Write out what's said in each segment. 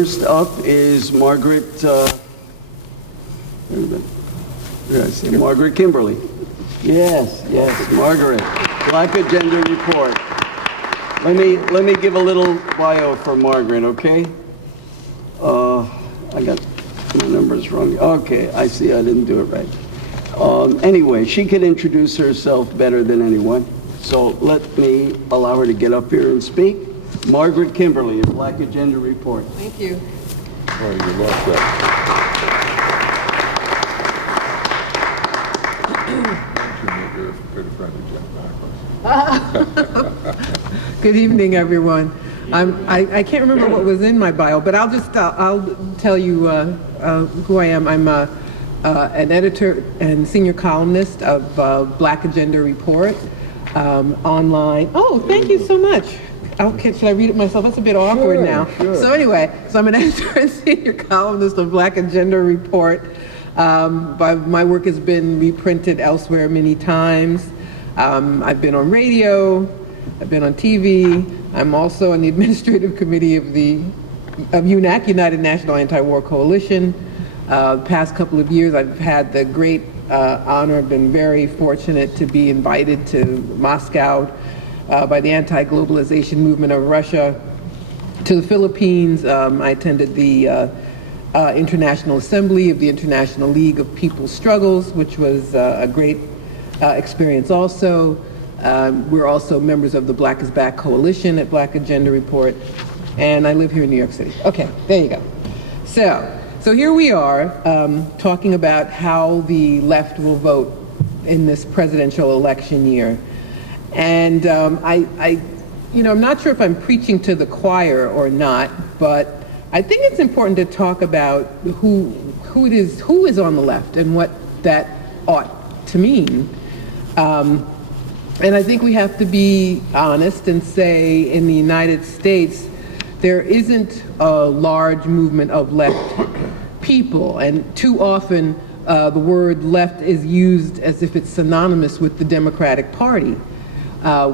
First up is Margaret, Margaret Kimberly. Yes, Margaret. Black Agenda Report. Let me give a little bio for Margaret, okay? I got my numbers wrong. Okay, I see I didn't do it right. Anyway, she could introduce herself better than anyone, so let me allow her to get up here and speak. Margaret Kimberly, Black Agenda Report. Thank you. Oh, you lost that. Your good friend Good evening, everyone. I can't remember what was in my bio, but I'll tell you who I am. I'm an editor and senior columnist of Black Agenda Report online. Oh, thank you so much. Okay, should I read it myself? That's a bit awkward now. Sure. So anyway, I'm an editor and senior columnist of Black Agenda Report. My work has been reprinted elsewhere many times. I've been on radio, I've been on TV. I'm also on the administrative committee of UNAC, United National Anti-War Coalition. The past couple of years, I've had the great honor, I've been very fortunate to be invited to Moscow by the anti-globalization movement of Russia, to the Philippines. I attended the International Assembly of the International League of People's Struggles, which was a great experience also. We're also members of the Black is Back Coalition at Black Agenda Report, and I live here in New York City. Okay, there you go. So here we are talking about how the left will vote in this presidential election year. And I'm not sure if I'm preaching to the choir or not, but I think it's important to talk about who is on the left and what that ought to mean. And I think we have to be honest and say in the United States, there isn't a large movement of left people, and too often the word left is used as if it's synonymous with the Democratic Party,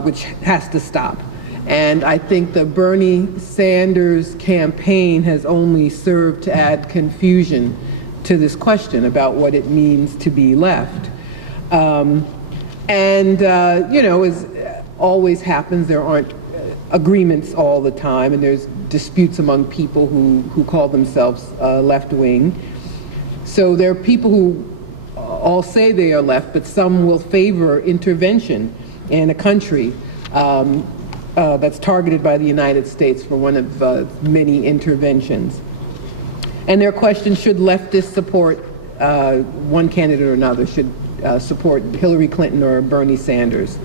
which has to stop. And I think the Bernie Sanders campaign has only served to add confusion to this question about what it means to be left. As always happens, there aren't agreements all the time, and there's disputes among people who call themselves left-wing. So there are people who all say they are left, but some will favor intervention in a country that's targeted by the United States for one of many interventions. And there are questions, should leftists support one candidate or another, should support Hillary Clinton or Bernie Sanders.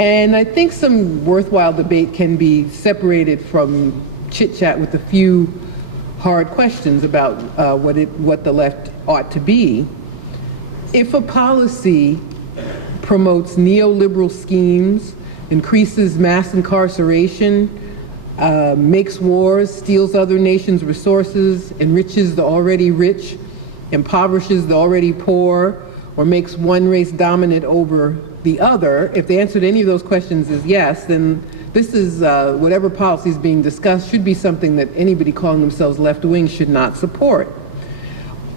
And I think some worthwhile debate can be separated from chit-chat with a few hard questions about what the left ought to be. If a policy promotes neoliberal schemes, increases mass incarceration, makes wars, steals other nations' resources, enriches the already rich, impoverishes the already poor, or makes one race dominant over the other, if the answer to any of those questions is yes, then this is whatever policy is being discussed should be something that anybody calling themselves left-wing should not support.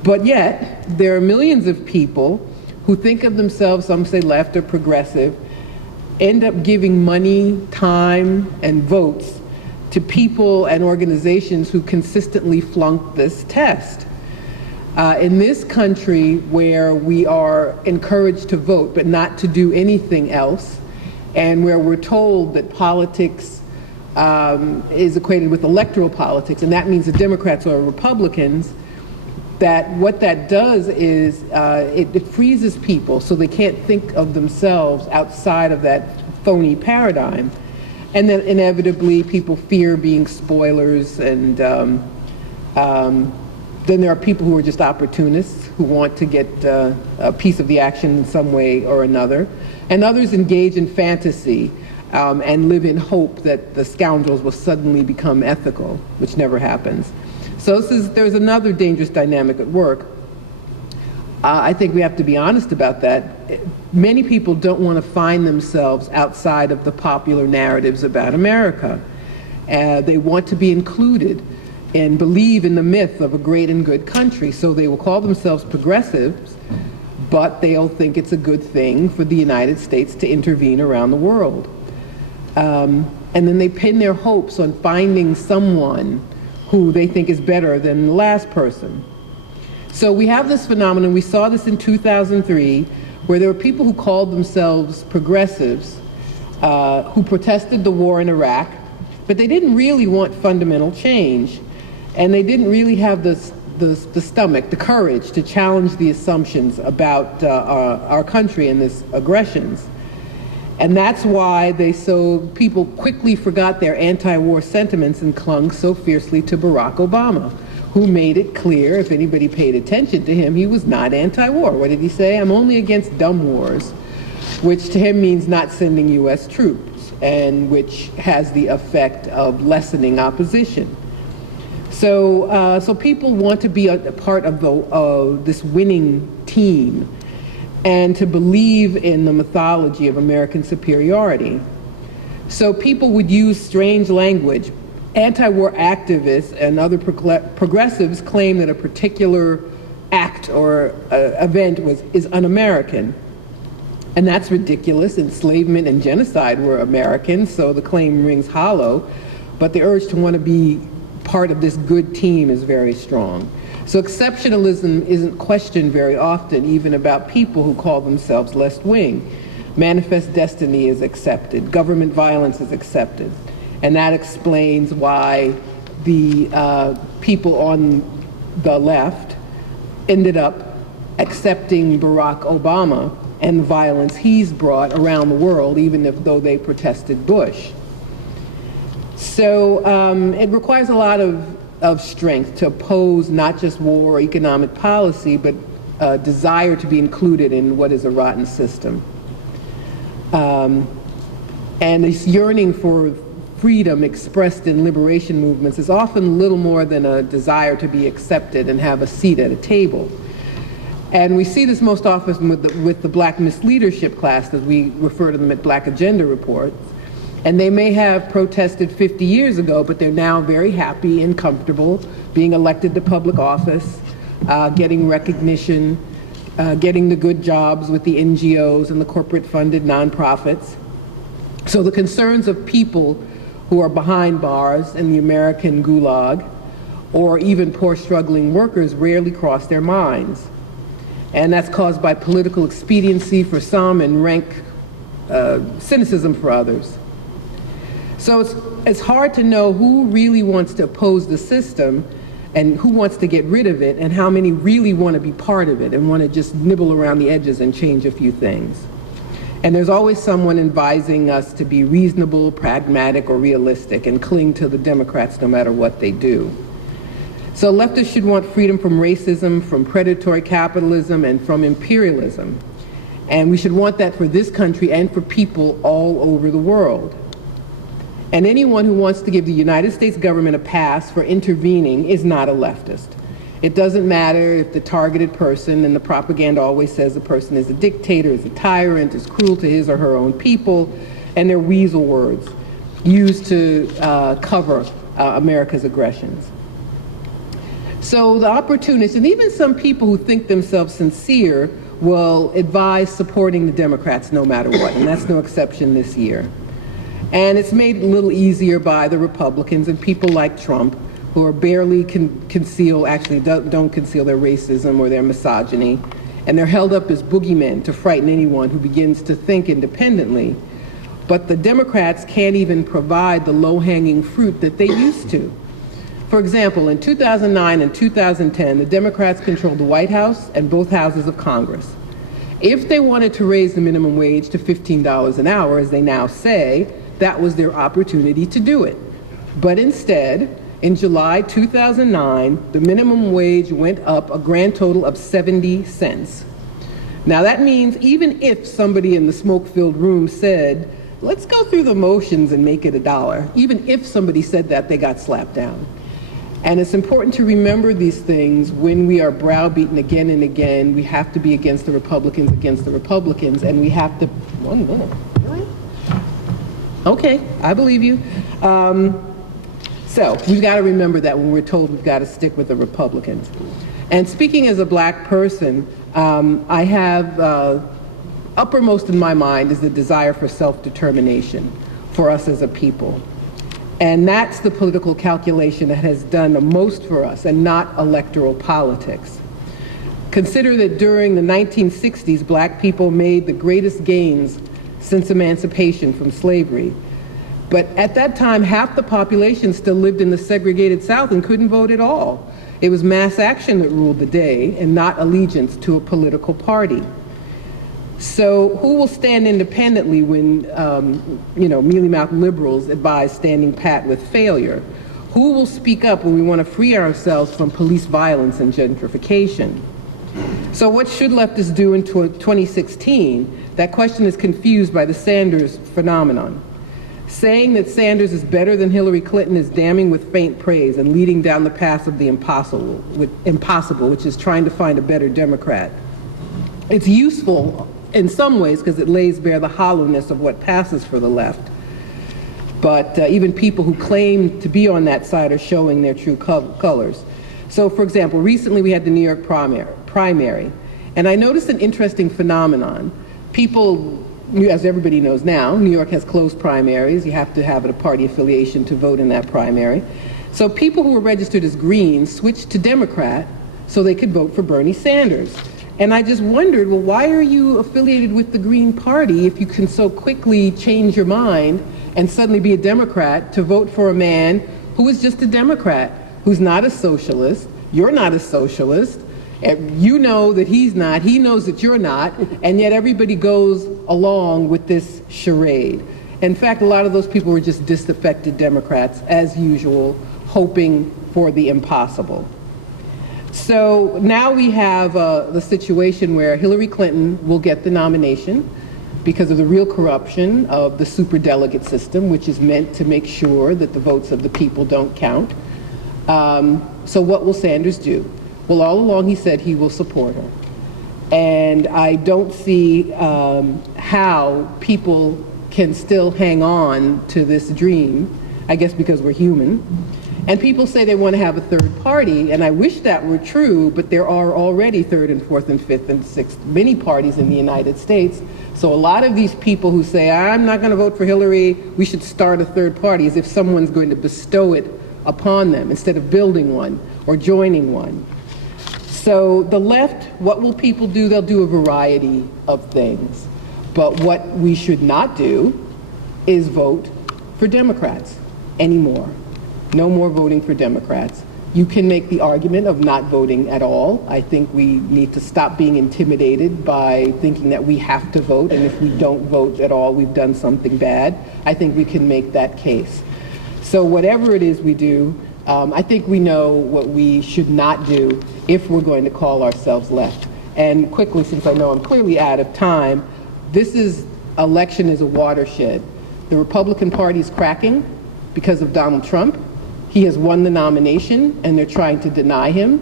But yet, there are millions of people who think of themselves, some say left or progressive, end up giving money, time, and votes to people and organizations who consistently flunk this test. In this country where we are encouraged to vote but not to do anything else, and where we're told that politics is equated with electoral politics, and that means the Democrats or Republicans, that what that does is it freezes people so they can't think of themselves outside of that phony paradigm. And then inevitably people fear being spoilers, and then there are people who are just opportunists who want to get a piece of the action in some way or another. And others engage in fantasy and live in hope that the scoundrels will suddenly become ethical, which never happens. So there's another dangerous dynamic at work. I think we have to be honest about that. Many people don't want to find themselves outside of the popular narratives about America. They want to be included. and believe in the myth of a great and good country. So they will call themselves progressives, but they'll think it's a good thing for the United States to intervene around the world. And then they pin their hopes on finding someone who they think is better than the last person. So we have this phenomenon. We saw this in 2003, where there were people who called themselves progressives, who protested the war in Iraq, but they didn't really want fundamental change. And they didn't really have the stomach, the courage to challenge the assumptions about our country and its aggressions. And that's why people quickly forgot their anti-war sentiments and clung so fiercely to Barack Obama, who made it clear, if anybody paid attention to him, he was not anti-war. What did he say? I'm only against dumb wars, which to him means not sending U.S. troops, and which has the effect of lessening opposition. So people want to be a part of this winning team and to believe in the mythology of American superiority. So people would use strange language. Anti-war activists and other progressives claim that a particular act or event is un-American. And that's ridiculous. Enslavement and genocide were American, so the claim rings hollow. But the urge to want to be part of this good team is very strong. So exceptionalism isn't questioned very often, even about people who call themselves left-wing. Manifest destiny is accepted. Government violence is accepted. And that explains why the people on the left ended up accepting Barack Obama and the violence he's brought around the world, even though they protested Bush. So it requires a lot of strength to oppose not just war or economic policy, but desire to be included in what is a rotten system. And this yearning for freedom expressed in liberation movements is often little more than a desire to be accepted and have a seat at a table. And we see this most often with the Black misleadership class, as we refer to them at Black Agenda reports. And they may have protested 50 years ago, but they're now very happy and comfortable being elected to public office, getting recognition, getting the good jobs with the NGOs and the corporate-funded nonprofits. So the concerns of people who are behind bars in the American gulag, or even poor struggling workers, rarely cross their minds. And that's caused by political expediency for some and rank cynicism for others. So it's hard to know who really wants to oppose the system and who wants to get rid of it, and how many really want to be part of it and want to just nibble around the edges and change a few things. And there's always someone advising us to be reasonable, pragmatic, or realistic and cling to the Democrats no matter what they do. So leftists should want freedom from racism, from predatory capitalism, and from imperialism. And we should want that for this country and for people all over the world. And anyone who wants to give the United States government a pass for intervening is not a leftist. It doesn't matter if the targeted person, and the propaganda always says the person is a dictator, is a tyrant, is cruel to his or her own people, and they're weasel words used to cover America's aggressions. So the opportunists, and even some people who think themselves sincere, will advise supporting the Democrats no matter what, and that's no exception this year. And it's made a little easier by the Republicans and people like Trump, who are barely don't conceal their racism or their misogyny, and they're held up as boogeymen to frighten anyone who begins to think independently. But the Democrats can't even provide the low-hanging fruit that they used to. For example, in 2009 and 2010, the Democrats controlled the White House and both houses of Congress. If they wanted to raise the minimum wage to $15 an hour, as they now say, that was their opportunity to do it. But instead, in July 2009, the minimum wage went up a grand total of 70 cents. Now that means even if somebody in the smoke-filled room said, let's go through the motions and make it $1, even if somebody said that, they got slapped down. And it's important to remember these things when we are browbeaten again and again. We have to be against the Republicans, and we have to, 1 minute, really? Okay, I believe you. So we've got to remember that when we're told we've got to stick with the Republicans. And speaking as a black person, I have uppermost in my mind is the desire for self-determination for us as a people. And that's the political calculation that has done the most for us, and not electoral politics. Consider that during the 1960s, black people made the greatest gains since emancipation from slavery. But at that time, half the population still lived in the segregated South and couldn't vote at all. It was mass action that ruled the day, and not allegiance to a political party. So who will stand independently when, mealy-mouthed liberals advise standing pat with failure? Who will speak up when we want to free ourselves from police violence and gentrification? So what should leftists do in 2016? That question is confused by the Sanders phenomenon. Saying that Sanders is better than Hillary Clinton is damning with faint praise and leading down the path of the impossible, which is trying to find a better Democrat. It's useful in some ways because it lays bare the hollowness of what passes for the left. But even people who claim to be on that side are showing their true colors. So, for example, recently we had the New York primary, and I noticed an interesting phenomenon. People, as everybody knows now, New York has closed primaries. You have to have a party affiliation to vote in that primary. So people who were registered as Greens switched to Democrat so they could vote for Bernie Sanders. And I just wondered, well, why are you affiliated with the Green Party if you can so quickly change your mind and suddenly be a Democrat to vote for a man who is just a Democrat, who's not a socialist? You're not a socialist. You know that he's not, he knows that you're not, and yet everybody goes along with this charade. In fact, a lot of those people were just disaffected Democrats, as usual, hoping for the impossible. So now we have the situation where Hillary Clinton will get the nomination because of the real corruption of the superdelegate system, which is meant to make sure that the votes of the people don't count. So what will Sanders do? Well, all along he said he will support her. And I don't see how people can still hang on to this dream, I guess because we're human. And people say they want to have a third party, and I wish that were true, but there are already third and fourth and fifth and sixth, many parties in the United States. So a lot of these people who say, I'm not going to vote for Hillary, we should start a third party, as if someone's going to bestow it upon them instead of building one or joining one. So the left, what will people do? They'll do a variety of things. But what we should not do is vote for Democrats anymore. No more voting for Democrats. You can make the argument of not voting at all. I think we need to stop being intimidated by thinking that we have to vote, and if we don't vote at all, we've done something bad. I think we can make that case. So whatever it is we do, I think we know what we should not do if we're going to call ourselves left. And quickly, since I know I'm clearly out of time, election is a watershed. The Republican Party is cracking because of Donald Trump. He has won the nomination, and they're trying to deny him.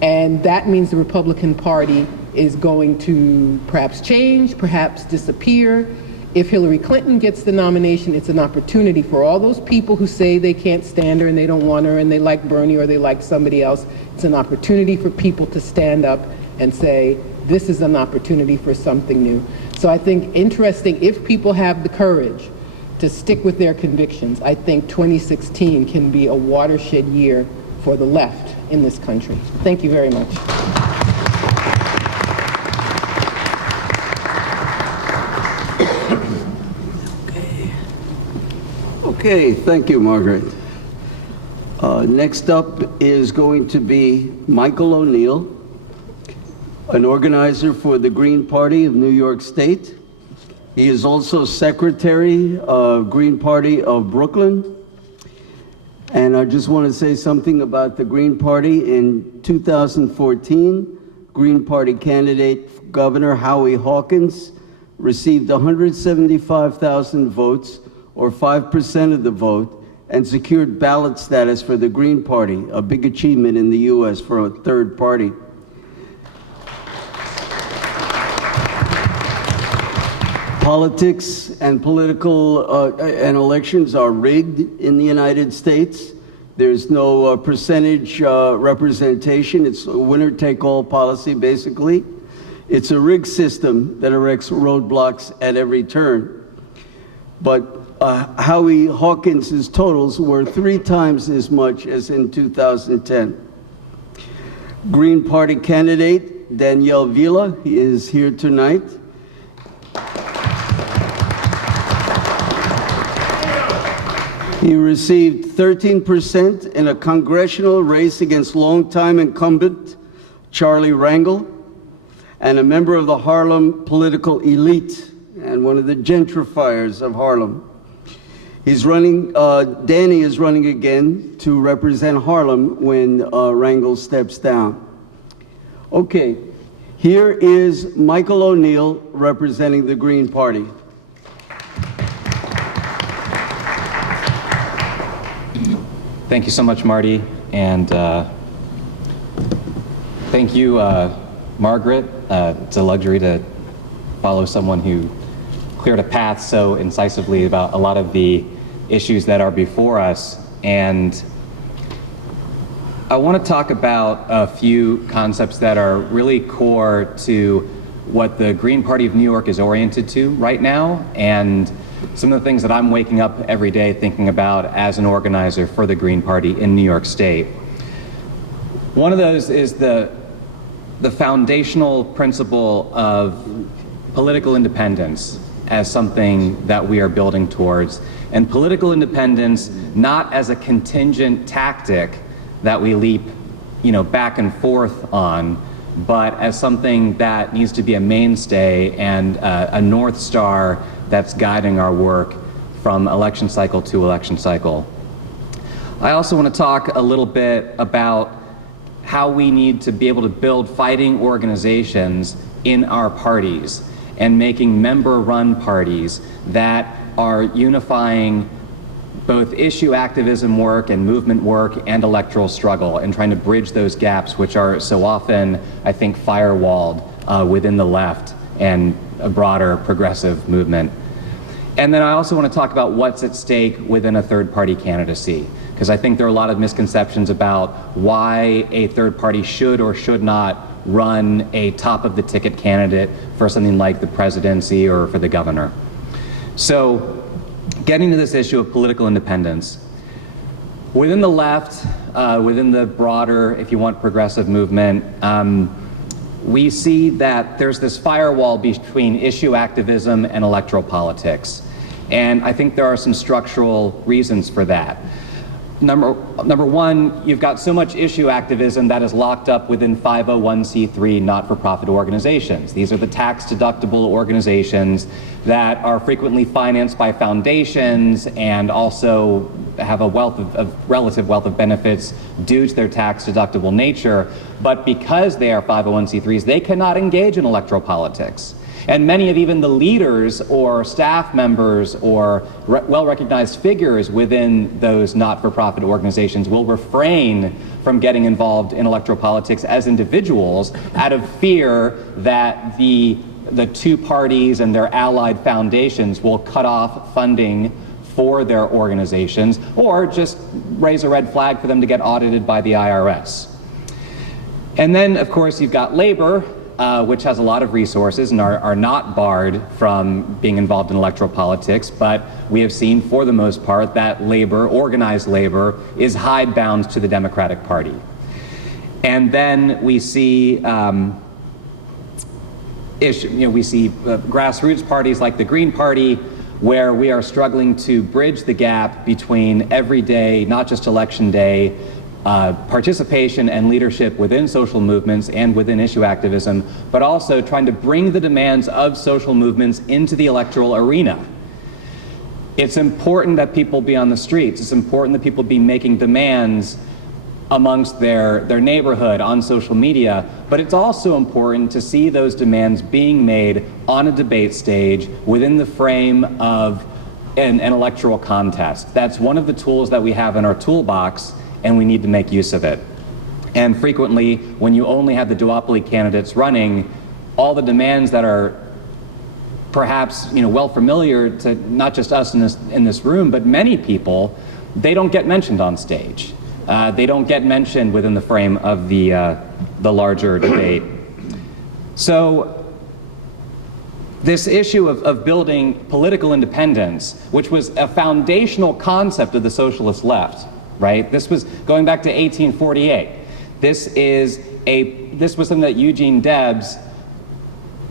And that means the Republican Party is going to perhaps change, perhaps disappear. If Hillary Clinton gets the nomination, it's an opportunity for all those people who say they can't stand her and they don't want her and they like Bernie or they like somebody else. It's an opportunity for people to stand up and say, this is an opportunity for something new. So I think interesting, if people have the courage to stick with their convictions, I think 2016 can be a watershed year for the left in this country. Thank you very much. Okay, thank you, Margaret. Next up is going to be Michael O'Neill, an organizer for the Green Party of New York State. He is also secretary of Green Party of Brooklyn. And I just want to say something about the Green Party. In 2014, Green Party candidate Governor Howie Hawkins received 175,000 votes, or 5% of the vote, and secured ballot status for the Green Party, a big achievement in the US for a third party. Politics and political and elections are rigged in the United States. There's no percentage representation. It's a winner-take-all policy, basically. It's a rigged system that erects roadblocks at every turn. But Howie Hawkins's totals were 3 times as much as in 2010. Green Party candidate Danielle Vila is here tonight. He received 13% in a congressional race against longtime incumbent Charlie Rangel, and a member of the Harlem political elite and one of the gentrifiers of Harlem. He's running, Danny is running again to represent Harlem when Rangel steps down. Okay, here is Michael O'Neill representing the Green Party. Thank you so much, Marty, and thank you, Margaret. It's a luxury to follow someone who cleared a path so incisively about a lot of the issues that are before us. And I want to talk about a few concepts that are really core to what the Green Party of New York is oriented to right now, and some of the things that I'm waking up every day thinking about as an organizer for the Green Party in New York State. One of those is the foundational principle of political independence as something that we are building towards, and political independence not as a contingent tactic that we leap, back and forth on, but as something that needs to be a mainstay and a North Star that's guiding our work from election cycle to election cycle. I also want to talk a little bit about how we need to be able to build fighting organizations in our parties and making member-run parties that are unifying both issue activism work and movement work and electoral struggle, and trying to bridge those gaps which are so often, I think, firewalled within the left and a broader progressive movement. And then I also want to talk about what's at stake within a third-party candidacy, because I think there are a lot of misconceptions about why a third party should or should not run a top-of-the-ticket candidate for something like the presidency or for the governor. So, getting to this issue of political independence, within the left, within the broader, if you want, progressive movement, we see that there's this firewall between issue activism and electoral politics. And I think there are some structural reasons for that. Number one, you've got so much issue activism that is locked up within 501c3 not-for-profit organizations. These are the tax-deductible organizations that are frequently financed by foundations and also have a relative wealth of benefits due to their tax-deductible nature. But because they are 501c3s, they cannot engage in electoral politics. And many of even the leaders or staff members or well-recognized figures within those not-for-profit organizations will refrain from getting involved in electoral politics as individuals out of fear that the two parties and their allied foundations will cut off funding for their organizations, or just raise a red flag for them to get audited by the IRS. And then, of course, you've got labor, which has a lot of resources and are not barred from being involved in electoral politics, but we have seen for the most part that labor, organized labor, is hidebound to the Democratic Party. And then we see grassroots parties like the Green Party, where we are struggling to bridge the gap between everyday, not just election day, participation and leadership within social movements and within issue activism, but also trying to bring the demands of social movements into the electoral arena. It's important that people be on the streets. It's important that people be making demands amongst their neighborhood on social media, but it's also important to see those demands being made on a debate stage within the frame of an electoral contest. That's one of the tools that we have in our toolbox, and we need to make use of it. And frequently, when you only have the duopoly candidates running, all the demands that are perhaps well familiar to not just us in this room, but many people, they don't get mentioned on stage. They don't get mentioned within the frame of the larger debate. So this issue of building political independence, which was a foundational concept of the socialist left, right? This was going back to 1848. This was something that Eugene Debs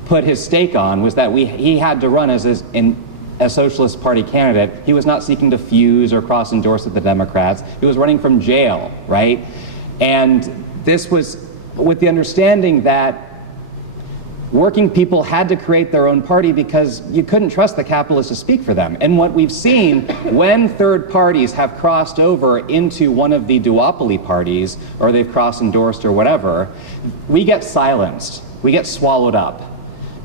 put his stake on, was that he had to run as a Socialist Party candidate. He was not seeking to fuse or cross-endorse with the Democrats. He was running from jail, right? And this was with the understanding that working people had to create their own party because you couldn't trust the capitalists to speak for them. And what we've seen when third parties have crossed over into one of the duopoly parties, or they've cross-endorsed or whatever, we get silenced, we get swallowed up,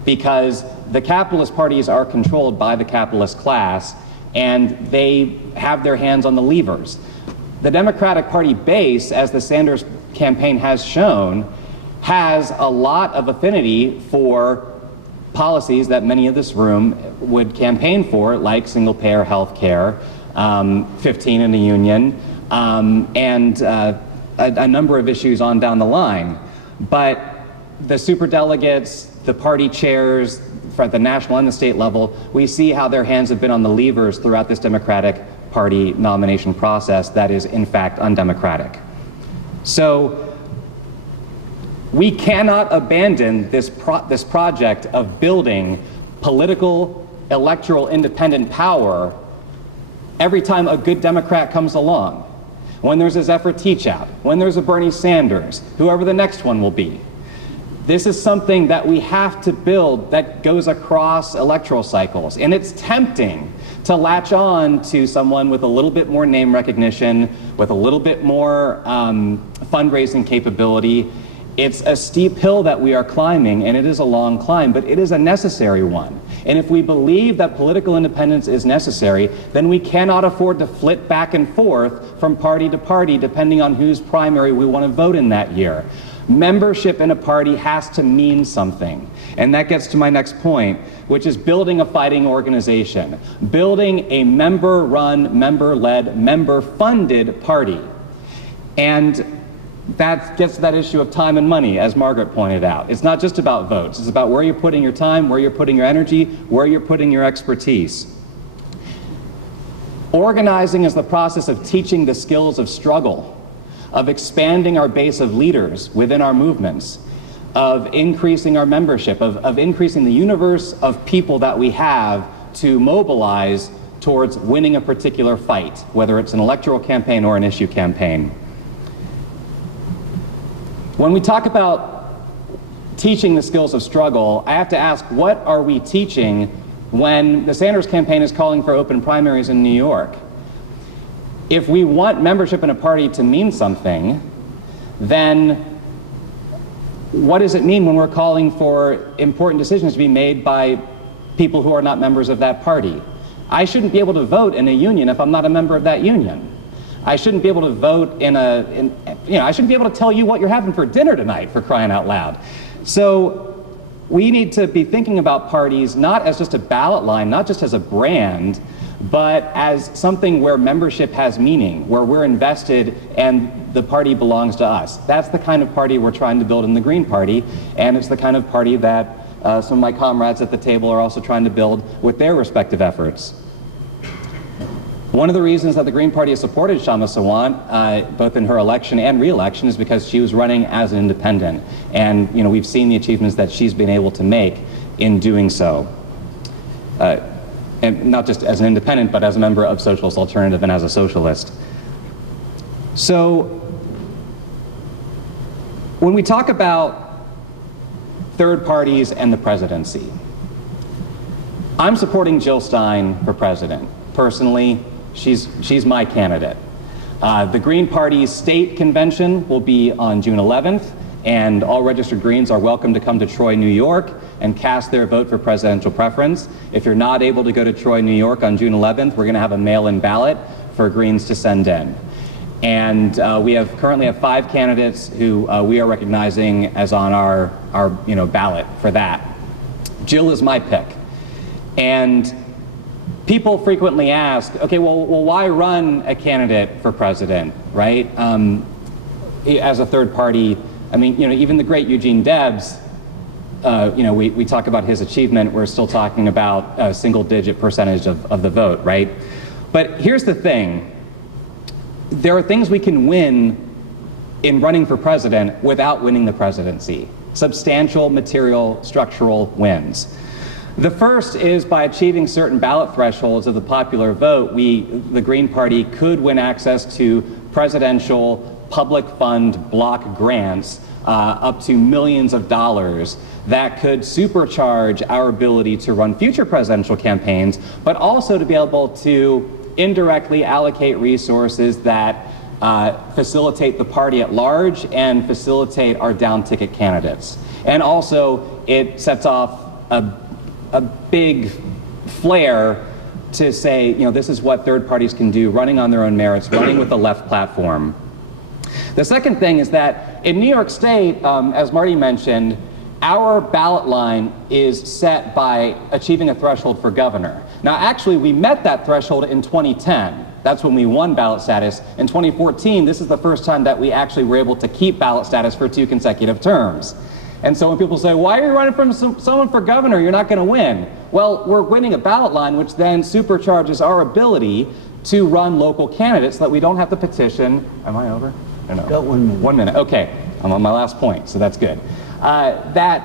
because the capitalist parties are controlled by the capitalist class and they have their hands on the levers. The Democratic Party base, as the Sanders campaign has shown, has a lot of affinity for policies that many of this room would campaign for, like single-payer health care, 15 in a union, and a number of issues on down the line. But the superdelegates, the party chairs, at the national and the state level, we see how their hands have been on the levers throughout this Democratic Party nomination process that is, in fact, undemocratic. So we cannot abandon this project of building political, electoral, independent power every time a good Democrat comes along. When there's a Zephyr Teachout, when there's a Bernie Sanders, whoever the next one will be. This is something that we have to build that goes across electoral cycles. And it's tempting to latch on to someone with a little bit more name recognition, with a little bit more fundraising capability. It's a steep hill that we are climbing, and it is a long climb, but it is a necessary one. And if we believe that political independence is necessary, then we cannot afford to flit back and forth from party to party depending on whose primary we want to vote in that year. Membership in a party has to mean something. And that gets to my next point, which is building a fighting organization, building a member-run, member-led, member-funded party. And that gets to that issue of time and money, as Margaret pointed out. It's not just about votes. It's about where you're putting your time, where you're putting your energy, where you're putting your expertise. Organizing is the process of teaching the skills of struggle, of expanding our base of leaders within our movements, of increasing our membership, of increasing the universe of people that we have to mobilize towards winning a particular fight, whether it's an electoral campaign or an issue campaign. When we talk about teaching the skills of struggle, I have to ask, what are we teaching when the Sanders campaign is calling for open primaries in New York? If we want membership in a party to mean something, then what does it mean when we're calling for important decisions to be made by people who are not members of that party? I shouldn't be able to vote in a union if I'm not a member of that union. I shouldn't be able to vote I shouldn't be able to tell you what you're having for dinner tonight, for crying out loud. So we need to be thinking about parties not as just a ballot line, not just as a brand, but as something where membership has meaning, where we're invested and the party belongs to us. That's the kind of party we're trying to build in the Green Party, and it's the kind of party that some of my comrades at the table are also trying to build with their respective efforts. One of the reasons that the Green Party has supported Kshama Sawant, both in her election and re-election, is because she was running as an independent. And we've seen the achievements that she's been able to make in doing so. And not just as an independent, but as a member of Socialist Alternative and as a socialist. So when we talk about third parties and the presidency, I'm supporting Jill Stein for president. Personally, she's my candidate. The Green Party's state convention will be on June 11th, and all registered Greens are welcome to come to Troy, New York, and cast their vote for presidential preference. If you're not able to go to Troy, New York on June 11th, we're going to have a mail-in ballot for Greens to send in. And we currently have 5 candidates who we are recognizing as on our ballot for that. Jill is my pick. And people frequently ask, okay, well, why run a candidate for president, right? As a third party, I mean, even the great Eugene Debs, we talk about his achievement, we're still talking about a single-digit percentage of the vote, right? But here's the thing. There are things we can win in running for president without winning the presidency. Substantial material structural wins. The first is by achieving certain ballot thresholds of the popular vote, the Green Party could win access to presidential public fund block grants up to millions of dollars that could supercharge our ability to run future presidential campaigns, but also to be able to indirectly allocate resources that facilitate the party at large and facilitate our down-ticket candidates. And also, it sets off a big flare to say, this is what third parties can do, running on their own merits, running with a left platform. The second thing is that in New York State, as Marty mentioned, our ballot line is set by achieving a threshold for governor. Now, actually, we met that threshold in 2010. That's when we won ballot status. In 2014, this is the first time that we actually were able to keep ballot status for 2 consecutive terms. And so when people say, why are you running from someone for governor? You're not going to win. Well, we're winning a ballot line, which then supercharges our ability to run local candidates so that we don't have to petition. Am I over? Or no? Got 1 minute. 1 minute. Okay. I'm on my last point, so that's good. That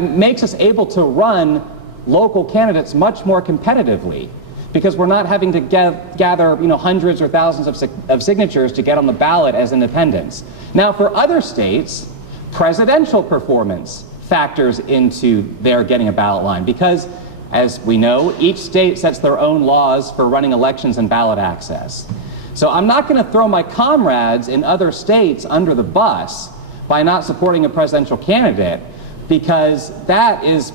makes us able to run local candidates much more competitively, because we're not having to gather hundreds or thousands of signatures to get on the ballot as independents. Now, for other states, presidential performance factors into their getting a ballot line, because, as we know, each state sets their own laws for running elections and ballot access. So I'm not going to throw my comrades in other states under the bus by not supporting a presidential candidate, because that is,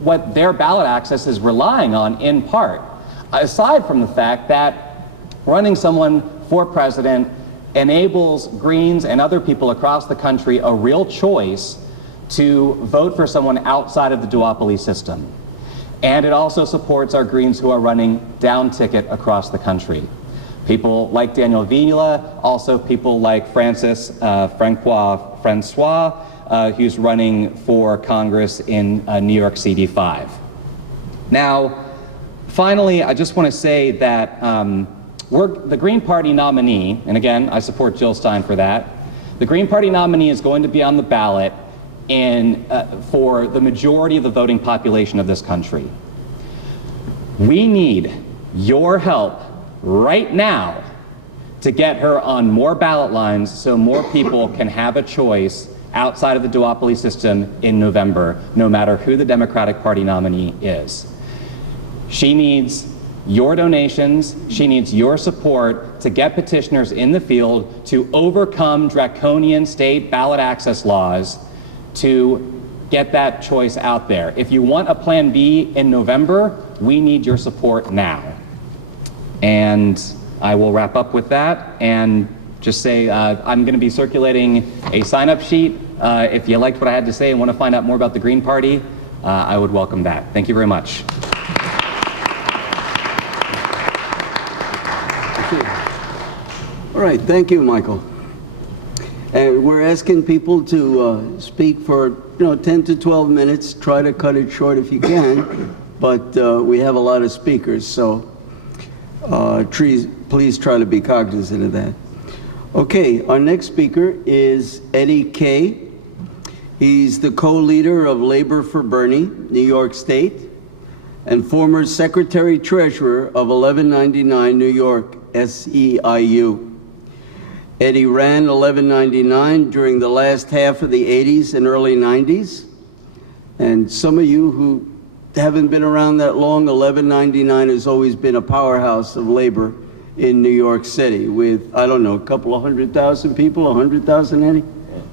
what their ballot access is relying on in part. Aside from the fact that running someone for president enables Greens and other people across the country a real choice to vote for someone outside of the duopoly system. And it also supports our Greens who are running down ticket across the country. People like Daniel Vignola, also people like Francois, who's running for Congress in New York CD5. Now, finally, I just want to say that the Green Party nominee, and again, I support Jill Stein for that, the Green Party nominee is going to be on the ballot for the majority of the voting population of this country. We need your help right now to get her on more ballot lines so more people can have a choice outside of the duopoly system in November, no matter who the Democratic Party nominee is. She needs your donations, she needs your support to get petitioners in the field to overcome draconian state ballot access laws to get that choice out there. If you want a plan B in November, we need your support now. And I will wrap up with that and just say I'm going to be circulating a sign-up sheet. If you liked what I had to say and want to find out more about the Green Party, I would welcome that. Thank you very much. All right, thank you, Michael. And we're asking people to speak for 10 to 12 minutes. Try to cut it short if you can, but we have a lot of speakers, so please try to be cognizant of that. Okay, our next speaker is Eddie Kay. He's the co-leader of Labor for Bernie, New York State, and former Secretary-Treasurer of 1199 New York, SEIU. Eddie ran 1199 during the last half of the 80s and early 90s. And some of you who haven't been around that long, 1199 has always been a powerhouse of labor in New York City with, I don't know, a couple of 100,000 people, 100,000, Eddie?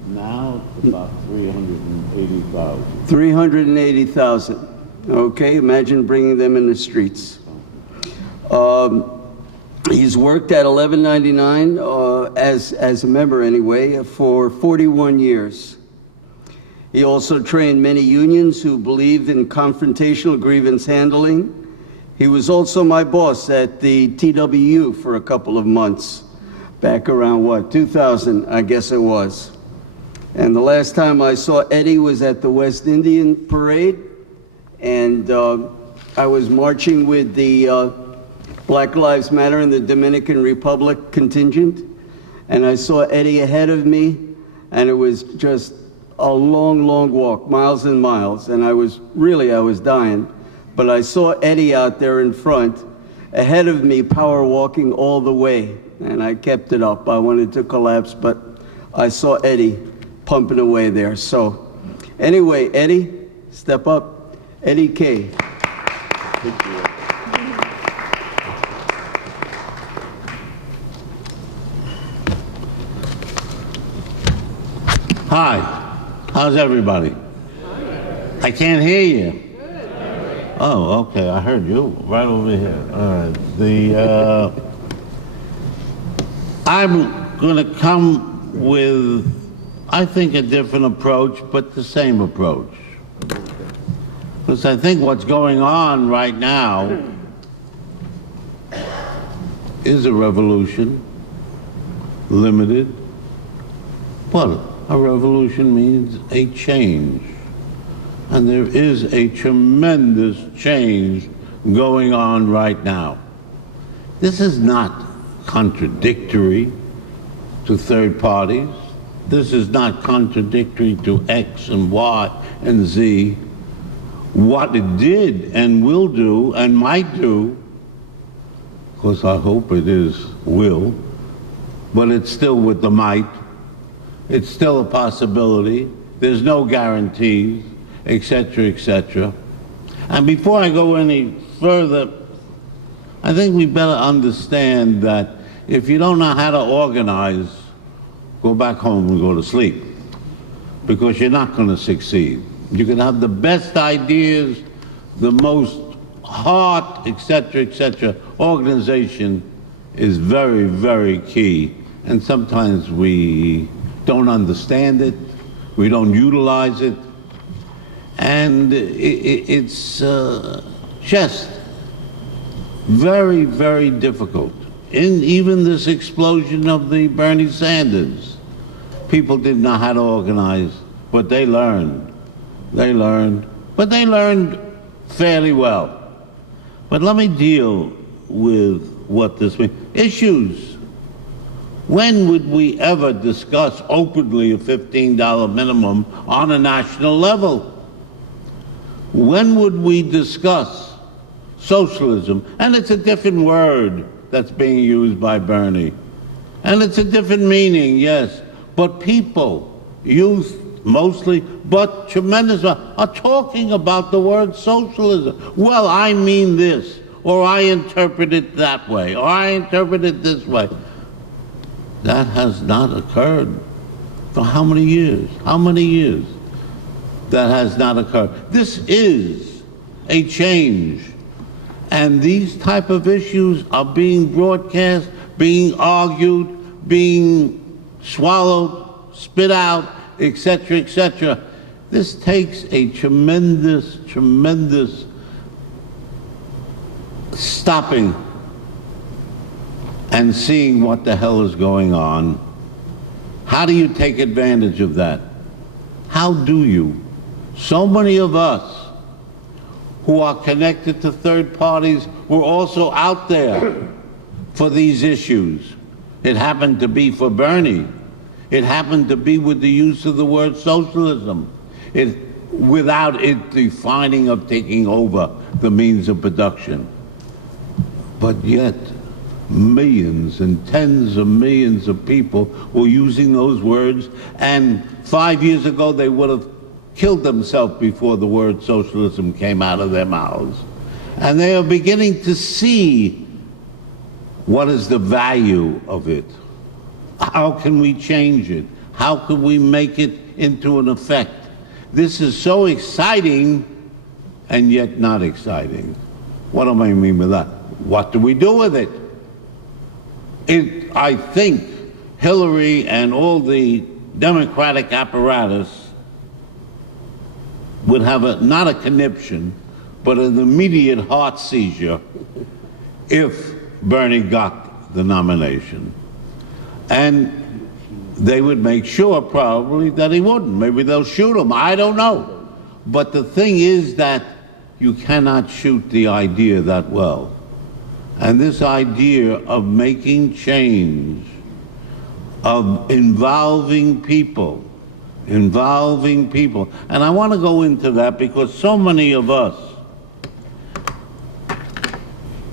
Now it's about 380,000. 380,000. Okay, imagine bringing them in the streets. He's worked at 1199 as a member anyway for 41 years. He also trained many unions who believed in confrontational grievance handling. He was also my boss at the TWU for a couple of months, back around, what, 2000, I guess it was. And the last time I saw Eddie was at the West Indian Parade, and I was marching with the Black Lives Matter in the Dominican Republic contingent, and I saw Eddie ahead of me, and it was just a long, long walk, miles and miles, and I was dying. But I saw Eddie out there in front, ahead of me, power walking all the way, and I kept it up. I wanted to collapse, but I saw Eddie pumping away there. So anyway, Eddie, step up. Eddie K. Hi, how's everybody? I can't hear you. Oh, okay, I heard you right over here. All right. I'm going to come with, I think, a different approach, but the same approach. Because I think what's going on right now is a revolution, limited, but a revolution means a change. And there is a tremendous change going on right now. This is not contradictory to third parties. This is not contradictory to X and Y and Z. What it did and will do and might do, of course I hope it is will, but it's still with the might. It's still a possibility. There's no guarantees, etc., etc. And before I go any further, I think we better understand that if you don't know how to organize, go back home and go to sleep, because you're not going to succeed. You can have the best ideas, the most heart, etc., etc. Organization is very, very key, and sometimes we don't understand it, we don't utilize it, and it's just very, very difficult. In even this explosion of the Bernie Sanders, people didn't know how to organize, but they learned. They learned, but they learned fairly well. But let me deal with what this means. Issues. When would we ever discuss openly a $15 minimum on a national level? When would we discuss socialism? And it's a different word that's being used by Bernie. And it's a different meaning, yes. But people, youth mostly, but tremendous, are talking about the word socialism. Well, I mean this, or I interpret it that way, or I interpret it this way. That has not occurred for how many years? How many years that has not occurred? This is a change. And these type of issues are being broadcast, being argued, being swallowed, spit out, etc., etc. This takes a tremendous, tremendous stopping and seeing what the hell is going on. How do you take advantage of that? How do you? So many of us who are connected to third parties were also out there for these issues. It happened to be for Bernie. It happened to be with the use of the word socialism, without it defining of taking over the means of production. But yet, millions and tens of millions of people were using those words, and 5 years ago they would have killed themselves before the word socialism came out of their mouths. And they are beginning to see what is the value of it. How can we change it? How can we make it into an effect? This is so exciting and yet not exciting. What do I mean by that? What do we do with it? I think Hillary and all the Democratic apparatus would have not a conniption, but an immediate heart seizure if Bernie got the nomination. And they would make sure probably that he wouldn't. Maybe they'll shoot him, I don't know. But the thing is that you cannot shoot the idea that well. And this idea of making change, of involving people, and I want to go into that because so many of us,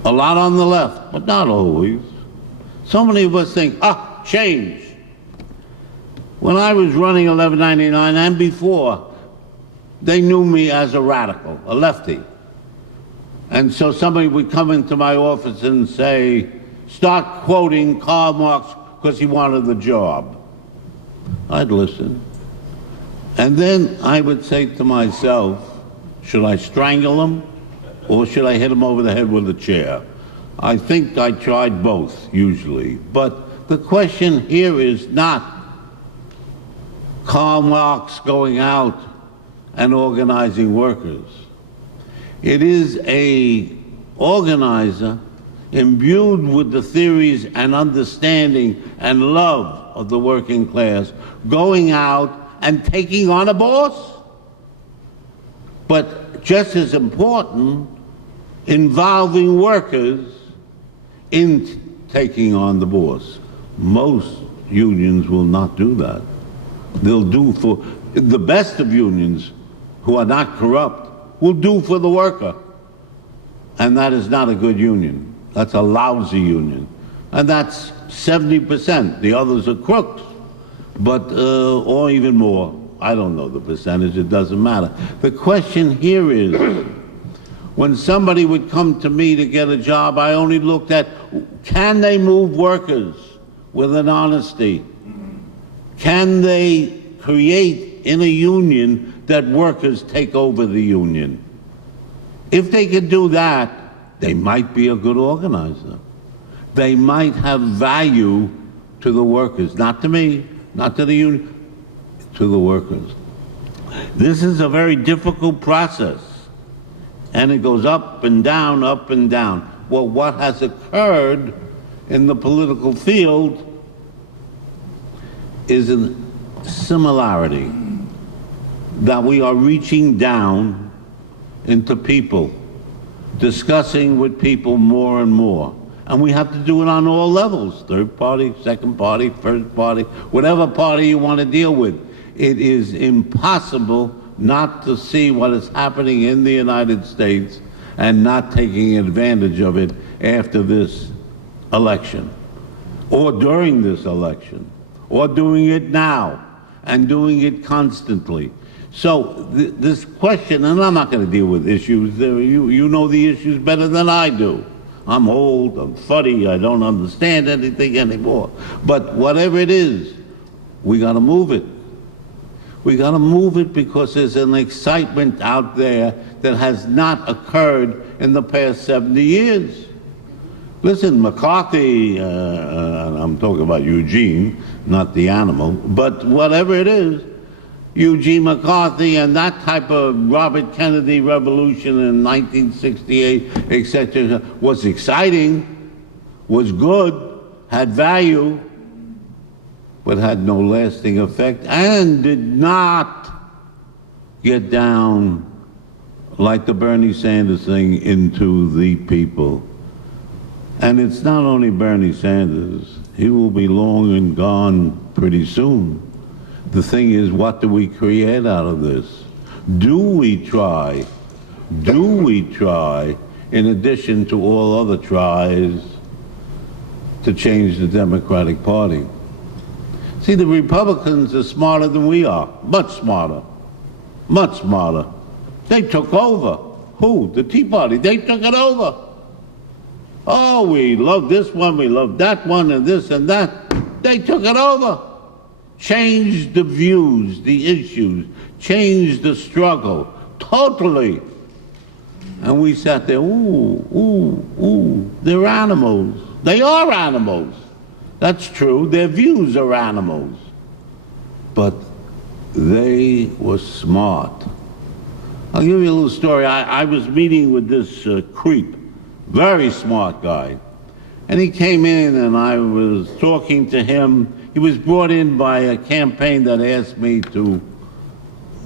a lot on the left, but not always, so many of us think, change. When I was running 1199 and before, they knew me as a radical, a lefty. And so somebody would come into my office and say, start quoting Karl Marx because he wanted the job. I'd listen. And then I would say to myself, should I strangle him or should I hit him over the head with a chair? I think I tried both, usually. But the question here is not Karl Marx going out and organizing workers. It is a organizer imbued with the theories and understanding and love of the working class, going out and taking on a boss. But just as important, involving workers in taking on the boss. Most unions will not do that. They'll do for the best of unions who are not corrupt, will do for the worker. And that is not a good union. That's a lousy union. And that's 70%. The others are crooks, but, or even more. I don't know the percentage, it doesn't matter. The question here is, when somebody would come to me to get a job, I only looked at, can they move workers with an honesty? Can they create in a union that workers take over the union? If they could do that, they might be a good organizer. They might have value to the workers, not to me, not to the union, to the workers. This is a very difficult process, and it goes up and down, up and down. Well, what has occurred in the political field is a similarity, that we are reaching down into people, discussing with people more and more. And we have to do it on all levels, third party, second party, first party, whatever party you want to deal with. It is impossible not to see what is happening in the United States and not taking advantage of it after this election, or during this election, or doing it now, and doing it constantly. So this question, and I'm not going to deal with issues, you know the issues better than I do. I'm old, I'm fuddy, I don't understand anything anymore. But whatever it is, we got to move it. We got to move it because there's an excitement out there that has not occurred in the past 70 years. Listen, McCarthy, I'm talking about Eugene, not the animal, but whatever it is, Eugene McCarthy and that type of Robert Kennedy revolution in 1968, etc., was exciting, was good, had value, but had no lasting effect and did not get down like the Bernie Sanders thing into the people. And it's not only Bernie Sanders, he will be long and gone pretty soon. The thing is, what do we create out of this? Do we try, in addition to all other tries, to change the Democratic Party? See, the Republicans are smarter than we are, much smarter, much smarter. They took over. Who? The Tea Party. They took it over. Oh, we love this one, we love that one, and this and that. They took it over. Changed the views, the issues, changed the struggle, totally. And we sat there, they're animals. They are animals. That's true, their views are animals. But they were smart. I'll give you a little story. I was meeting with this creep, very smart guy. And he came in and I was talking to him. He was brought in by a campaign that asked me to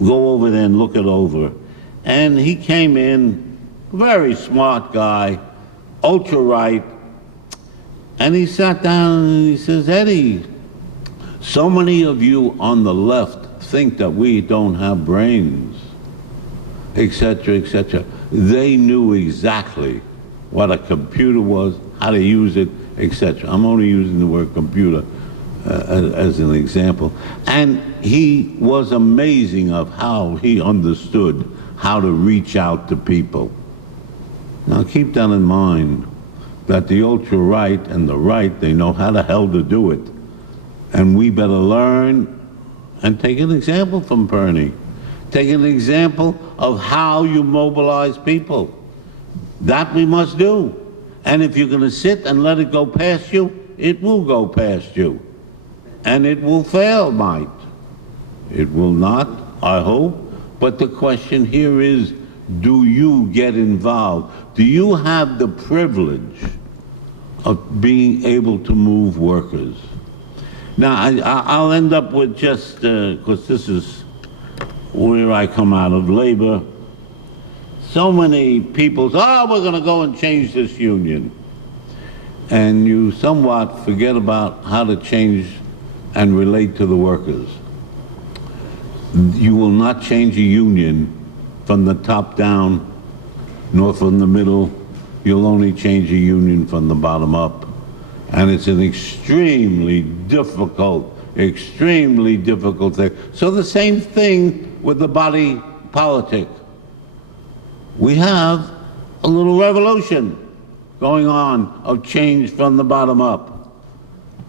go over there and look it over. And he came in, very smart guy, ultra right. And he sat down and he says, Eddie, so many of you on the left think that we don't have brains, etc., etc. They knew exactly what a computer was, how to use it, etc. I'm only using the word computer as an example. And he was amazing of how he understood how to reach out to people. Now keep that in mind, that the ultra-right and the right, they know how the hell to do it. And we better learn and take an example from Bernie. Take an example of how you mobilize people. That we must do. And if you're going to sit and let it go past you, it will go past you. And it will fail, might. It will not, I hope. But the question here is, do you get involved? Do you have the privilege of being able to move workers? Now, I'll end up with just, because this is where I come out of, labor. So many people say, oh, we're going to go and change this union. And you somewhat forget about how to change and relate to the workers. You will not change a union from the top down, nor from the middle. You'll only change a union from the bottom up. And it's an extremely difficult thing. So the same thing with the body politic. We have a little revolution going on of change from the bottom up.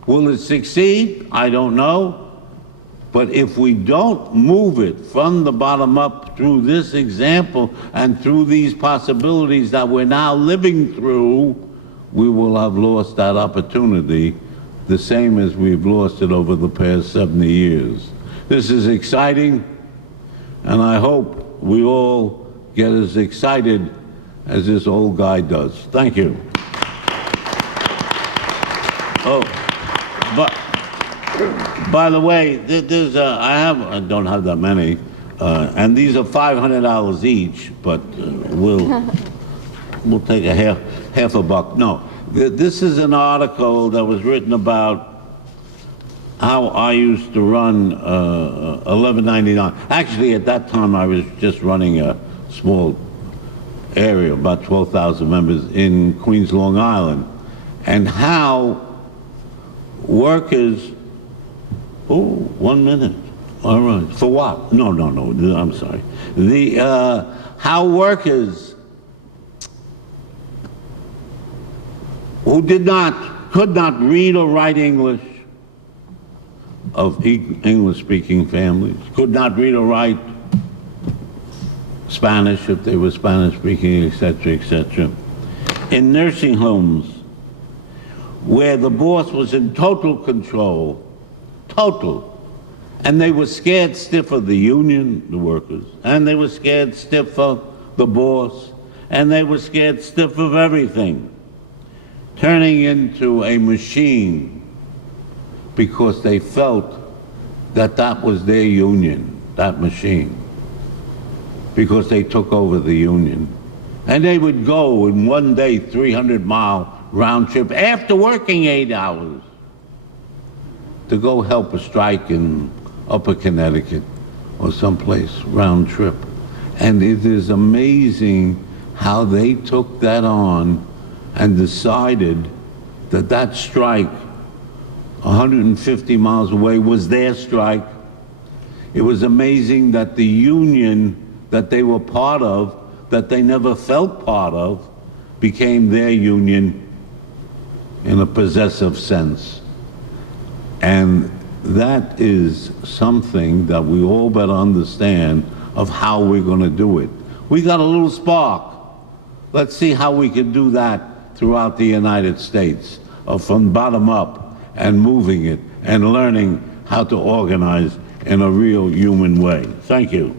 Will it succeed? I don't know. But if we don't move it from the bottom up through this example and through these possibilities that we're now living through, we will have lost that opportunity, the same as we've lost it over the past 70 years. This is exciting, and I hope we all get as excited as this old guy does. Thank you. Oh, but by the way, there's I don't have that many, and these are $500 each, but we'll take a half a buck. No, this is an article that was written about how I used to run 1199. Actually, at that time, I was just running a small area, about 12,000 members in Queens, Long Island, and how workers, oh, 1 minute, all right, for what? No, I'm sorry. How workers who could not read or write English, of English-speaking families, could not read or write Spanish if they were Spanish-speaking, etc., etc. In nursing homes, where the boss was in total control, and they were scared stiff of the union, the workers, and they were scared stiff of the boss, and they were scared stiff of everything, turning into a machine because they felt that that was their union, that machine, because they took over the union. And they would go in one day 300-mile round trip after working 8 hours to go help a strike in Upper Connecticut or someplace round trip. And it is amazing how they took that on and decided that that strike 150 miles away was their strike. It was amazing that the union that they were part of, that they never felt part of, became their union in a possessive sense. And that is something that we all better understand of how we're going to do it. We got a little spark. Let's see how we can do that throughout the United States, from bottom up, and moving it and learning how to organize in a real human way. Thank you.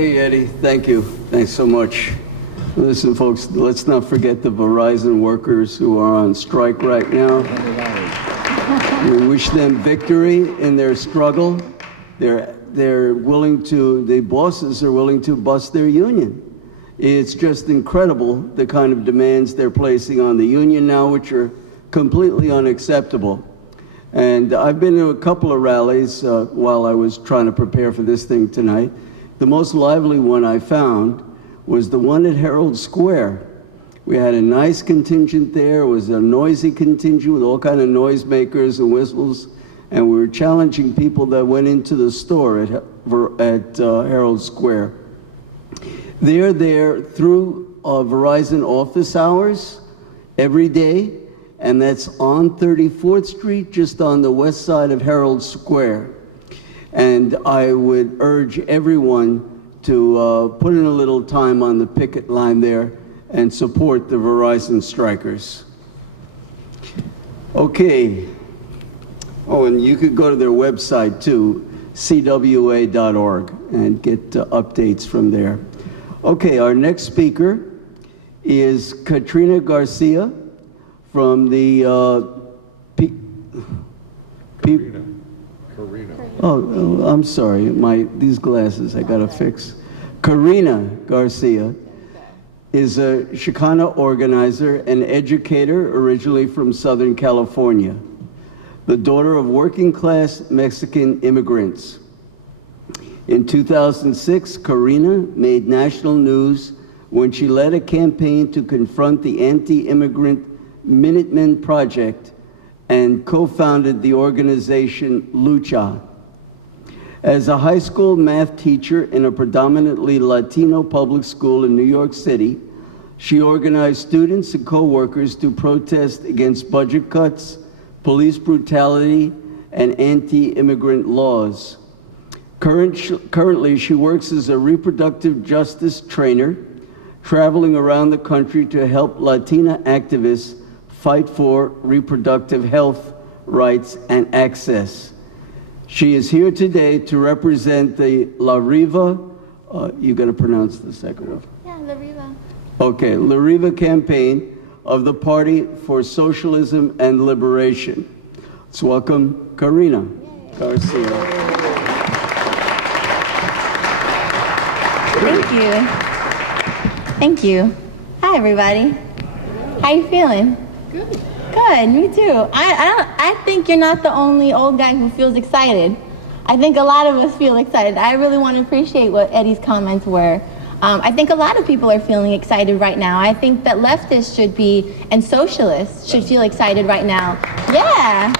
Okay, Eddie, thank you. Thanks so much. Listen, folks, let's not forget the Verizon workers who are on strike right now. We wish them victory in their struggle. They're willing to, the bosses are willing to bust their union. It's just incredible the kind of demands they're placing on the union now, which are completely unacceptable. And I've been to a couple of rallies while I was trying to prepare for this thing tonight. The most lively one I found was the one at Herald Square. We had a nice contingent there. It was a noisy contingent with all kind of noisemakers and whistles, and we were challenging people that went into the store at Herald Square. They're there through Verizon office hours every day, and that's on 34th Street, just on the west side of Herald Square. And I would urge everyone to put in a little time on the picket line there and support the Verizon strikers. Okay. Oh, and you could go to their website too, cwa.org, and get updates from there. Okay, our next speaker is Katrina Garcia from the Karina. Oh, I'm sorry, these glasses I gotta fix. Karina Garcia is a Chicana organizer and educator originally from Southern California, the daughter of working-class Mexican immigrants. In 2006, Karina made national news when she led a campaign to confront the anti-immigrant Minutemen Project and co-founded the organization Lucha. As a high school math teacher in a predominantly Latino public school in New York City, she organized students and co-workers to protest against budget cuts, police brutality, and anti-immigrant laws. Currently, she works as a reproductive justice trainer, traveling around the country to help Latina activists fight for reproductive health rights and access. She is here today to represent the La Riva, you got to pronounce the second one. Yeah, La Riva. Okay, La Riva campaign of the Party for Socialism and Liberation. Let's welcome Karina Garcia. Thank you. Thank you. Hi, everybody. How you feeling? Good. Good, me too. I think you're not the only old guy who feels excited. I think a lot of us feel excited. I really want to appreciate what Eddie's comments were. I think a lot of people are feeling excited right now. I think that leftists should be, and socialists should feel excited right now. Yeah.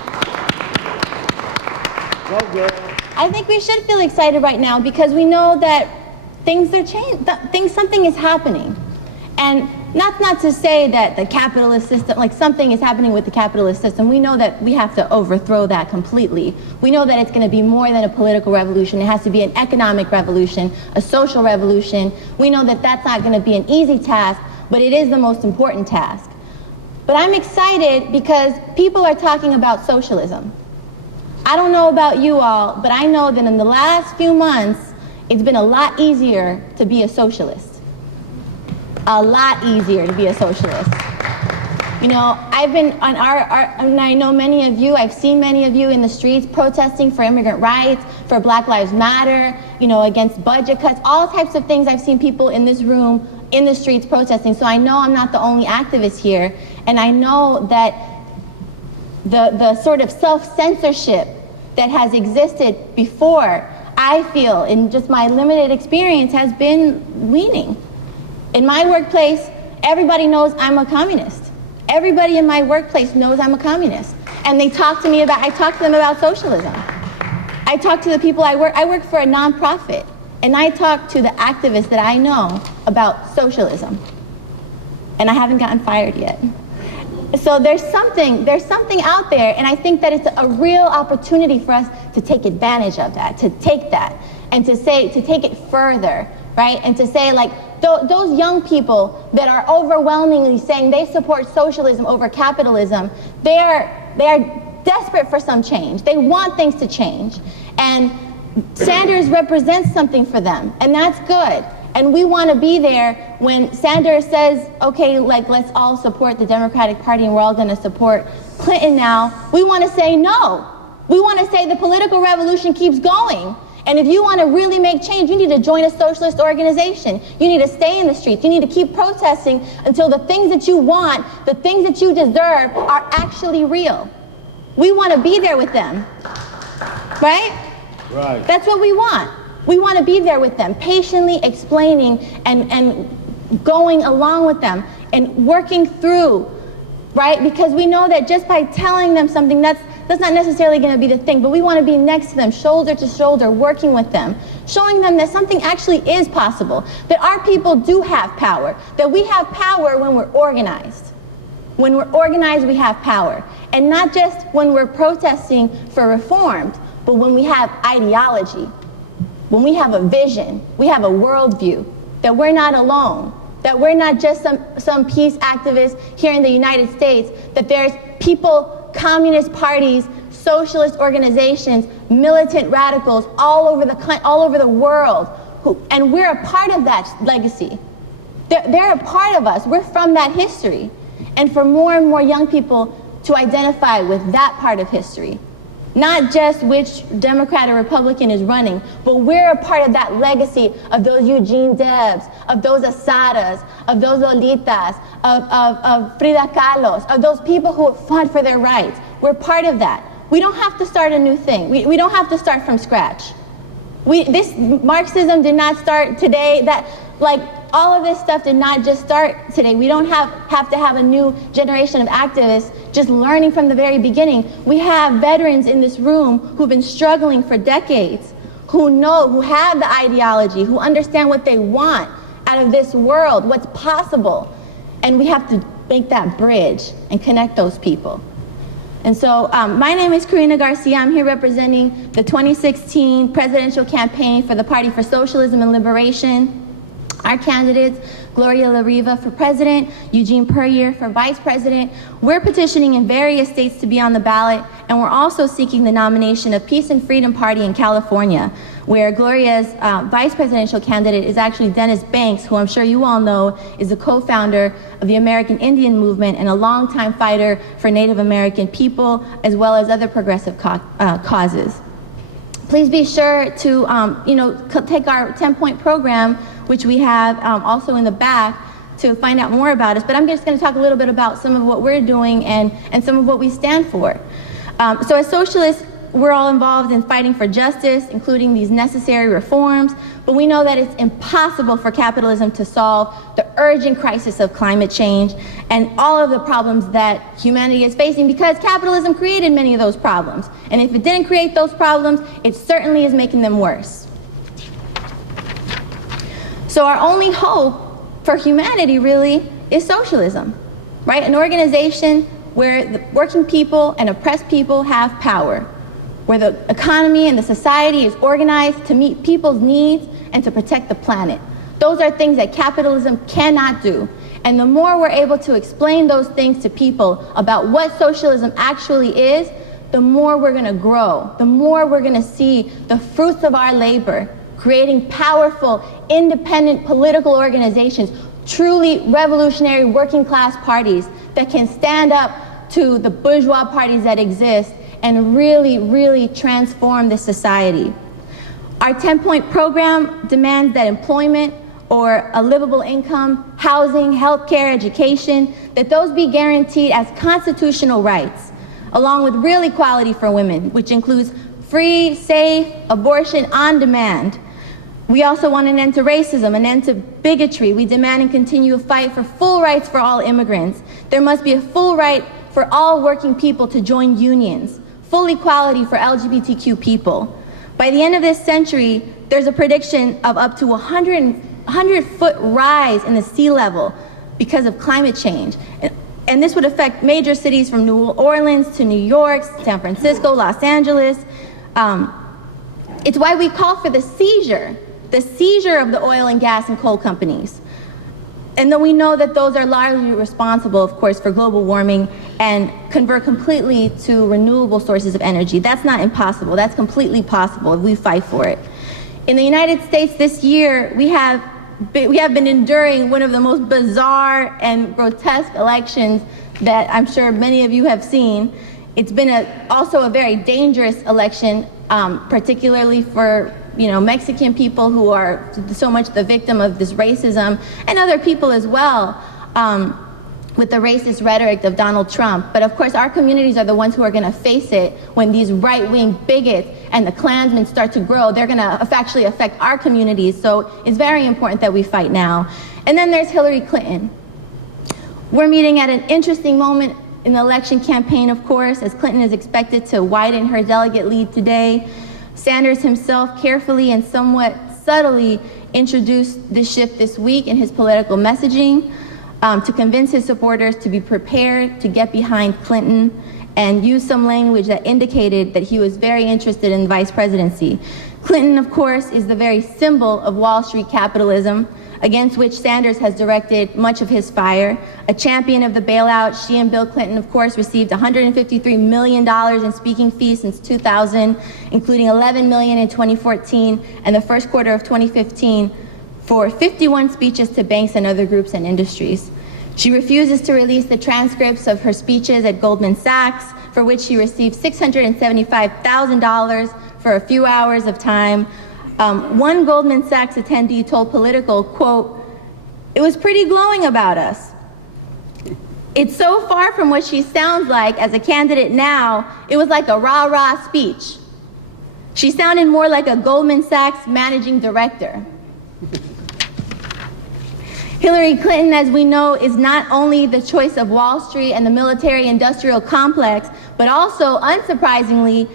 Well, good. I think we should feel excited right now because we know that things are changing. Something is happening. And not to say that the capitalist system, like something is happening with the capitalist system. We know that we have to overthrow that completely. We know that it's going to be more than a political revolution. It has to be an economic revolution, a social revolution. We know that that's not going to be an easy task, but it is the most important task. But I'm excited because people are talking about socialism. I don't know about you all, but I know that in the last few months, it's been a lot easier to be a socialist. A lot easier to be a socialist. You know, I've been on and I know many of you, I've seen many of you in the streets protesting for immigrant rights, for Black Lives Matter, you know, against budget cuts, all types of things. I've seen people in this room, in the streets protesting. So I know I'm not the only activist here. And I know that the sort of self-censorship that has existed before, I feel, in just my limited experience, has been weaning. In my workplace, everybody knows I'm a communist. Everybody in my workplace knows I'm a communist. And I talk to them about socialism. I talk to the people I work for a nonprofit, and I talk to the activists that I know about socialism. And I haven't gotten fired yet. So there's something out there, and I think that it's a real opportunity for us to take advantage of that, to take that, and to take it further, right? And to say, like, those young people that are overwhelmingly saying they support socialism over capitalism, they are desperate for some change. They want things to change. And Sanders represents something for them, and that's good. And we want to be there when Sanders says, okay, like, let's all support the Democratic Party and we're all going to support Clinton now. We want to say no. We want to say the political revolution keeps going. And if you want to really make change, you need to join a socialist organization. You need to stay in the streets. You need to keep protesting until the things that you want, the things that you deserve, are actually real. We want to be there with them, right? Right. That's what we want. We want to be there with them, patiently explaining and going along with them and working through, right? Because we know that just by telling them something, that's not necessarily going to be the thing, but we want to be next to them, shoulder to shoulder, working with them, showing them that something actually is possible, that our people do have power, that we have power when we're organized. When we're organized, we have power. And not just when we're protesting for reform, but when we have ideology, when we have a vision, we have a worldview, that we're not alone, that we're not just some peace activists here in the United States, that there's people, communist parties, socialist organizations, militant radicals all over the world, and we're a part of that legacy. They're a part of us. We're from that history. And for more and more young people to identify with that part of history, not just which Democrat or Republican is running, but we're a part of that legacy of those Eugene Debs, of those Asadas, of those Lolitas, of Frida Kahlos, of those people who fought for their rights. We're part of that. We don't have to start a new thing. We don't have to start from scratch. This Marxism did not start today. All of this stuff did not just start today. We don't have to have a new generation of activists just learning from the very beginning. We have veterans in this room who've been struggling for decades, who have the ideology, who understand what they want out of this world, what's possible. And we have to make that bridge and connect those people. And so my name is Karina Garcia. I'm here representing the 2016 presidential campaign for the Party for Socialism and Liberation. Our candidates, Gloria La Riva for president, Eugene Puryear for vice president. We're petitioning in various states to be on the ballot, and we're also seeking the nomination of Peace and Freedom Party in California, where Gloria's vice presidential candidate is actually Dennis Banks, who I'm sure you all know is the co-founder of the American Indian Movement and a longtime fighter for Native American people, as well as other progressive causes. Please be sure to take our 10-point program, which we have also in the back, to find out more about us. But I'm just going to talk a little bit about some of what we're doing and some of what we stand for. So as socialists, we're all involved in fighting for justice, including these necessary reforms, but we know that it's impossible for capitalism to solve the urgent crisis of climate change and all of the problems that humanity is facing, because capitalism created many of those problems. And if it didn't create those problems, it certainly is making them worse. So our only hope for humanity really is socialism, right? An organization where the working people and oppressed people have power, where the economy and the society is organized to meet people's needs and to protect the planet. Those are things that capitalism cannot do. And the more we're able to explain those things to people about what socialism actually is, the more we're going to grow, the more we're going to see the fruits of our labor, creating powerful, independent political organizations, truly revolutionary working class parties that can stand up to the bourgeois parties that exist and really, really transform this society. Our 10-point program demands that employment or a livable income, housing, healthcare, education, that those be guaranteed as constitutional rights, along with real equality for women, which includes free, safe abortion on demand. We also want an end to racism, an end to bigotry. We demand and continue a fight for full rights for all immigrants. There must be a full right for all working people to join unions, full equality for LGBTQ people. By the end of this century, there's a prediction of up to 100-foot rise in the sea level because of climate change. And this would affect major cities from New Orleans to New York, San Francisco, Los Angeles. It's why we call for the seizure of the oil and gas and coal companies. And though we know that those are largely responsible, of course, for global warming and convert completely to renewable sources of energy, that's not impossible. That's completely possible if we fight for it. In the United States this year, we have been enduring one of the most bizarre and grotesque elections that I'm sure many of you have seen. It's been also a very dangerous election, particularly for Mexican people who are so much the victim of this racism, and other people as well, with the racist rhetoric of Donald Trump. But of course, our communities are the ones who are going to face it when these right-wing bigots and the Klansmen start to grow. They're going to actually affect our communities. So it's very important that we fight now. And then there's Hillary Clinton. We're meeting at an interesting moment in the election campaign, of course, as Clinton is expected to widen her delegate lead today. Sanders himself carefully and somewhat subtly introduced this shift this week in his political messaging to convince his supporters to be prepared to get behind Clinton, and use some language that indicated that he was very interested in the vice presidency. Clinton, of course, is the very symbol of Wall Street capitalism, against which Sanders has directed much of his fire. A champion of the bailout, she and Bill Clinton, of course, received $153 million in speaking fees since 2000, including $11 million in 2014 and the first quarter of 2015 for 51 speeches to banks and other groups and industries. She refuses to release the transcripts of her speeches at Goldman Sachs, for which she received $675,000 for a few hours of time. One Goldman Sachs attendee told Politico, quote, "It was pretty glowing about us. It's so far from what she sounds like as a candidate now, it was like a rah-rah speech. She sounded more like a Goldman Sachs managing director." Hillary Clinton, as we know, is not only the choice of Wall Street and the military-industrial complex, but also, unsurprisingly,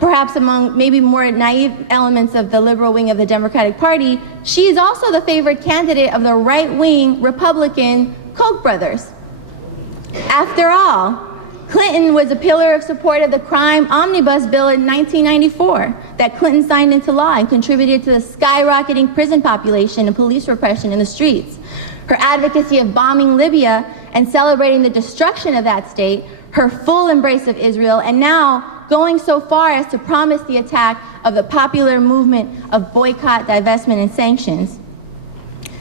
perhaps among maybe more naive elements of the liberal wing of the Democratic Party, she is also the favored candidate of the right-wing Republican Koch brothers. After all, Clinton was a pillar of support of the crime omnibus bill in 1994 that Clinton signed into law and contributed to the skyrocketing prison population and police repression in the streets. Her advocacy of bombing Libya and celebrating the destruction of that state, her full embrace of Israel, and now going so far as to promise the attack of the popular movement of boycott, divestment, and sanctions.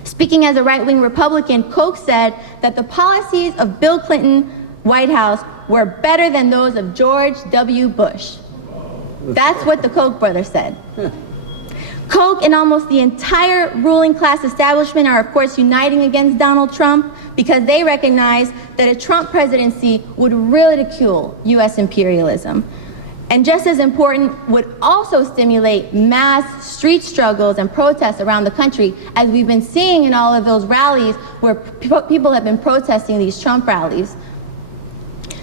Speaking as a right-wing Republican, Koch said that the policies of Bill Clinton White House were better than those of George W. Bush. That's what the Koch brothers said. Koch and almost the entire ruling class establishment are, of course, uniting against Donald Trump because they recognize that a Trump presidency would ridicule U.S. imperialism. And just as important, would also stimulate mass street struggles and protests around the country, as we've been seeing in all of those rallies where people have been protesting these Trump rallies.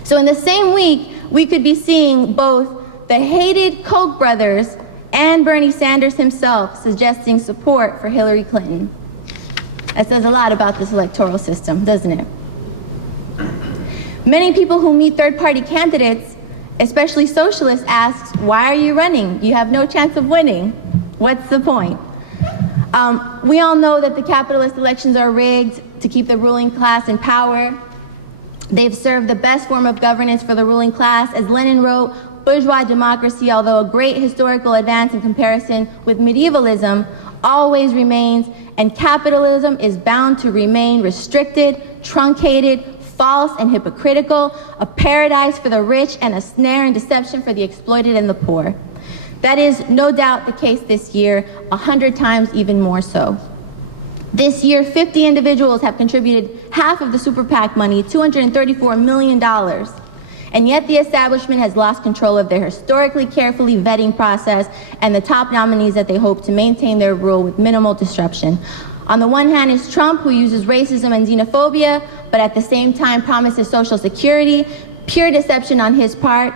So in the same week, we could be seeing both the hated Koch brothers and Bernie Sanders himself suggesting support for Hillary Clinton. That says a lot about this electoral system, doesn't it? Many people who meet third-party candidates, especially socialists, ask, why are you running? You have no chance of winning. What's the point? We all know that the capitalist elections are rigged to keep the ruling class in power. They've served the best form of governance for the ruling class. As Lenin wrote, bourgeois democracy, although a great historical advance in comparison with medievalism, always remains, and capitalism is bound to remain restricted, truncated, false, and hypocritical, a paradise for the rich and a snare and deception for the exploited and the poor. That is no doubt the case this year, 100 times even more so. This year, 50 individuals have contributed half of the super PAC money, $234 million. And yet the establishment has lost control of their historically carefully vetting process and the top nominees that they hope to maintain their rule with minimal disruption. On the one hand is Trump, who uses racism and xenophobia, but at the same time promises Social Security, pure deception on his part.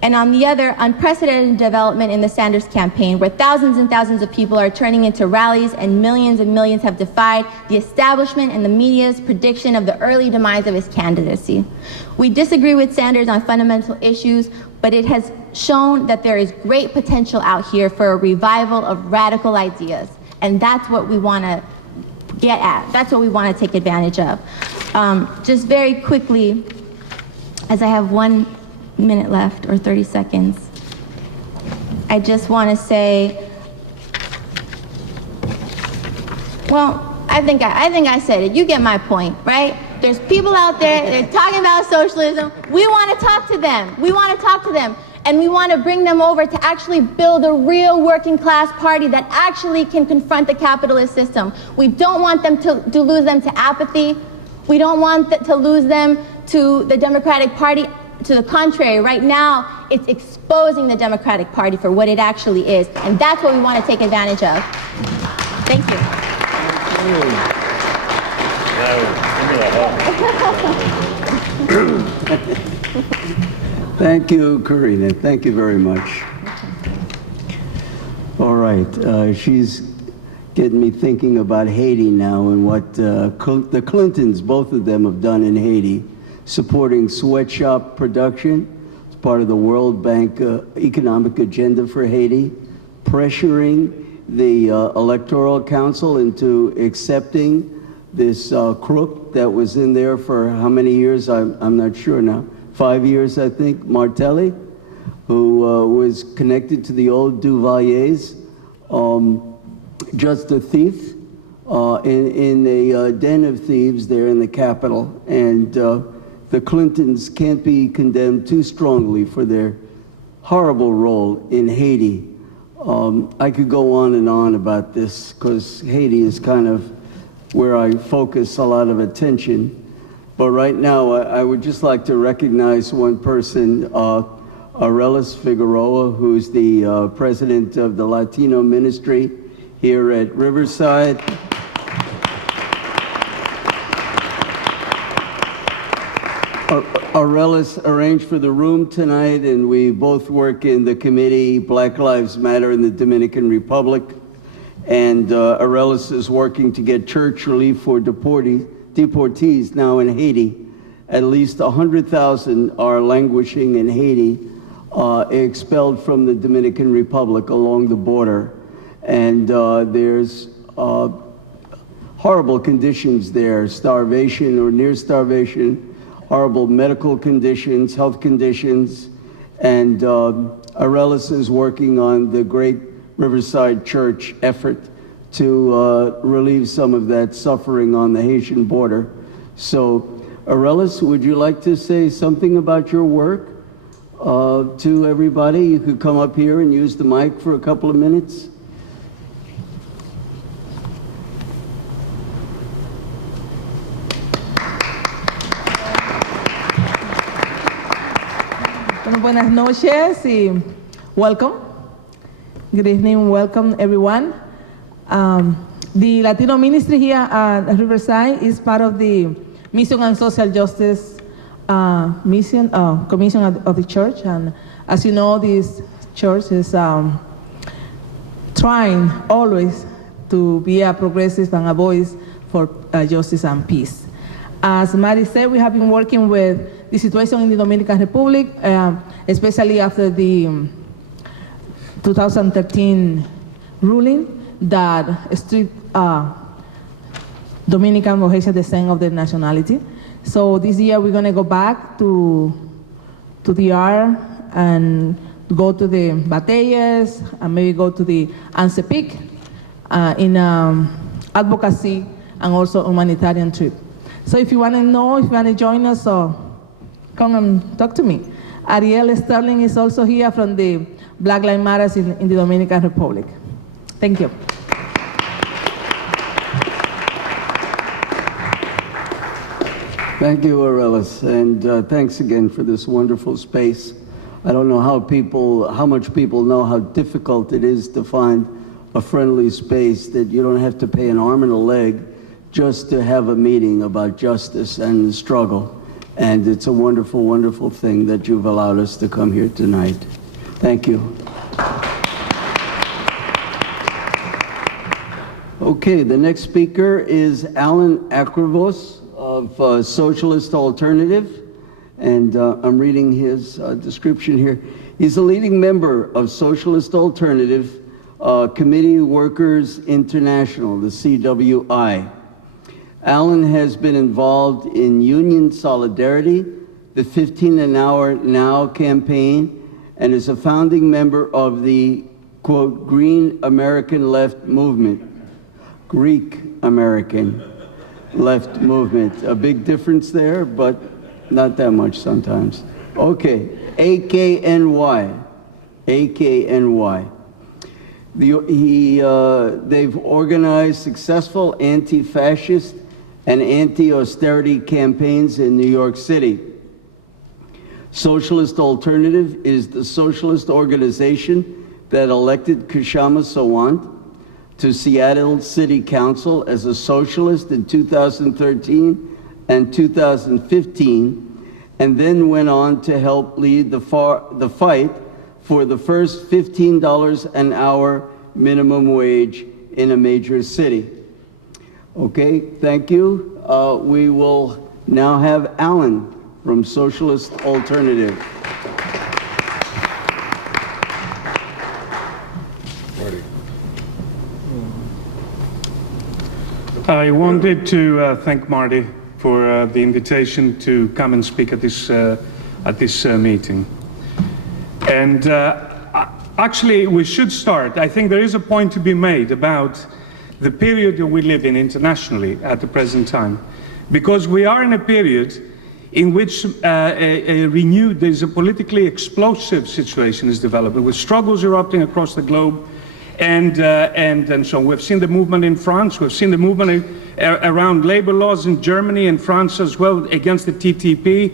And on the other, unprecedented development in the Sanders campaign, where thousands and thousands of people are turning into rallies and millions have defied the establishment and the media's prediction of the early demise of his candidacy. We disagree with Sanders on fundamental issues, but it has shown that there is great potential out here for a revival of radical ideas. And that's what we want to get at. That's what we want to take advantage of. Just very quickly, as I have 1 minute left, or 30 seconds, I just want to say, well, I think I said it. You get my point, right? There's people out there, they're talking about socialism. We want to talk to them. We want to talk to them. And we want to bring them over to actually build a real working class party that actually can confront the capitalist system. We don't want them to lose them to apathy. We don't want to lose them to the Democratic Party. To the contrary, right now, it's exposing the Democratic Party for what it actually is. And that's what we want to take advantage of. Thank you. Thank you, Karina. Thank you very much. All right. She's getting me thinking about Haiti now and what the Clintons, both of them, have done in Haiti, supporting sweatshop production as part of the World Bank economic agenda for Haiti, pressuring the Electoral Council into accepting this crook that was in there for how many years? I'm not sure now. 5 years, I think, Martelli, who was connected to the old Duvaliers, just a thief in a den of thieves there in the capital. And the Clintons can't be condemned too strongly for their horrible role in Haiti. I could go on and on about this because Haiti is kind of where I focus a lot of attention. But right now, I would just like to recognize one person, Arelis Figueroa, who's the president of the Latino ministry here at Riverside. Arelis arranged for the room tonight, and we both work in the committee Black Lives Matter in the Dominican Republic. And Arelis is working to get church relief for deportees now in Haiti. At least 100,000 are languishing in Haiti, expelled from the Dominican Republic along the border. And there's horrible conditions there, starvation or near starvation, horrible medical conditions, health conditions. And Arelis is working on the Great Riverside Church effort to relieve some of that suffering on the Haitian border. So, Arelis, would you like to say something about your work to everybody? You could come up here and use the mic for a couple of minutes. Buenas noches y welcome. Good evening, welcome everyone. The Latino ministry here at Riverside is part of the Mission and Social Justice Commission of the church. And as you know, this church is trying always to be a progressive and a voice for justice and peace. As Mari said, we have been working with the situation in the Dominican Republic, especially after the 2013 ruling that stripped Dominican or Haitian descent of their nationality. So this year we're going to go back to DR and go to the Batallas and maybe go to the Ansepic in advocacy and also humanitarian trip. So if you want to know, if you want to join us, come and talk to me. Ariel Sterling is also here from the Black Lives Matter in the Dominican Republic. Thank you. Thank you, Arelis, and thanks again for this wonderful space. I don't know how much people know how difficult it is to find a friendly space that you don't have to pay an arm and a leg just to have a meeting about justice and the struggle. And it's a wonderful, wonderful thing that you've allowed us to come here tonight. Thank you. Okay, the next speaker is Alan Akrivos of Socialist Alternative, and I'm reading his description here. He's a leading member of Socialist Alternative Committee Workers International, the CWI. Alan has been involved in Union Solidarity, the 15 an Hour Now campaign, and is a founding member of the, quote, Green American Left Movement, Greek American Left Movement. A big difference there, but not that much sometimes. Okay, AKNY. AKNY. They've organized successful anti-fascist and anti-austerity campaigns in New York City. Socialist Alternative is the socialist organization that elected Kshama Sawant to Seattle City Council as a socialist in 2013 and 2015, and then went on to help lead the fight for the first $15 an hour minimum wage in a major city. Okay, thank you. We will now have Alan from Socialist Alternative. Marty. I wanted to thank Marty for the invitation to come and speak at this meeting. And actually, we should start. I think there is a point to be made about the period that we live in internationally at the present time, because we are in a period in which there's a politically explosive situation is developing, with struggles erupting across the globe, and so on. We've seen the movement in France, we've seen the movement around labor laws in Germany and France as well against the TTP,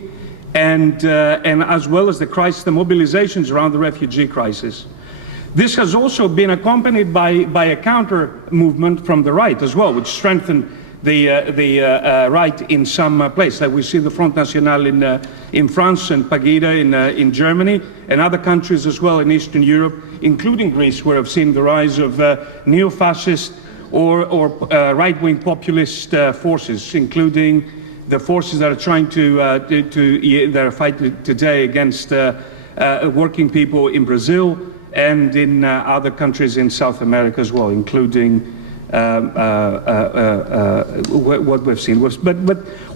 and as well as the crisis, the mobilizations around the refugee crisis. This has also been accompanied by a counter movement from the right as well, which strengthened the right in some places. Like we see the Front National in France and Pegida in Germany, and other countries as well in Eastern Europe, including Greece, where I've seen the rise of neo-fascist or right-wing populist forces, including the forces that are trying that are fighting today against working people in Brazil and in other countries in South America as well, including what we've seen. But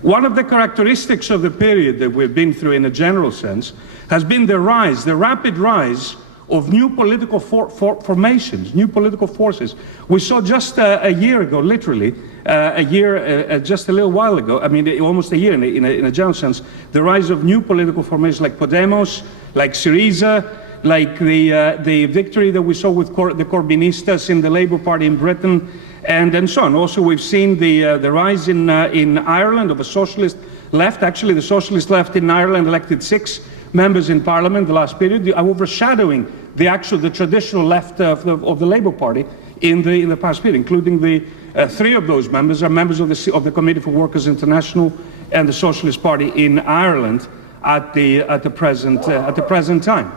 one of the characteristics of the period that we've been through in a general sense has been the rapid rise of new political formations, new political forces. We saw just a year ago, literally, just a little while ago, I mean, almost a year in a general sense, the rise of new political formations like Podemos, like Syriza, like the victory that we saw with the Corbynistas in the Labour Party in Britain, and so on. Also, we've seen the rise in Ireland of a socialist left. Actually, the socialist left in Ireland elected 6 members in Parliament the last period, overshadowing the traditional left of the Labour Party in the past period, including the 3 of those members are members of the Committee for Workers International and the Socialist Party in Ireland at the present time.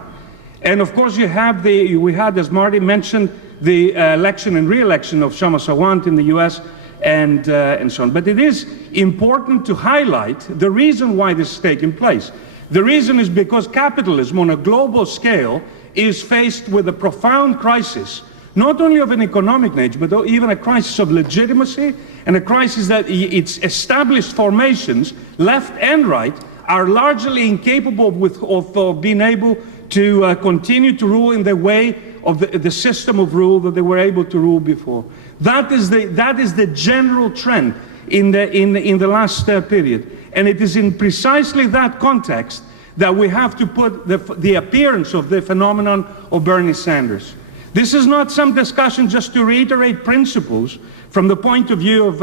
And of course, we had, as Marty mentioned, the election and re-election of Kshama Sawant in the U.S. and so on. But it is important to highlight the reason why this is taking place. The reason is because capitalism on a global scale is faced with a profound crisis, not only of an economic nature, but even a crisis of legitimacy, and a crisis that its established formations, left and right, are largely incapable of being able to continue to rule in the way of the system of rule that they were able to rule before. That is the general trend in the last period. And it is in precisely that context that we have to put the appearance of the phenomenon of Bernie Sanders. This is not some discussion just to reiterate principles from the point of view of,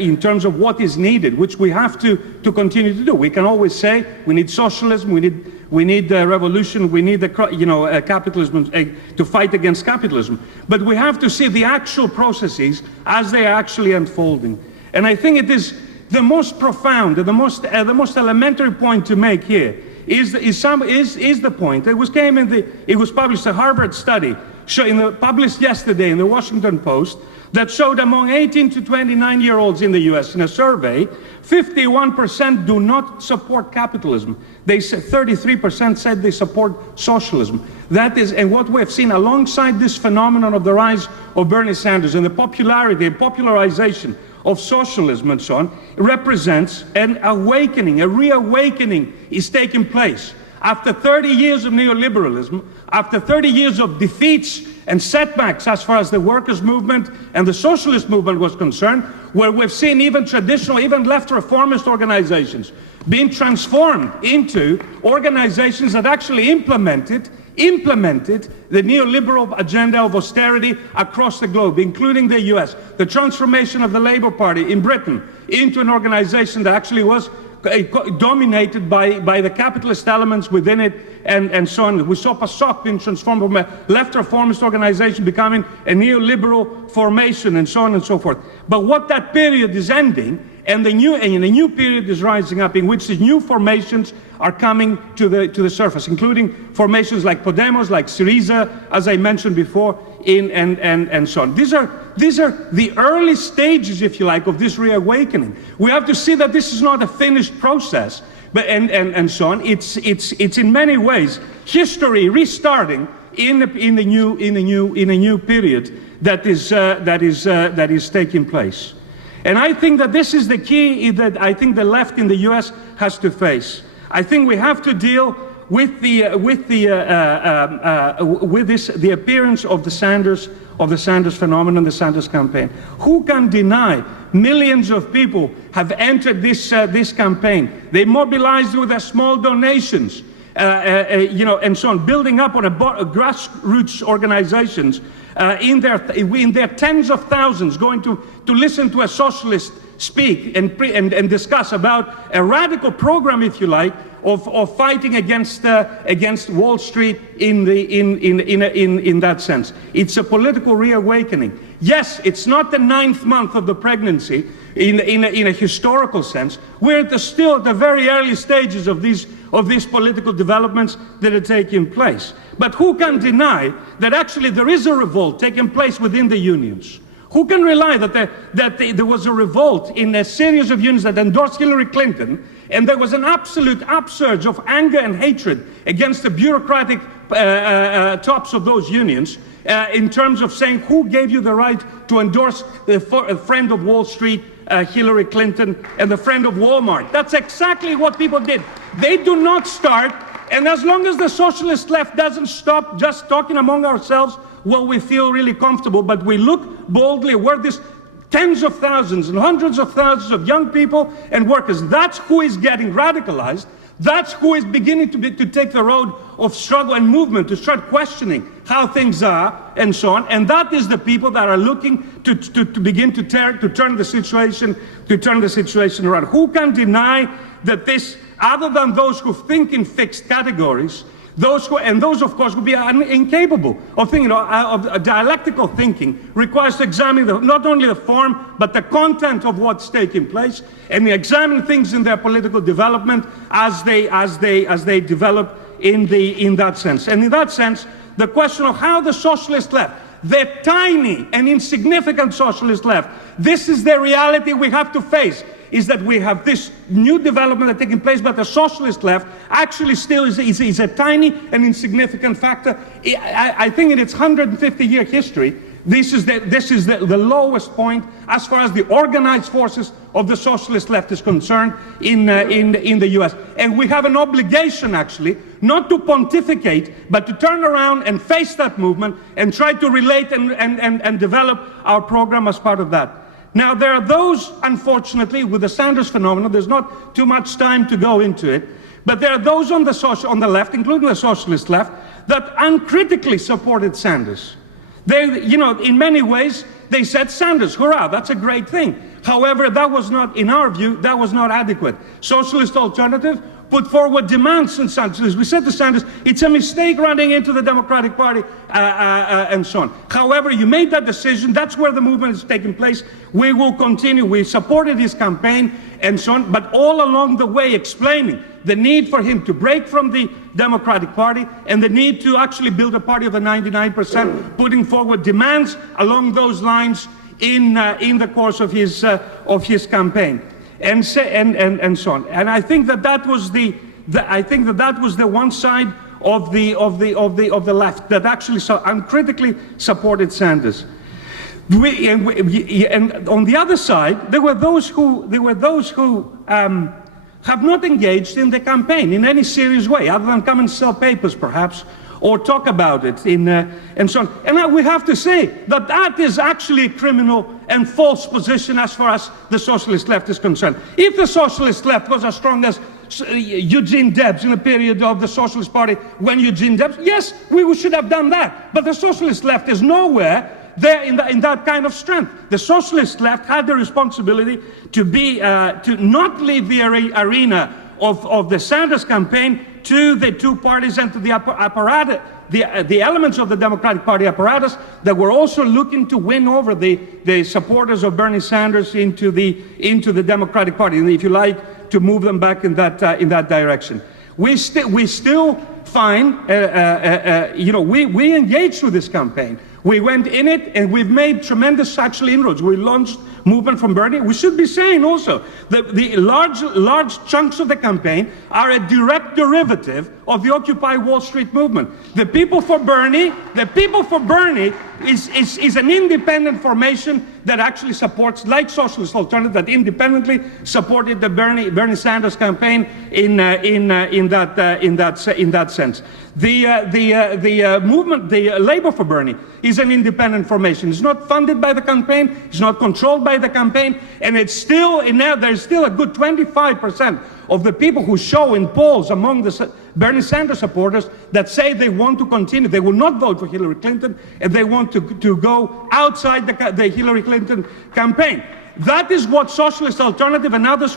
in terms of what is needed, which we have to continue to do. We can always say we need socialism, we need revolution, we need capitalism to fight against capitalism. But we have to see the actual processes as they are actually unfolding. And I think it is the most profound, the most elementary point to make here is the point. It was published a Harvard study published yesterday in the Washington Post, that showed among 18 to 29-year-olds in the US, in a survey, 51% do not support capitalism. They said 33% said they support socialism. That is, and what we have seen alongside this phenomenon of the rise of Bernie Sanders and the popularity and popularization of socialism and so on, represents an awakening, a reawakening is taking place. After 30 years of neoliberalism, after 30 years of defeats and setbacks as far as the workers' movement and the socialist movement was concerned, where we've seen even traditional, even left reformist organizations being transformed into organizations that actually implemented the neoliberal agenda of austerity across the globe, including the US, the transformation of the Labour Party in Britain into an organization that actually was dominated by the capitalist elements within it, and so on. We saw PASOK being transformed from a left reformist organization becoming a neoliberal formation, and so on and so forth. But what that period is ending, and a new period is rising up in which the new formations are coming to the surface, including formations like Podemos, like Syriza, as I mentioned before, and so on. These are the early stages, if you like, of this reawakening. We have to see that this is not a finished process, but and so on. It's in many ways history restarting in a new period that is taking place. And I think that this is the key that I think the left in the US has to face. I think we have to deal with the appearance of the Sanders phenomenon, the Sanders campaign. Who can deny millions of people have entered this campaign? They mobilized with their small donations, and so on, building up on a grassroots organizations in their tens of thousands, going to listen to a socialist speak and discuss about a radical program, if you like, of fighting against Wall Street in that sense. It's a political reawakening. Yes, it's not the 9th month of the pregnancy in a historical sense. We're still at the very early stages of these political developments that are taking place. But who can deny that actually there is a revolt taking place within the unions? Who can rely that there was a revolt in a series of unions that endorsed Hillary Clinton, and there was an absolute upsurge of anger and hatred against the bureaucratic tops of those unions in terms of saying, who gave you the right to endorse the friend of Wall Street, Hillary Clinton, and the friend of Walmart? That's exactly what people did. They do not start, and as long as the socialist left doesn't stop just talking among ourselves, well, we feel really comfortable, but we look boldly where this tens of thousands and hundreds of thousands of young people and workers, that's who is getting radicalized. That's who is beginning to take the road of struggle and movement, to start questioning how things are and so on. And that is the people that are looking to begin to turn the situation around. Who can deny that this, other than those who think in fixed categories, those of course would be incapable of thinking, of dialectical thinking, requires to examine not only the form but the content of what's taking place, and examine things in their political development as they develop in that sense. And in that sense, the question of how the socialist left, the tiny and insignificant socialist left, this is the reality we have to face. Is that we have this new development that's taking place, but the socialist left actually still is a tiny and insignificant factor. I think in its 150-year history, this is the lowest point as far as the organized forces of the socialist left is concerned in the US. And we have an obligation, actually, not to pontificate, but to turn around and face that movement and try to relate and develop our program as part of that. Now, there are those, unfortunately, with the Sanders phenomenon, there's not too much time to go into it, but there are those on the left, including the socialist left, that uncritically supported Sanders. They, in many ways, they said, Sanders, hurrah, that's a great thing. However, that was not, in our view, that was not adequate. Socialist alternative put forward demands and such. As we said to Sanders, it's a mistake running into the Democratic Party and so on. However, you made that decision. That's where the movement is taking place. We will continue. We supported his campaign and so on, but all along the way explaining the need for him to break from the Democratic Party and the need to actually build a party of the 99%, putting forward demands along those lines in the course of his campaign. And so on. And I think that was the one side of the left that actually uncritically supported Sanders. And on the other side, there were those who have not engaged in the campaign in any serious way, other than come and sell papers, perhaps, or talk about it and so on. And we have to say that that is actually a criminal and false position as far as the socialist left is concerned. If the socialist left was as strong as Eugene Debs in the period of the Socialist Party when Eugene Debs, yes, we should have done that. But the socialist left is nowhere there in that kind of strength. The socialist left had the responsibility to not leave the arena of the Sanders campaign to the two parties and to the apparatus, the elements of the Democratic Party apparatus that were also looking to win over the supporters of Bernie Sanders into the Democratic Party, and if you like, to move them back in that direction. We still find, we engaged with this campaign. We went in it, and we've made tremendous actually inroads. We launched movement from Bernie. We should be saying also that the large chunks of the campaign are a direct derivative of the Occupy Wall Street movement. The People for Bernie is an independent formation that actually supports, like Socialist Alternative, that independently supported the Bernie Sanders campaign in that sense. The movement, the Labor for Bernie, is an independent formation. It's not funded by the campaign. It's not controlled by the campaign, and it's still there's still a good 25% of the people who show in polls among the Bernie Sanders supporters that say they want to continue. They will not vote for Hillary Clinton, and they want to go outside the Hillary Clinton campaign. That is what Socialist Alternative and others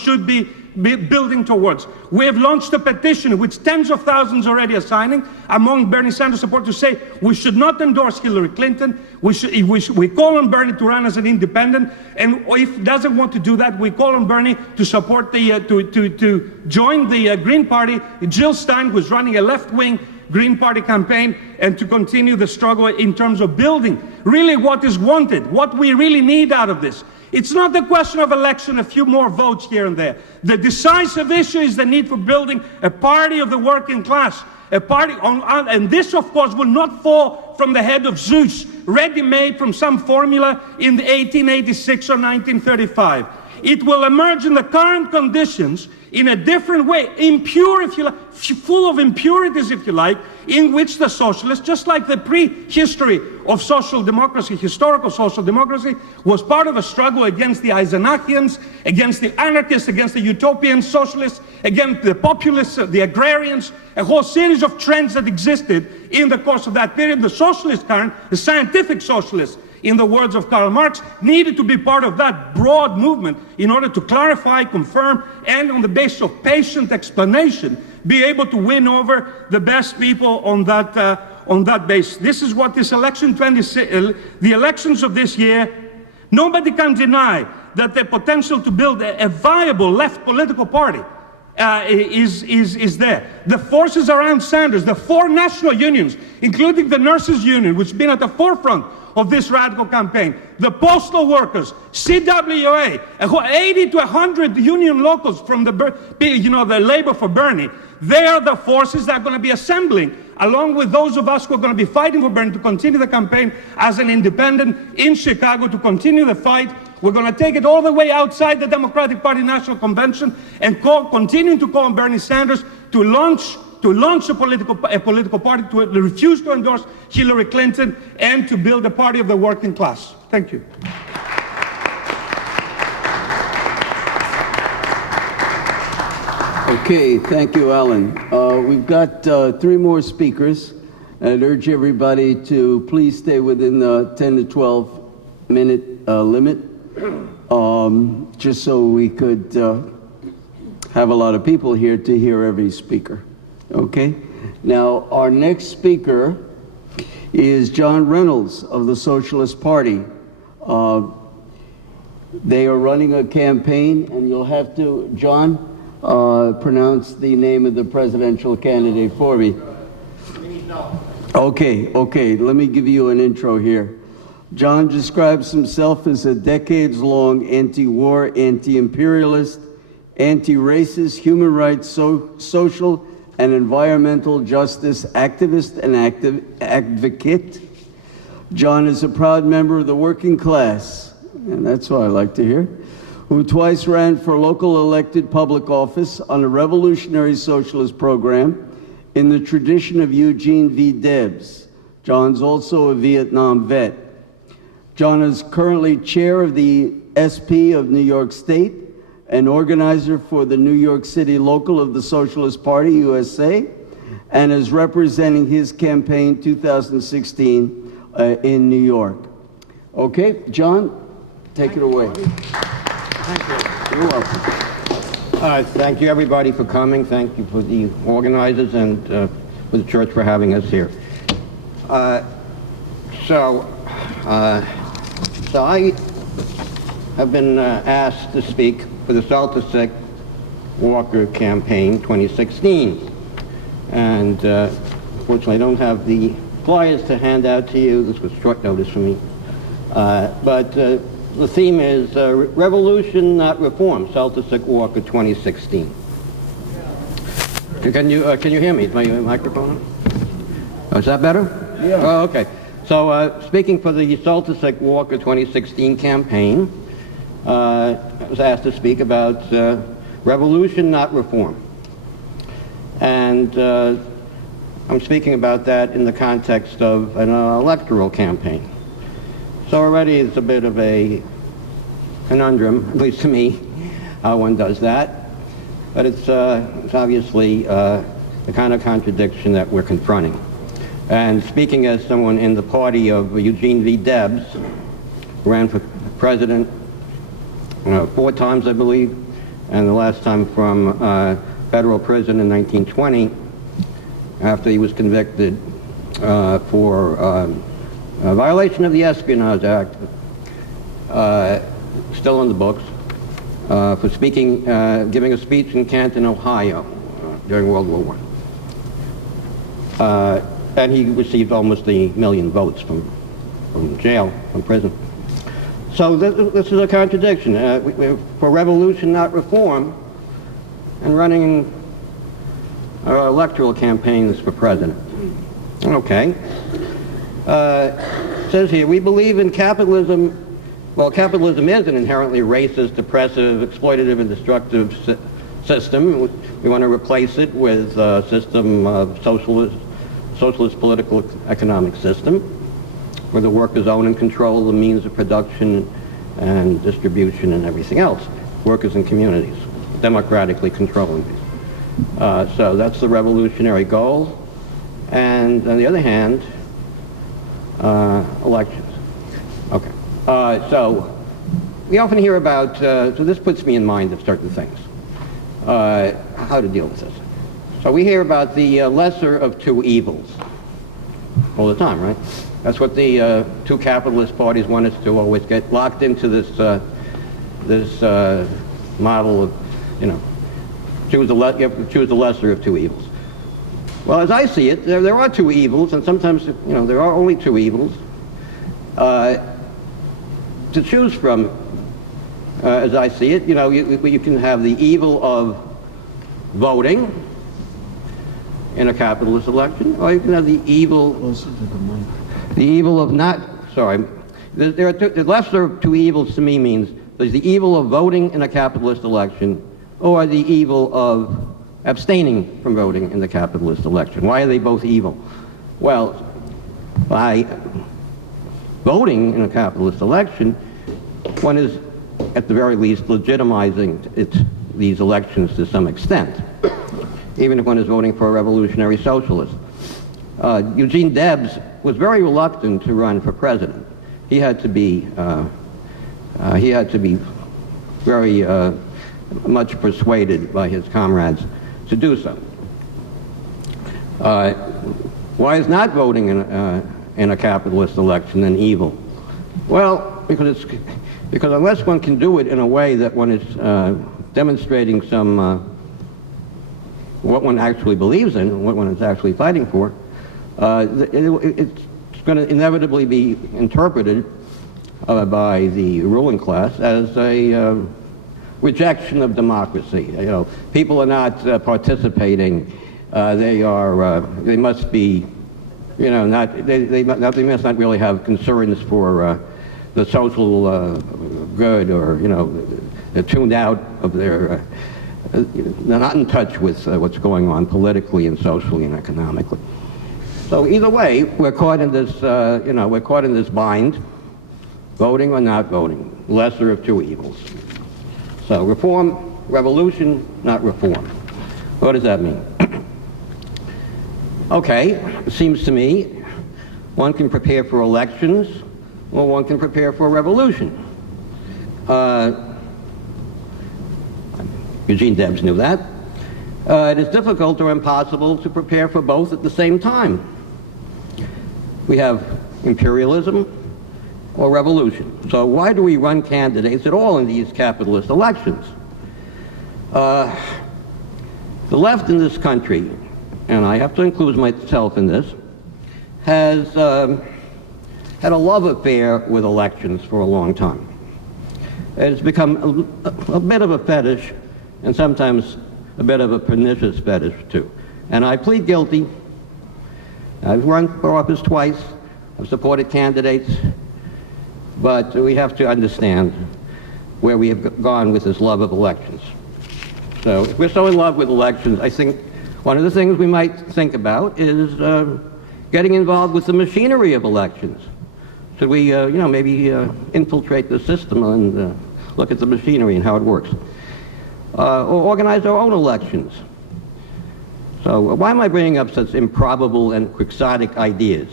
should be building towards. We have launched a petition which tens of thousands already are signing among Bernie Sanders supporters to say we should not endorse Hillary Clinton. We call on Bernie to run as an independent, and if he doesn't want to do that, we call on Bernie to support to join the Green Party. Jill Stein, who's running a left-wing Green Party campaign, and to continue the struggle in terms of building really what is wanted, what we really need out of this. It's not the question of election, a few more votes here and there. The decisive issue is the need for building a party of the working class, a party and this, of course, will not fall from the head of Zeus, ready-made from some formula in the 1886 or 1935. It will emerge in the current conditions in a different way, impure, if you like, full of impurities, if you like, in which the socialists, just like the prehistory of social democracy, historical social democracy, was part of a struggle against the Eisenachians, against the anarchists, against the utopian socialists, against the populists, the agrarians, a whole series of trends that existed in the course of that period. The socialist current, the scientific socialists, in the words of Karl Marx, needed to be part of that broad movement in order to clarify, confirm, and on the basis of patient explanation, be able to win over the best people on that basis. This is what this election, the elections of this year, nobody can deny that the potential to build a viable left political party is there. The forces around Sanders, the four national unions, including the nurses union, which has been at the forefront of this radical campaign, the postal workers, CWA, 80 to 100 union locals from the Labor for Bernie, they are the forces that are going to be assembling, along with those of us who are going to be fighting for Bernie to continue the campaign as an independent in Chicago, to continue the fight. We're going to take it all the way outside the Democratic Party National Convention and continue to call on Bernie Sanders to launch a political party, to refuse to endorse Hillary Clinton, and to build a party of the working class. Thank you. Okay, thank you, Alan. We've got 3 more speakers. I'd urge everybody to please stay within the 10 to 12 minute limit, just so we could have a lot of people here to hear every speaker. Okay? Now, our next speaker is John Reynolds of the Socialist Party. They are running a campaign, and you'll have to, John, pronounce the name of the presidential candidate for me. Okay, let me give you an intro here. John describes himself as a decades-long anti-war, anti-imperialist, anti-racist, human rights, social and environmental justice activist and advocate. John is a proud member of the working class, and that's what I like to hear, who twice ran for local elected public office on a revolutionary socialist program in the tradition of Eugene V. Debs. John's also a Vietnam vet. John is currently chair of the SP of New York State, an organizer for the New York City local of the Socialist Party, USA, and is representing his campaign 2016 in New York. Okay, John, take it away. Thank you. You're welcome. Thank you, everybody, for coming. Thank you for the organizers and for the church for having us here. So I have been asked to speak for the Celtic Walker campaign 2016. And unfortunately, I don't have the flyers to hand out to you. This was short notice for me. But the theme is Revolution, Not Reform, Celtic Walker 2016. Can you hear me? Is my microphone on? Oh, is that better? Yeah. Oh, okay. So speaking for the Celtic Walker 2016 campaign, I was asked to speak about revolution, not reform. And I'm speaking about that in the context of an electoral campaign. So already it's a bit of a conundrum, at least to me, how one does that. But it's obviously the kind of contradiction that we're confronting. And speaking as someone in the party of Eugene V. Debs, who ran for president 4 times, I believe, and the last time from federal prison in 1920, after he was convicted for a violation of the Espionage Act, still in the books, for speaking, giving a speech in Canton, Ohio, during World War I. And he received almost 1 million votes from jail, from prison. So this is a contradiction. We're for revolution, not reform, and running our electoral campaigns for president. Okay. It says here, we believe in capitalism. Well, capitalism is an inherently racist, oppressive, exploitative, and destructive system. We want to replace it with a system of socialist political economic system, where the workers own and control the means of production and distribution and everything else. Workers and communities, democratically controlling these. So that's the revolutionary goal. And on the other hand, elections. Okay. So we often hear about, so this puts me in mind of certain things, how to deal with this. So we hear about the lesser of two evils all the time, right? That's what the two capitalist parties want us to always get locked into this model of, you have to choose the lesser of two evils. Well, as I see it, there are two evils, and sometimes, there are only two evils to choose from. As I see it, you can have the evil of voting in a capitalist election, or you can have the evil of not, sorry, there are the lesser of two evils to me means there's the evil of voting in a capitalist election or the evil of abstaining from voting in the capitalist election. Why are they both evil? Well, by voting in a capitalist election, one is at the very least legitimizing these elections to some extent, even if one is voting for a revolutionary socialist. Eugene Debs was very reluctant to run for president. He had to be very much persuaded by his comrades to do so. Why is not voting in a capitalist election an evil? Well, because unless one can do it in a way that one is demonstrating some what one actually believes in, what one is actually fighting for, it's going to inevitably be interpreted by the ruling class as a rejection of democracy. You know, people are not participating. They must be, you know, they must not really have concerns for the social good, or, you know, they're tuned out of their, they're not in touch with what's going on politically and socially and economically. So either way, we're caught in this, you know, we're caught in this bind, voting or not voting, lesser of two evils. So reform, revolution, not reform. What does that mean? Okay, it seems to me one can prepare for elections, or one can prepare for a revolution. Eugene Debs knew that. It is difficult or impossible to prepare for both at the same time. We have imperialism or revolution. So why do we run candidates at all in these capitalist elections? The left in this country, and I have to include myself in this, has had a love affair with elections for a long time. It's become a bit of a fetish, and sometimes a bit of a pernicious fetish too. And I plead guilty. I've run for office twice. I've supported candidates. But we have to understand where we have gone with this love of elections. So if we're so in love with elections, I think one of the things we might think about is getting involved with the machinery of elections. Should we, you know, maybe infiltrate the system and look at the machinery and how it works? Or organize our own elections. So why am I bringing up such improbable and quixotic ideas?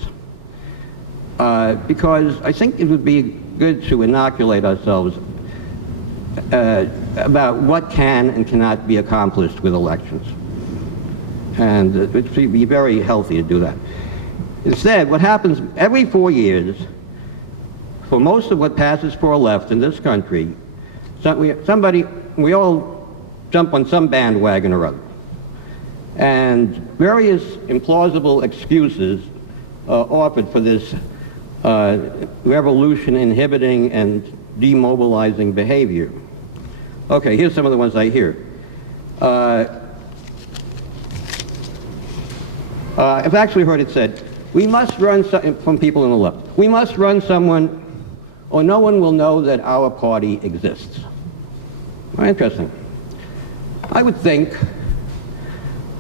Because I think it would be good to inoculate ourselves about what can and cannot be accomplished with elections. And it would be very healthy to do that. Instead, what happens every 4 years, for most of what passes for a left in this country, we all jump on some bandwagon or other. And various implausible excuses are offered for this revolution inhibiting and demobilizing behavior. Okay, here's some of the ones I hear. I've actually heard it said, we must run, from people on the left, we must run someone or no one will know that our party exists. Very interesting. I would think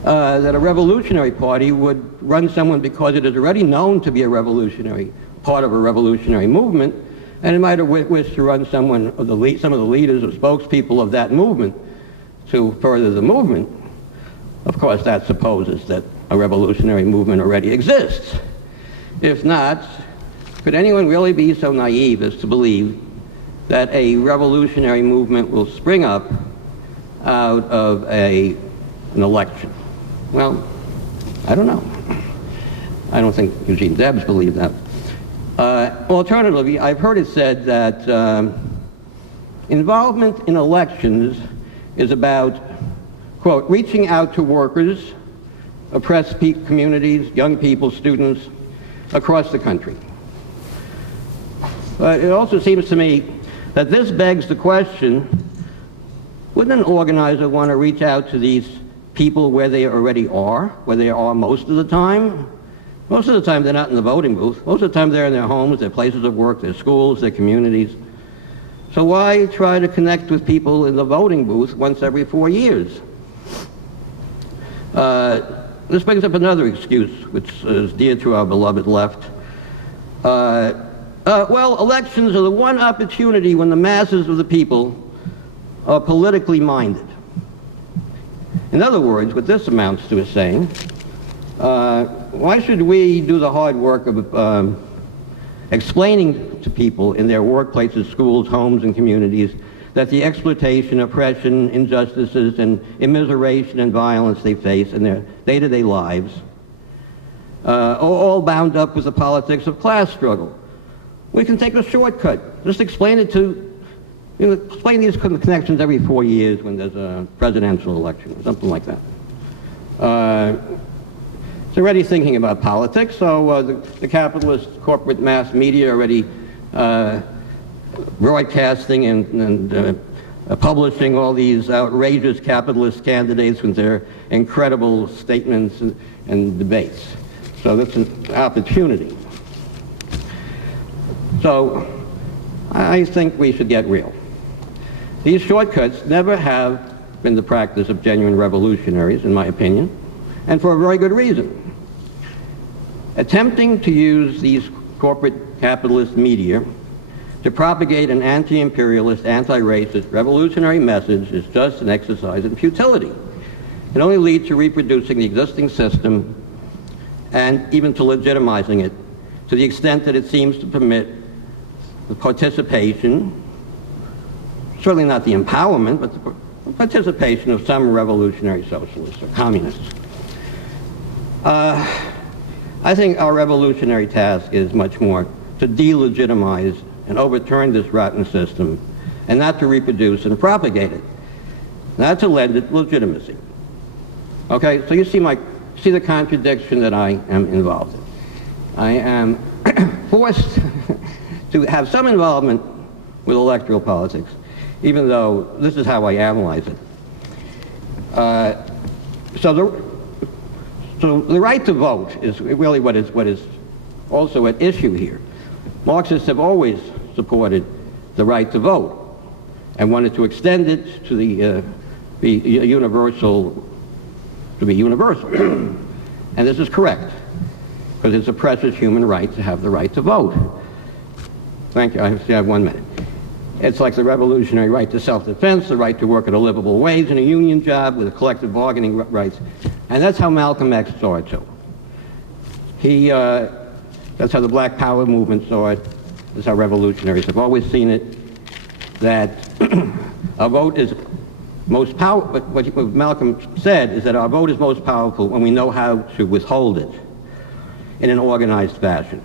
that a revolutionary party would run someone because it is already known to be a revolutionary, part of a revolutionary movement, and it might have wished to run someone of some of the leaders or spokespeople of that movement to further the movement. Of course, that supposes that a revolutionary movement already exists. If not, could anyone really be so naive as to believe that a revolutionary movement will spring up out of an election? Well, I don't know. I don't think Eugene Debs believed that. Alternatively, I've heard it said that involvement in elections is about, quote, reaching out to workers, oppressed communities, young people, students across the country. But it also seems to me that this begs the question, wouldn't an organizer want to reach out to these people where they already are, where they are most of the time? Most of the time they're not in the voting booth. Most of the time they're in their homes, their places of work, their schools, their communities. So why try to connect with people in the voting booth once every 4 years? This brings up another excuse, which is dear to our beloved left. Well, elections are the one opportunity when the masses of the people are politically minded. In other words, what this amounts to is saying, why should we do the hard work of explaining to people in their workplaces, schools, homes, and communities that the exploitation, oppression, injustices, and immiseration and violence they face in their day-to-day lives are all bound up with the politics of class struggle. We can take a shortcut. Just explain it to, explain these connections every 4 years when there's a presidential election or something like that. It's already thinking about politics, so the capitalist corporate mass media already broadcasting and publishing all these outrageous capitalist candidates with their incredible statements and debates. So that's an opportunity. So I think we should get real. These shortcuts never have been the practice of genuine revolutionaries, in my opinion, and for a very good reason. Attempting to use these corporate capitalist media to propagate an anti-imperialist, anti-racist, revolutionary message is just an exercise in futility. It only leads to reproducing the existing system and even to legitimizing it to the extent that it seems to permit the participation, certainly not the empowerment, but the participation of some revolutionary socialists or communists. I think our revolutionary task is much more to delegitimize and overturn this rotten system, and not to reproduce and propagate it, not to lend it legitimacy. Okay, so you see the contradiction that I am involved in. I am forced to have some involvement with electoral politics, even though this is how I analyze it. So the right to vote is really what is also at issue here. Marxists have always supported the right to vote and wanted to extend it to be universal. And this is correct, because it suppresses human right to have the right to vote. Thank you. I have 1 minute. It's like the revolutionary right to self-defense, the right to work at a livable wage in a union job with collective bargaining rights. And that's how Malcolm X saw it too. That's how the Black Power movement saw it. That's how revolutionaries have always seen it, that a vote is most powerful. What Malcolm said is that our vote is most powerful when we know how to withhold it in an organized fashion.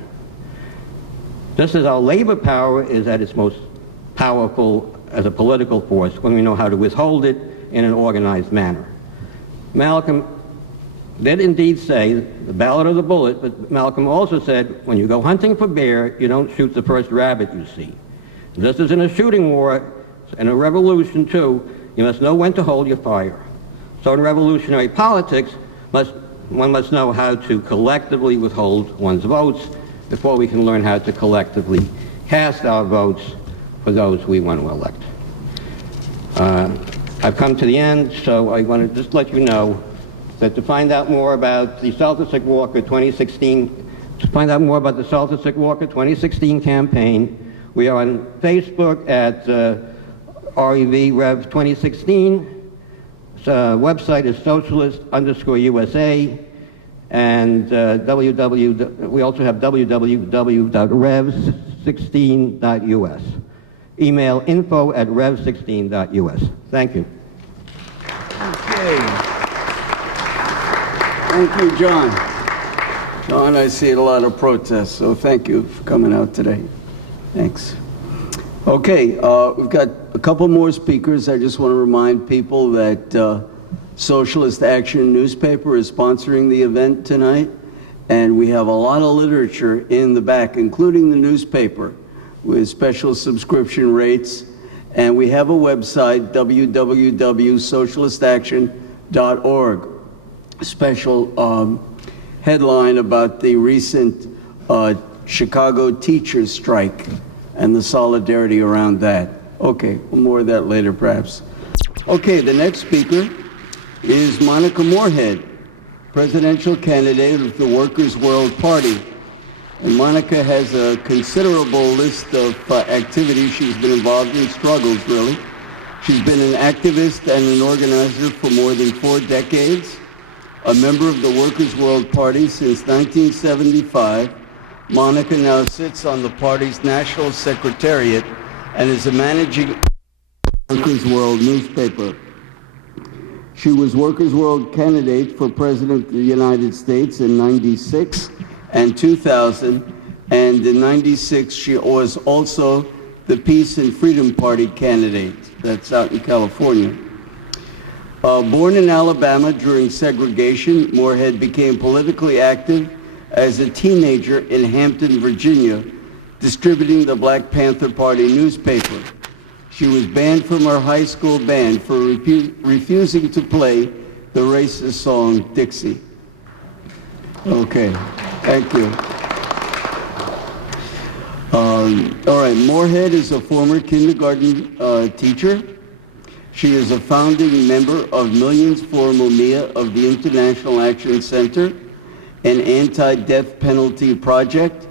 Just as our labor power is at its most powerful as a political force when we know how to withhold it in an organized manner. Malcolm did indeed say the ballot or the bullet, but Malcolm also said when you go hunting for bear, you don't shoot the first rabbit you see. Just as in a shooting war and a revolution too, you must know when to hold your fire. So in revolutionary politics, one must know how to collectively withhold one's votes before we can learn how to collectively cast our votes for those we want to elect. I've come to the end, so I want to just let you know that to find out more about the Saltersick-Walker 2016 campaign, we are on Facebook at Rev 2016. Website is socialist_USA, and we also have www.rev16.us. Email info@rev16.us. Thank you. Okay. Thank you, John. John, I see a lot of protests, so thank you for coming out today. Thanks. Okay, we've got a couple more speakers. I just want to remind people that Socialist Action newspaper is sponsoring the event tonight, and we have a lot of literature in the back, including the newspaper, with special subscription rates. And we have a website, www.socialistaction.org. Special headline about the recent Chicago teachers strike and the solidarity around that. Okay, more of that later perhaps. Okay, the next speaker is Monica Moorhead, presidential candidate of the Workers' World Party. And Monica has a considerable list of activities she's been involved in, struggles really. She's been an activist and an organizer for more than 4 decades, a member of the Workers' World Party since 1975. Monica now sits on the party's national secretariat and is a managing Workers' World newspaper. She was Workers' World candidate for President of the United States in 96 and 2000, and in 96 she was also the Peace and Freedom Party candidate. That's out in California. Born in Alabama during segregation, Moorhead became politically active as a teenager in Hampton, Virginia, distributing the Black Panther Party newspaper. She was banned from her high school band for refusing to play the racist song Dixie. Okay, thank you. All right, Moorhead is a former kindergarten teacher. She is a founding member of Millions for Mumia of the International Action Center, an anti-death penalty project,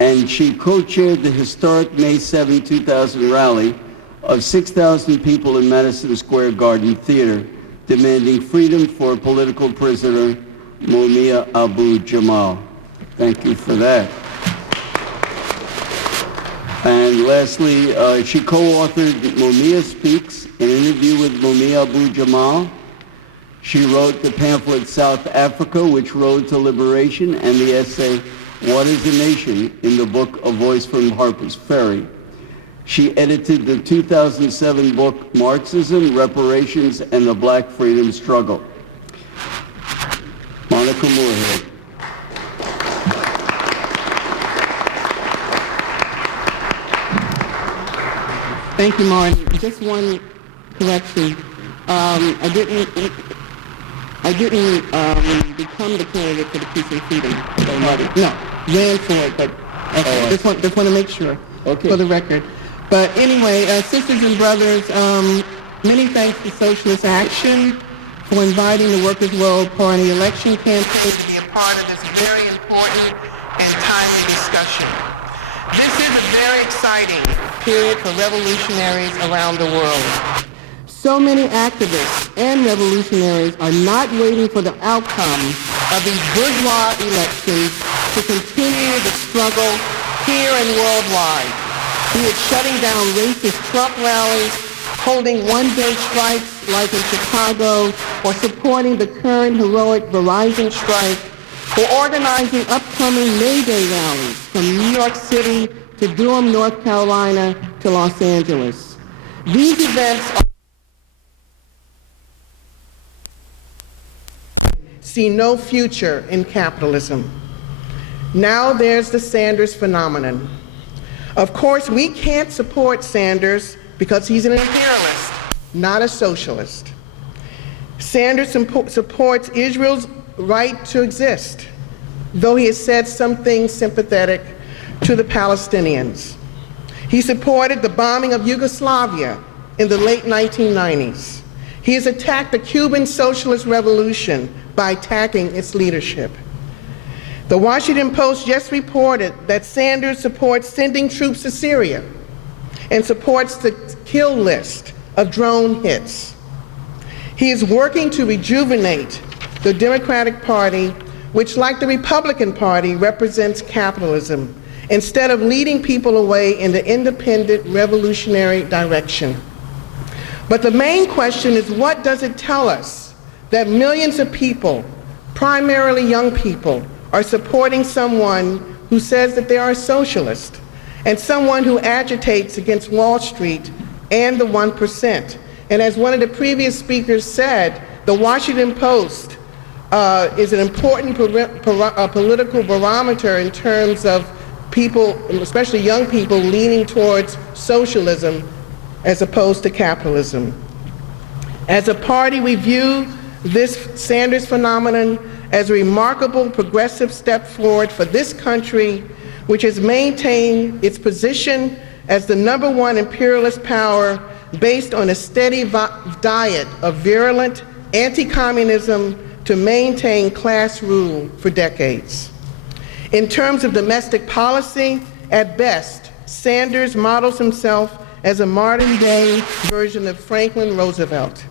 and she co-chaired the historic May 7, 2000 rally of 6,000 people in Madison Square Garden Theater, demanding freedom for political prisoner Mumia Abu-Jamal. Thank you for that. And lastly, she co-authored Mumia Speaks, an interview with Mumia Abu-Jamal. She wrote the pamphlet South Africa, which Road to Liberation, and the essay What is a Nation in the book A Voice from Harper's Ferry. She edited the 2007 book Marxism, Reparations, and the Black Freedom Struggle. Monica Moorhead. Thank you, Martin. Just one correction. I didn't become the candidate for the Peace and Freedom Party. No, ran for it, but just want to make sure for the record. But anyway, sisters and brothers, many thanks to Socialist Action for inviting the Workers' World Party election campaign to be a part of this very important and timely discussion. This is a very exciting period for revolutionaries around the world. So many activists and revolutionaries are not waiting for the outcome of these bourgeois elections to continue the struggle here and worldwide, be it shutting down racist Trump rallies, holding one-day strikes like in Chicago, or supporting the current heroic Verizon strike, or organizing upcoming May Day rallies from New York City to Durham, North Carolina to Los Angeles. These events see no future in capitalism. Now there's the Sanders phenomenon. Of course, we can't support Sanders because he's an imperialist, not a socialist. Sanders supports Israel's right to exist, though he has said something sympathetic to the Palestinians. He supported the bombing of Yugoslavia in the late 1990s. He has attacked the Cuban Socialist Revolution by attacking its leadership. The Washington Post just reported that Sanders supports sending troops to Syria and supports the kill list of drone hits. He is working to rejuvenate the Democratic Party, which, like the Republican Party, represents capitalism, instead of leading people away in the independent revolutionary direction. But the main question is, what does it tell us that millions of people, primarily young people, are supporting someone who says that they are a socialist and someone who agitates against Wall Street and the 1%? And as one of the previous speakers said, the Washington Post is an important political barometer in terms of people, especially young people, leaning towards socialism as opposed to capitalism. As a party, we view this Sanders phenomenon as a remarkable progressive step forward for this country, which has maintained its position as the #1 imperialist power based on a steady diet of virulent anti-communism to maintain class rule for decades. In terms of domestic policy, at best, Sanders models himself as a modern-day version of Franklin Roosevelt,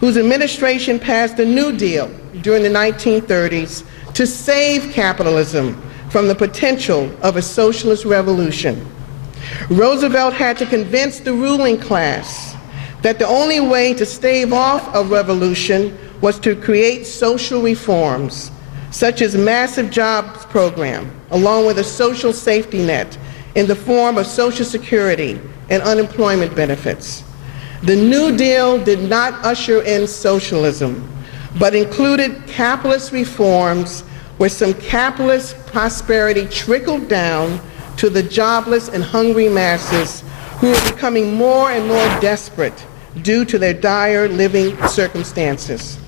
whose administration passed the New Deal during the 1930s to save capitalism from the potential of a socialist revolution. Roosevelt had to convince the ruling class that the only way to stave off a revolution was to create social reforms, such as massive jobs program, along with a social safety net in the form of Social Security and unemployment benefits. The New Deal did not usher in socialism, but included capitalist reforms where some capitalist prosperity trickled down to the jobless and hungry masses who are becoming more and more desperate due to their dire living circumstances.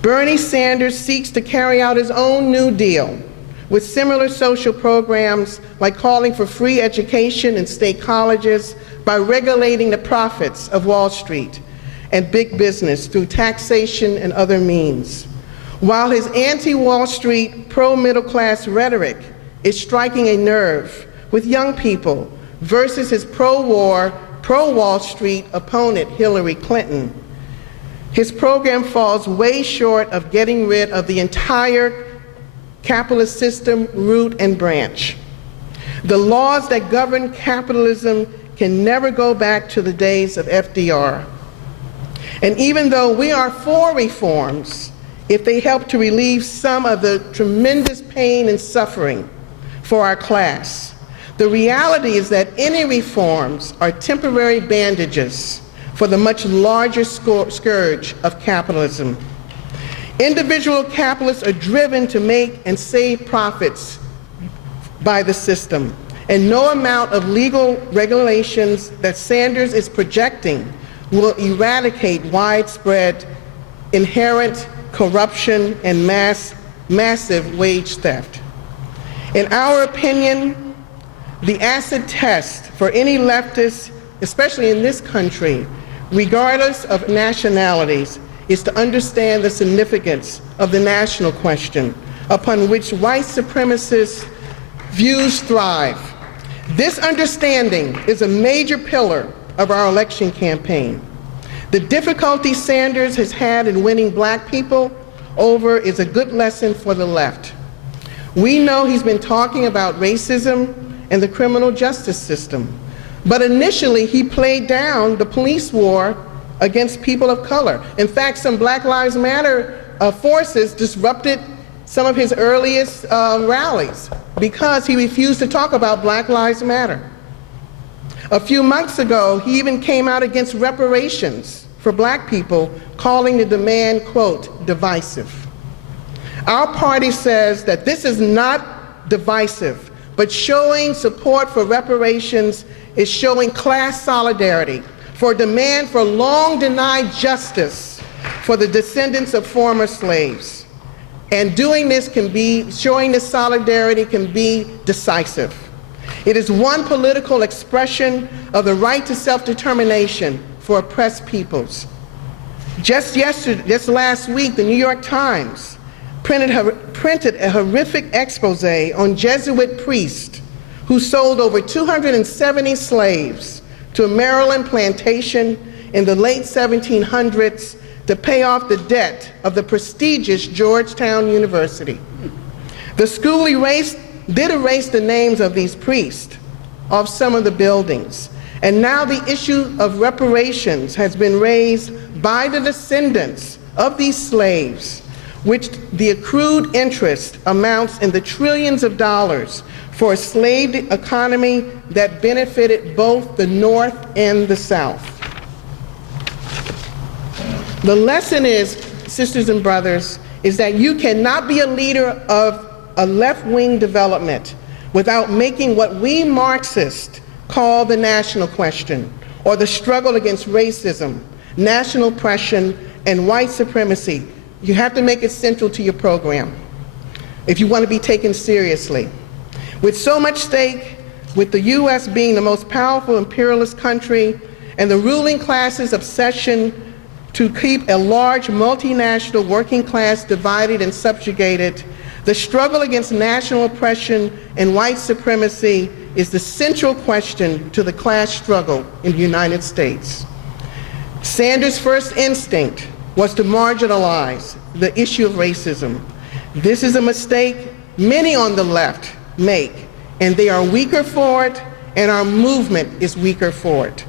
Bernie Sanders seeks to carry out his own New Deal with similar social programs like calling for free education in state colleges by regulating the profits of Wall Street and big business through taxation and other means. While his anti-Wall Street, pro-middle class rhetoric is striking a nerve with young people versus his pro-war, pro-Wall Street opponent, Hillary Clinton, his program falls way short of getting rid of the entire capitalist system, root and branch. The laws that govern capitalism can never go back to the days of FDR. And even though we are for reforms, if they help to relieve some of the tremendous pain and suffering for our class, the reality is that any reforms are temporary bandages for the much larger scourge of capitalism. Individual capitalists are driven to make and save profits by the system, and no amount of legal regulations that Sanders is projecting will eradicate widespread inherent corruption and massive wage theft. In our opinion, the acid test for any leftist, especially in this country, regardless of nationalities, is to understand the significance of the national question upon which white supremacist views thrive. This understanding is a major pillar of our election campaign. The difficulty Sanders has had in winning black people over is a good lesson for the left. We know he's been talking about racism and the criminal justice system, but initially he played down the police war against people of color. In fact, some Black Lives Matter forces disrupted some of his earliest rallies because he refused to talk about Black Lives Matter. A few months ago, he even came out against reparations for black people, calling the demand, quote, divisive. Our party says that this is not divisive, but showing support for reparations is showing class solidarity for demand for long denied justice for the descendants of former slaves. And doing this can be, showing this solidarity can be decisive. It is one political expression of the right to self-determination for oppressed peoples. Just last week, the New York Times printed a horrific expose on Jesuit priests who sold over 270 slaves to a Maryland plantation in the late 1700s to pay off the debt of the prestigious Georgetown University. The school did erase the names of these priests off some of the buildings, and now the issue of reparations has been raised by the descendants of these slaves, which the accrued interest amounts in the trillions of dollars for a slave economy that benefited both the North and the South. The lesson is, sisters and brothers, is that you cannot be a leader of a left-wing development without making what we Marxists call the national question, or the struggle against racism, national oppression, and white supremacy. You have to make it central to your program if you want to be taken seriously. With so much stake, with the U.S. being the most powerful imperialist country and the ruling class's obsession to keep a large multinational working class divided and subjugated, the struggle against national oppression and white supremacy is the central question to the class struggle in the United States. Sanders' first instinct was to marginalize the issue of racism. This is a mistake many on the left make, and they are weaker for it, and our movement is weaker for it.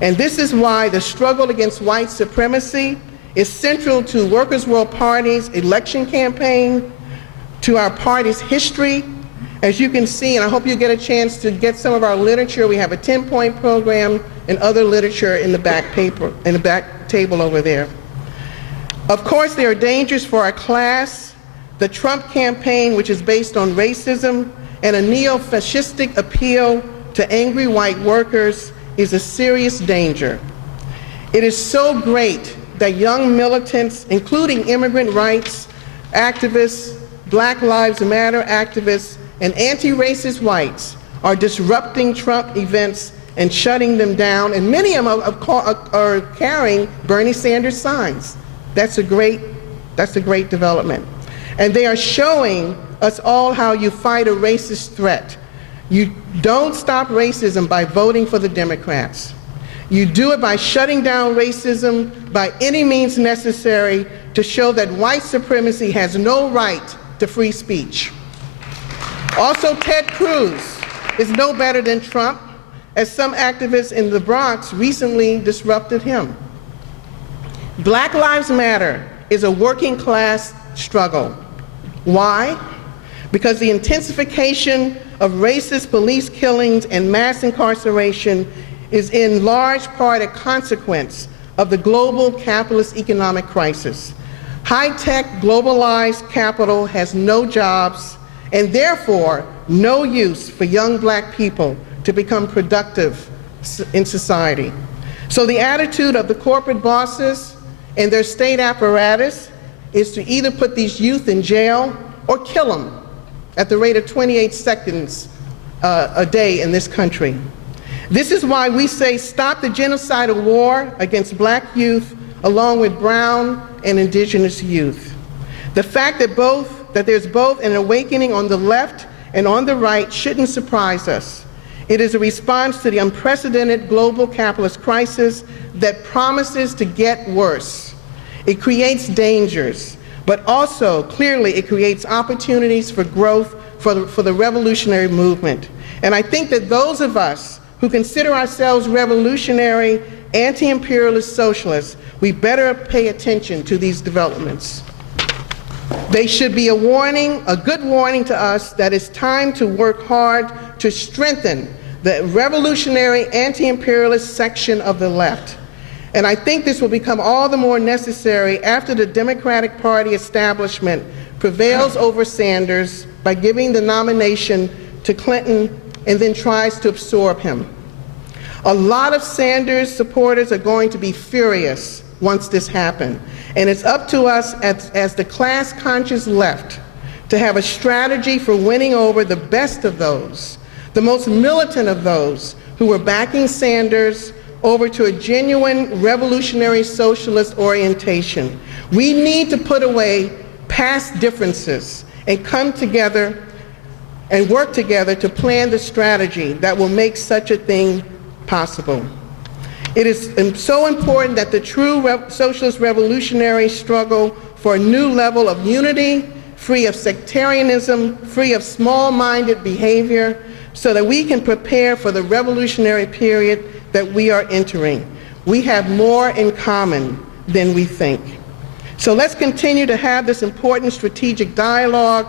And this is why the struggle against white supremacy is central to Workers' World Party's election campaign, to our party's history. As you can see, and I hope you get a chance to get some of our literature, we have a 10-point program and other literature in the back table over there. Of course, there are dangers for our class. The Trump campaign, which is based on racism and a neo-fascistic appeal to angry white workers, is a serious danger. It is so great that young militants, including immigrant rights activists, Black Lives Matter activists, and anti-racist whites are disrupting Trump events and shutting them down, and many of them are carrying Bernie Sanders signs. That's a great development. And they are showing us all how you fight a racist threat. You don't stop racism by voting for the Democrats. You do it by shutting down racism by any means necessary to show that white supremacy has no right to free speech. Also, Ted Cruz is no better than Trump, as some activists in the Bronx recently disrupted him. Black Lives Matter is a working class struggle. Why? Because the intensification of racist police killings and mass incarceration is in large part a consequence of the global capitalist economic crisis. High-tech, globalized capital has no jobs and therefore no use for young black people to become productive in society. So the attitude of the corporate bosses and their state apparatus is to either put these youth in jail or kill them at the rate of 28 seconds a day in this country. This is why we say stop the genocidal war against black youth along with brown and indigenous youth. The fact that there's both an awakening on the left and on the right shouldn't surprise us. It is a response to the unprecedented global capitalist crisis that promises to get worse. It creates dangers, but also clearly it creates opportunities for growth for the revolutionary movement. And I think that those of us who consider ourselves revolutionary, anti-imperialist socialists, we better pay attention to these developments. They should be a warning, a good warning to us that it's time to work hard to strengthen the revolutionary anti-imperialist section of the left. And I think this will become all the more necessary after the Democratic Party establishment prevails over Sanders by giving the nomination to Clinton and then tries to absorb him. A lot of Sanders supporters are going to be furious once this happens. And it's up to us as the class-conscious left to have a strategy for winning over the best of those, the most militant of those who were backing Sanders over to a genuine revolutionary socialist orientation. We need to put away past differences and come together and work together to plan the strategy that will make such a thing possible. It is so important that the true socialist revolutionary struggle for a new level of unity, free of sectarianism, free of small-minded behavior, so that we can prepare for the revolutionary period that we are entering. We have more in common than we think. So let's continue to have this important strategic dialogue.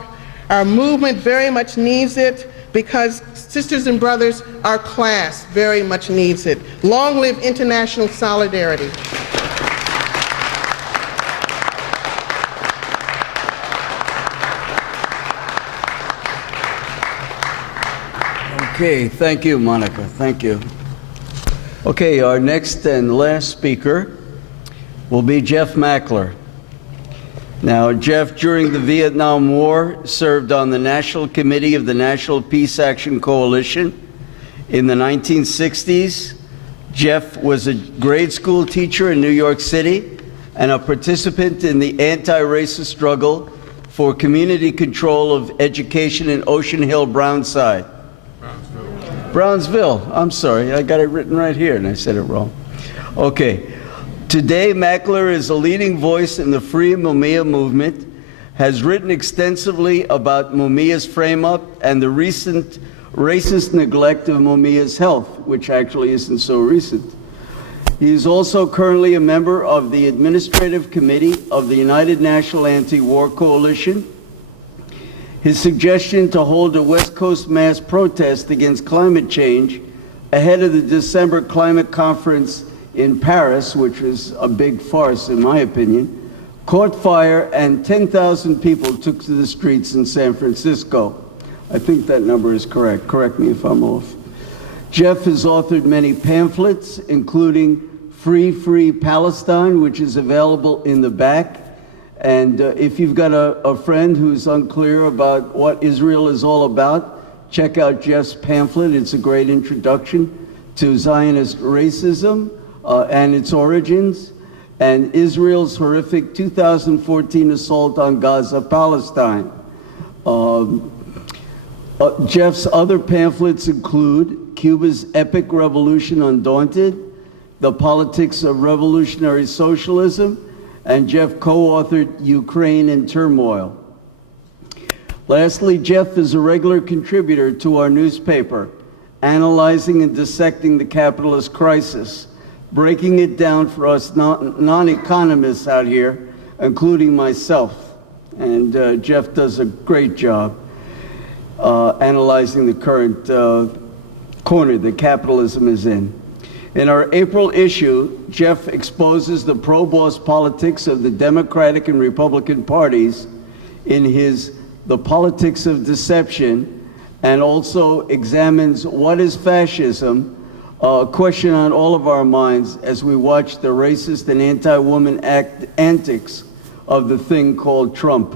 Our movement very much needs it because, sisters and brothers, our class very much needs it. Long live international solidarity. Okay, thank you, Monica. Thank you. Okay, our next and last speaker will be Jeff Mackler. Now, Jeff, during the Vietnam War, served on the National Committee of the National Peace Action Coalition. In the 1960s, Jeff was a grade school teacher in New York City and a participant in the anti-racist struggle for community control of education in Ocean Hill, Brownside. Brownsville. I'm sorry, I got it written right here and I said it wrong. Okay. Today, Mackler is a leading voice in the Free Mumia movement, has written extensively about Mumia's frame-up and the recent racist neglect of Mumia's health, which actually isn't so recent. He is also currently a member of the Administrative Committee of the United National Anti-War Coalition. His suggestion to hold a West Coast mass protest against climate change ahead of the December climate conference in Paris, which was a big farce in my opinion, caught fire and 10,000 people took to the streets in San Francisco. I think that number is correct. Correct me if I'm off. Jeff has authored many pamphlets, including Free Palestine, which is available in the back. And if you've got a friend who's unclear about what Israel is all about, check out Jeff's pamphlet. It's a great introduction to Zionist racism and its origins, and Israel's horrific 2014 assault on Gaza, Palestine. Jeff's other pamphlets include Cuba's Epic Revolution Undaunted, The Politics of Revolutionary Socialism, and Jeff co-authored Ukraine in Turmoil. Lastly, Jeff is a regular contributor to our newspaper, analyzing and dissecting the capitalist crisis, breaking it down for us non-economists out here, including myself. And Jeff does a great job analyzing the current corner that capitalism is in. In our April issue, Jeff exposes the pro-boss politics of the Democratic and Republican parties in his The Politics of Deception, and also examines what is fascism, a question on all of our minds as we watch the racist and anti-woman antics of the thing called Trump.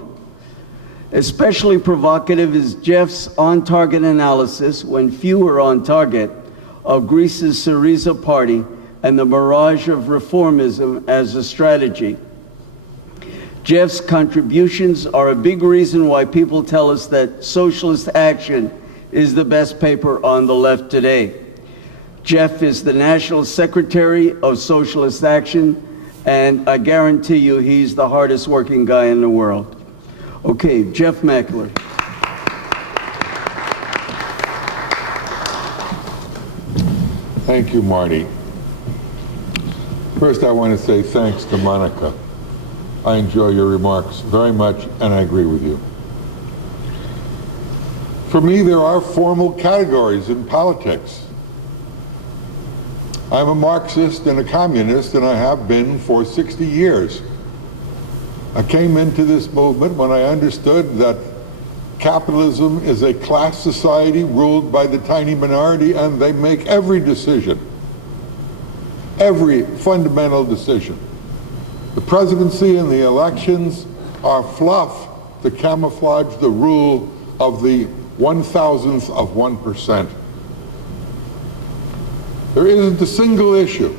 Especially provocative is Jeff's on-target analysis, when few are on target, of Greece's Syriza party and the mirage of reformism as a strategy. Jeff's contributions are a big reason why people tell us that Socialist Action is the best paper on the left today. Jeff is the National Secretary of Socialist Action, and I guarantee you he's the hardest working guy in the world. Okay, Jeff Mackler. Thank you, Marty. First, I want to say thanks to Monica. I enjoy your remarks very much, and I agree with you. For me, there are formal categories in politics. I'm a Marxist and a communist, and I have been for 60 years. I came into this movement when I understood that capitalism is a class society ruled by the tiny minority, and they make every decision, every fundamental decision. The presidency and the elections are fluff to camouflage the rule of the 1,000th of 1%. There isn't a single issue.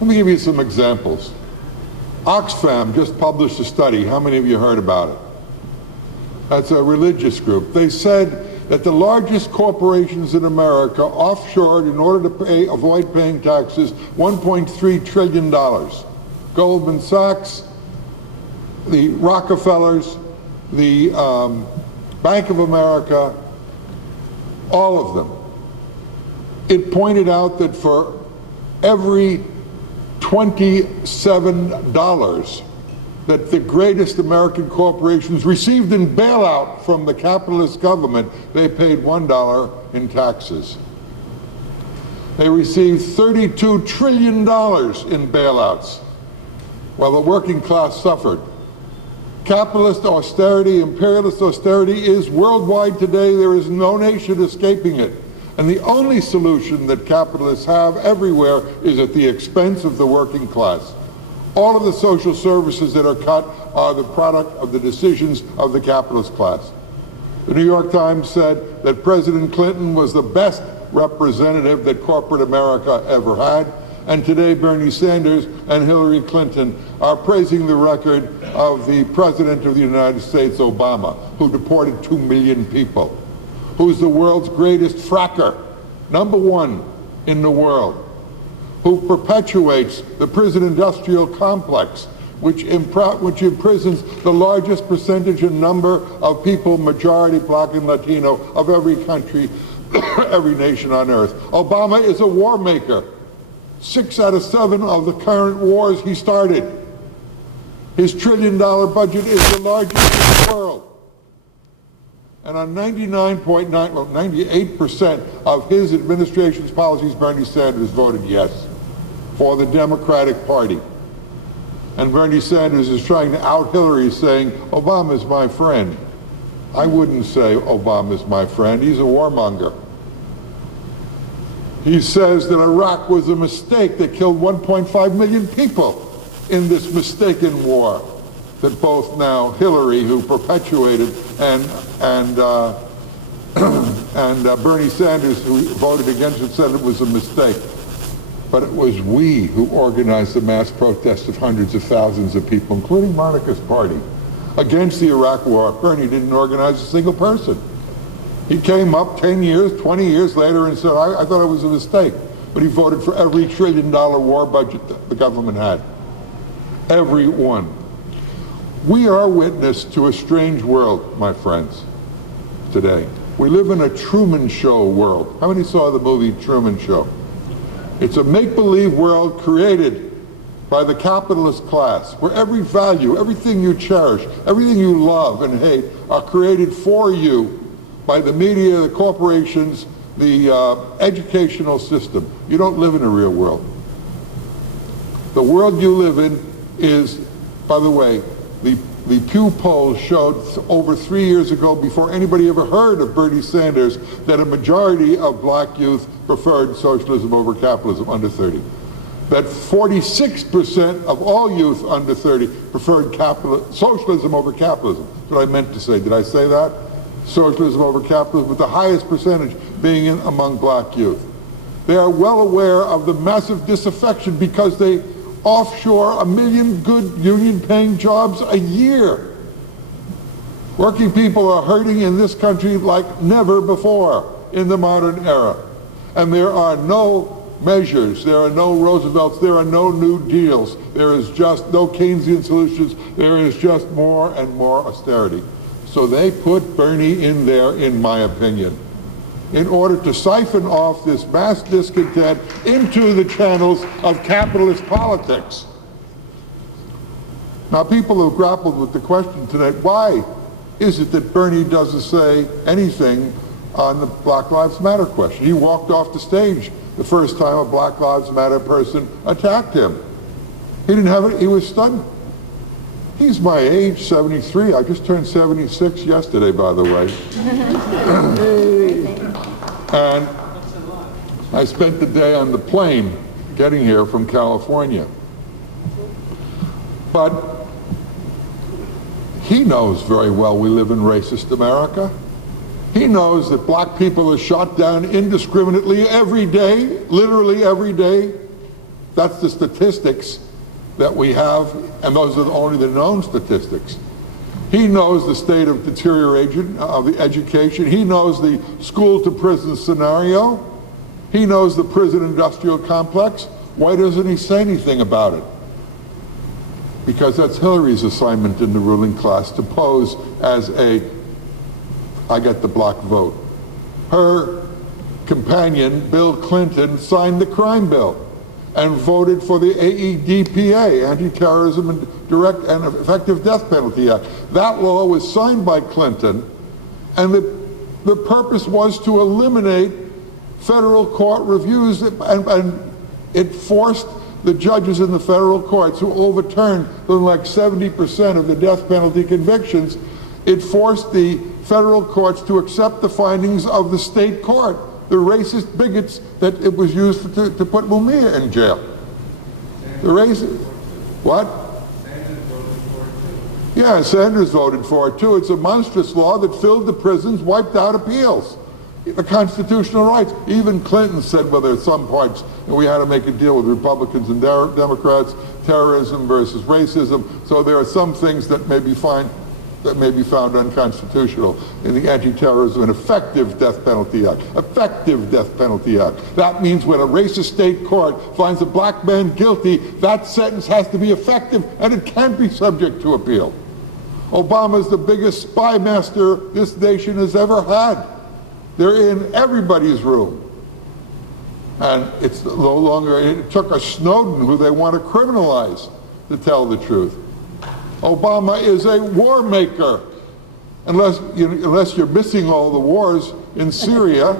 Let me give you some examples. Oxfam just published a study. How many of you heard about it? That's a religious group. They said that the largest corporations in America offshored in order to avoid paying taxes $1.3 trillion. Goldman Sachs, the Rockefellers, the Bank of America, all of them. It pointed out that for every $27 that the greatest American corporations received in bailout from the capitalist government, they paid $1 in taxes. They received $32 trillion in bailouts, while the working class suffered. Capitalist austerity, imperialist austerity is worldwide today. There is no nation escaping it. And the only solution that capitalists have everywhere is at the expense of the working class. All of the social services that are cut are the product of the decisions of the capitalist class. The New York Times said that President Clinton was the best representative that corporate America ever had. And today Bernie Sanders and Hillary Clinton are praising the record of the President of the United States, Obama, who deported 2 million people, who's the world's greatest fracker, #1 in the world, who perpetuates the prison industrial complex, which imprisons the largest percentage and number of people, majority black and Latino, of every country, every nation on earth. Obama is a war maker. 6 out of 7 of the current wars he started. His $1 trillion budget is the largest in the world. And on 98% of his administration's policies, Bernie Sanders voted yes for the Democratic Party. And Bernie Sanders is trying to out Hillary, saying, Obama's my friend. I wouldn't say Obama's my friend. He's a warmonger. He says that Iraq was a mistake that killed 1.5 million people in this mistaken war that both now Hillary, who perpetuated, and Bernie Sanders, who voted against it, said it was a mistake. But it was we who organized the mass protests of hundreds of thousands of people, including Monica's party, against the Iraq war. Bernie didn't organize a single person. He came up 10 years, 20 years later and said, I thought it was a mistake. But he voted for every $1 trillion war budget that the government had. Every one. We are witness to a strange world, my friends, today. We live in a Truman Show world. How many saw the movie Truman Show? It's a make-believe world created by the capitalist class, where every value, everything you cherish, everything you love and hate are created for you by the media, the corporations, the educational system. You don't live in a real world. The world you live in is, by the way, the Pew polls showed over 3 years ago, before anybody ever heard of Bernie Sanders, that a majority of black youth preferred socialism over capitalism under 30. That 46% of all youth under 30 preferred socialism over capitalism. That's what I meant to say. Did I say that? Socialism over capitalism, with the highest percentage being among black youth. They are well aware of the massive disaffection because they offshore 1 million good union-paying jobs a year. Working people are hurting in this country like never before in the modern era. And there are no measures, there are no Roosevelts, there are no New Deals, there is just no Keynesian solutions, there is just more and more austerity. So they put Bernie in there, in my opinion, in order to siphon off this mass discontent into the channels of capitalist politics. Now, people have grappled with the question tonight, why is it that Bernie doesn't say anything on the Black Lives Matter question? He walked off the stage the first time a Black Lives Matter person attacked him. He didn't have it, he was stunned. He's my age, 73. I just turned 76 yesterday, by the way. And I spent the day on the plane getting here from California. But he knows very well we live in racist America. He knows that black people are shot down indiscriminately every day, literally every day. That's the statistics that we have, and those are only the known statistics. He knows the state of deterioration of the education. He knows the school-to-prison scenario. He knows the prison-industrial complex. Why doesn't he say anything about it? Because that's Hillary's assignment in the ruling class, to pose as I get the black vote. Her companion, Bill Clinton, signed the crime bill and voted for the AEDPA, Anti-Terrorism and Direct and Effective Death Penalty Act. That law was signed by Clinton, and the purpose was to eliminate federal court reviews, and it forced the judges in the federal courts who overturned like 70% of the death penalty convictions. It forced the federal courts to accept the findings of the state court, the racist bigots that it was used to put Mumia in jail. The racist, what? Yeah, Sanders voted for it too. It's a monstrous law that filled the prisons, wiped out appeals, the constitutional rights. Even Clinton said, well, there's some parts, and we had to make a deal with Republicans and Democrats, terrorism versus racism. So there are some things that may be found unconstitutional in the Anti-Terrorism and Effective Death Penalty Act. Effective Death Penalty Act. That means when a racist state court finds a black man guilty, that sentence has to be effective and it can't be subject to appeal. Obama's the biggest spy master this nation has ever had. They're in everybody's room. And it's no longer, it took a Snowden who they want to criminalize to tell the truth. Obama is a war maker. Unless you're missing all the wars in Syria.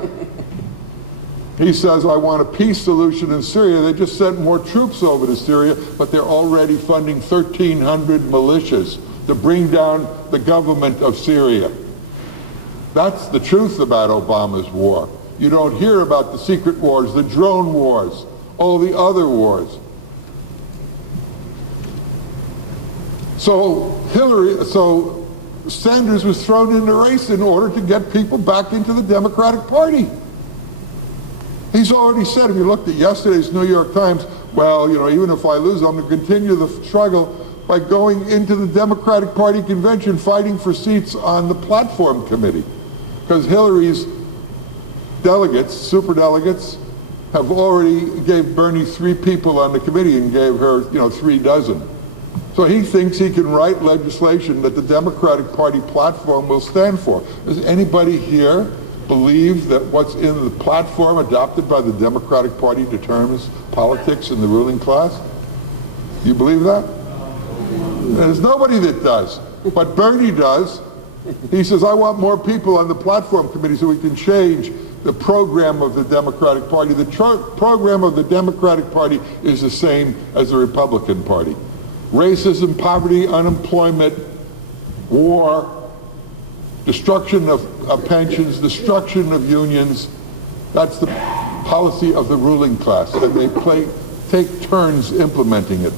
He says, I want a peace solution in Syria. They just sent more troops over to Syria, but they're already funding 1,300 militias to bring down the government of Syria. That's the truth about Obama's war. You don't hear about the secret wars, the drone wars, all the other wars. So Sanders was thrown in the race in order to get people back into the Democratic Party. He's already said, if you looked at yesterday's New York Times, well, even if I lose, I'm going to continue the struggle by going into the Democratic Party convention, fighting for seats on the platform committee. Because Hillary's delegates, superdelegates, have already gave Bernie 3 people on the committee and gave her, 3 dozen. So he thinks he can write legislation that the Democratic Party platform will stand for. Does anybody here believe that what's in the platform adopted by the Democratic Party determines politics in the ruling class? Do you believe that? There's nobody that does. But Bernie does. He says, I want more people on the platform committee so we can change the program of the Democratic Party. The program of the Democratic Party is the same as the Republican Party. Racism, poverty, unemployment, war, destruction of pensions, destruction of unions. That's the policy of the ruling class, and they take turns implementing it.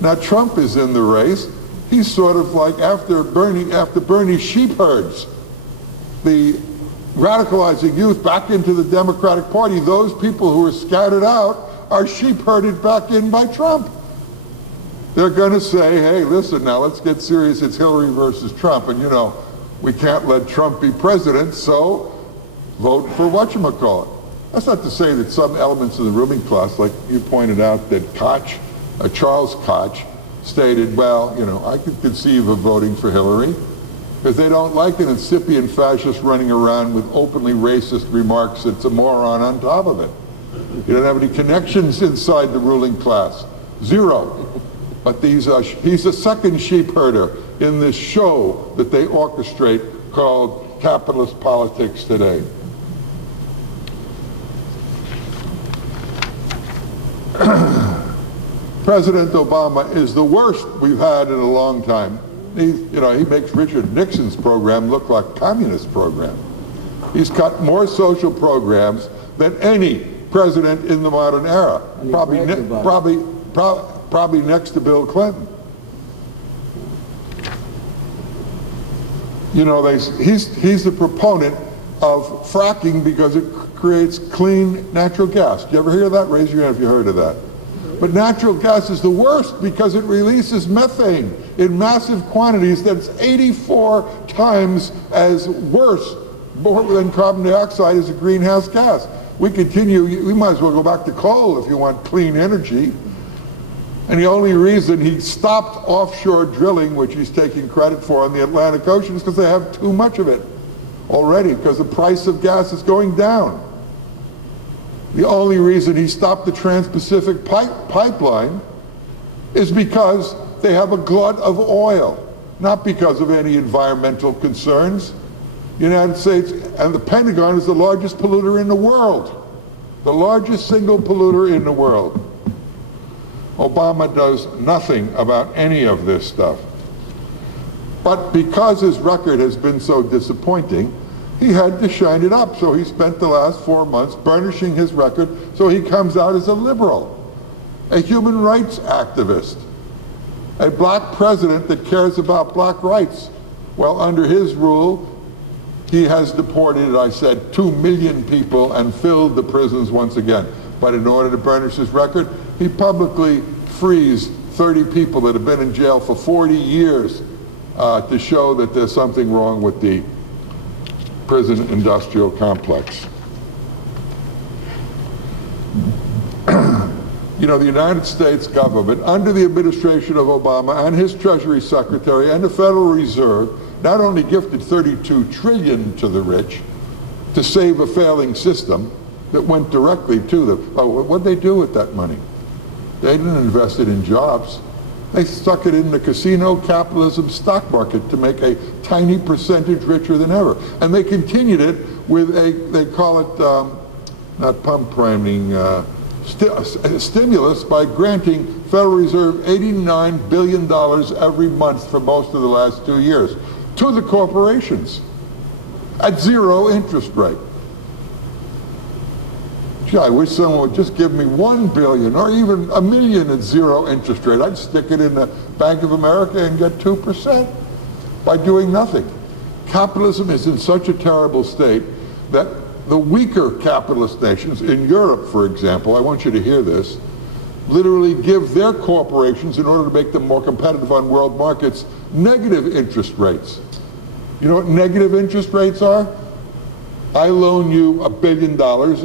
Now Trump is in the race. He's sort of like after Bernie sheep herds the radicalizing youth back into the Democratic Party. Those people who are scattered out are sheep herded back in by Trump. They're going to say, hey, listen, now let's get serious. It's Hillary versus Trump. And we can't let Trump be president, so vote for whatchamacallit. That's not to say that some elements of the ruling class, like you pointed out, that Charles Koch stated, well, I could conceive of voting for Hillary, because they don't like an incipient fascist running around with openly racist remarks that's a moron on top of it. You don't have any connections inside the ruling class. Zero. But he's a second sheep herder in this show that they orchestrate called capitalist politics today. President Obama is the worst we've had in a long time. He makes Richard Nixon's program look like a communist program. He's cut more social programs than any president in the modern era. Probably next to Bill Clinton. He's the proponent of fracking because it creates clean natural gas. Did you ever hear of that? Raise your hand if you heard of that. But natural gas is the worst because it releases methane in massive quantities that's 84 times as worse than carbon dioxide as a greenhouse gas. We might as well go back to coal if you want clean energy. And the only reason he stopped offshore drilling, which he's taking credit for on the Atlantic Ocean, is because they have too much of it already, because the price of gas is going down. The only reason he stopped the Trans-Pacific pipeline is because they have a glut of oil, not because of any environmental concerns. The United States and the Pentagon is the largest polluter in the world, the largest single polluter in the world. Obama does nothing about any of this stuff. But because his record has been so disappointing, he had to shine it up. So he spent the last 4 months burnishing his record so he comes out as a liberal, a human rights activist, a black president that cares about black rights. Well, under his rule, he has deported, I said, 2 million people and filled the prisons once again. But in order to burnish his record, he publicly frees 30 people that have been in jail for 40 years to show that there's something wrong with the prison industrial complex. The United States government, under the administration of Obama and his Treasury Secretary and the Federal Reserve, not only gifted $32 trillion to the rich to save a failing system, that went directly to them. Oh, what'd they do with that money? They didn't invest it in jobs. They stuck it in the casino capitalism stock market to make a tiny percentage richer than ever. And they continued it with they call it, not pump priming, stimulus by granting Federal Reserve $89 billion every month for most of the last 2 years to the corporations at zero interest rate. Gee, I wish someone would just give me $1 billion or even $1 million at zero interest rate. I'd stick it in the Bank of America and get 2% by doing nothing. Capitalism is in such a terrible state that the weaker capitalist nations, in Europe, for example, I want you to hear this, literally give their corporations, in order to make them more competitive on world markets, negative interest rates. You know what negative interest rates are? I loan you $1 billion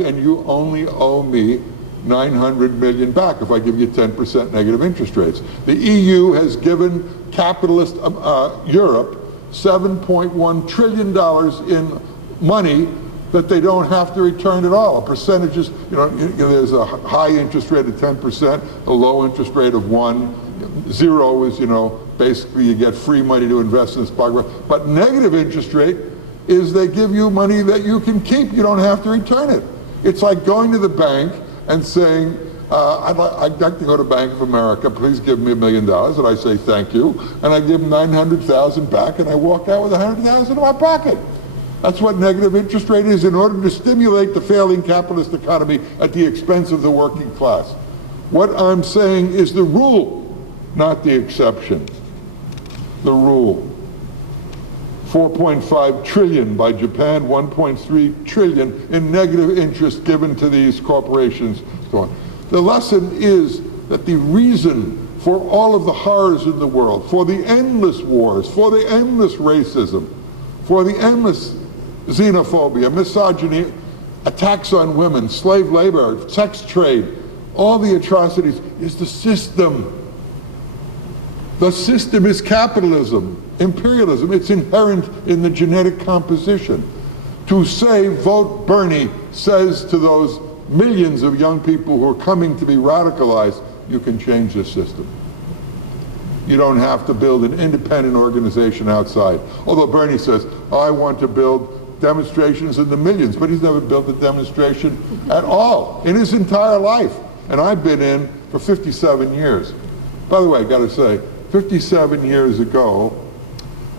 and you only owe me 900 million back if I give you 10% negative interest rates. The EU has given capitalist Europe $7.1 trillion in money that they don't have to return at all. Percentages, there's a high interest rate of 10%, a low interest rate of 1%. Zero is, basically you get free money to invest in the stock market. But negative interest rate is they give you money that you can keep. You don't have to return it. It's like going to the bank and saying, I'd like to go to Bank of America, please give me $1 million, and I say thank you, and I give them 900,000 back, and I walk out with 100,000 in my pocket. That's what negative interest rate is, in order to stimulate the failing capitalist economy at the expense of the working class. What I'm saying is the rule, not the exception. The rule. 4.5 trillion by Japan, 1.3 trillion in negative interest given to these corporations. So on. The lesson is that the reason for all of the horrors in the world, for the endless wars, for the endless racism, for the endless xenophobia, misogyny, attacks on women, slave labor, sex trade, all the atrocities, is the system. The system is capitalism, imperialism. It's inherent in the genetic composition. To say, vote Bernie, says to those millions of young people who are coming to be radicalized, you can change this system. You don't have to build an independent organization outside. Although Bernie says, I want to build demonstrations in the millions, but he's never built a demonstration at all in his entire life. And I've been in for 57 years. By the way, I gotta say, 57 years ago,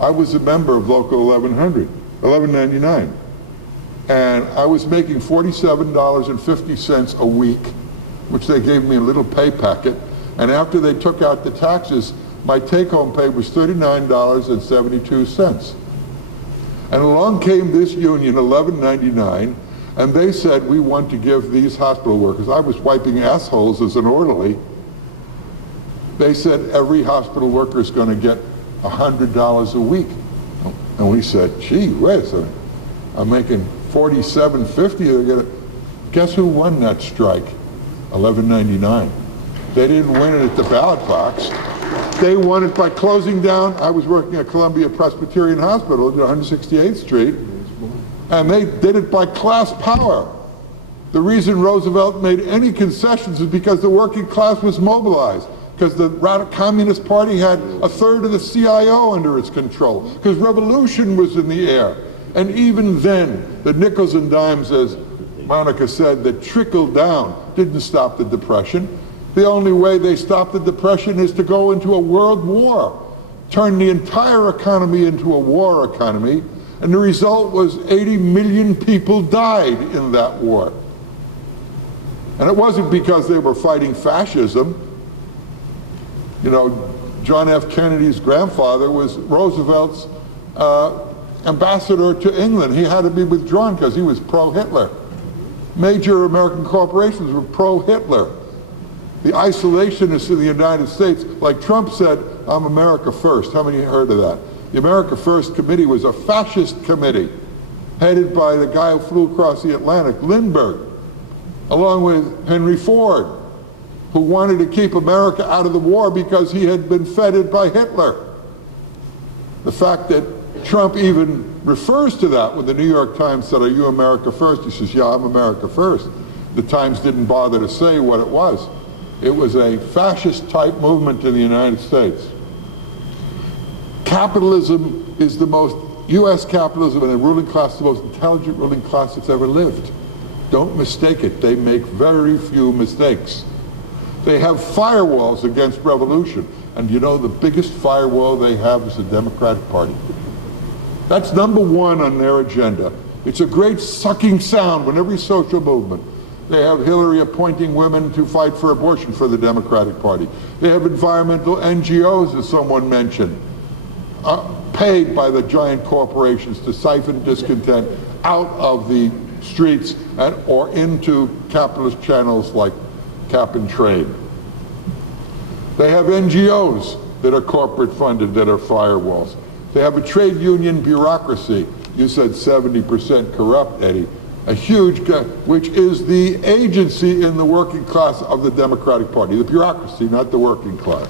I was a member of Local 1199. And I was making $47.50 a week, which they gave me a little pay packet. And after they took out the taxes, my take-home pay was $39.72. And along came this union, 1199, and they said, we want to give these hospital workers, I was wiping assholes as an orderly, they said every hospital worker is going to get $100 a week. And we said, gee whiz, I'm making $47.50. Guess who won that strike? 1199. They didn't win it at the ballot box. They won it by closing down. I was working at Columbia Presbyterian Hospital at 168th Street, and they did it by class power. The reason Roosevelt made any concessions is because the working class was mobilized, because the Communist Party had a third of the CIO under its control, because revolution was in the air. And even then, the nickels and dimes, as Monica said, that trickled down didn't stop the Depression. The only way they stopped the Depression is to go into a world war, turn the entire economy into a war economy, and the result was 80 million people died in that war. And it wasn't because they were fighting fascism. John F. Kennedy's grandfather was Roosevelt's ambassador to England. He had to be withdrawn because he was pro-Hitler. Major American corporations were pro-Hitler. The isolationists in the United States, like Trump said, I'm America First. How many heard of that? The America First Committee was a fascist committee headed by the guy who flew across the Atlantic, Lindbergh, along with Henry Ford, who wanted to keep America out of the war because he had been feted by Hitler. The fact that Trump even refers to that when the New York Times said, "Are you America first?" He says, "Yeah, I'm America first." The Times didn't bother to say what it was. It was a fascist-type movement in the United States. Capitalism is the most, U.S. capitalism and the ruling class, the most intelligent ruling class that's ever lived. Don't mistake it. They make very few mistakes. They have firewalls against revolution. And you know the biggest firewall they have is the Democratic Party. That's number one on their agenda. It's a great sucking sound when every social movement. They have Hillary appointing women to fight for abortion for the Democratic Party. They have environmental NGOs, as someone mentioned, paid by the giant corporations to siphon discontent out of the streets or into capitalist channels like cap and trade. They have NGOs that are corporate funded that are firewalls. They have a trade union bureaucracy. You said 70% corrupt, Eddie. A huge, which is the agency in the working class of the Democratic Party, the bureaucracy, not the working class.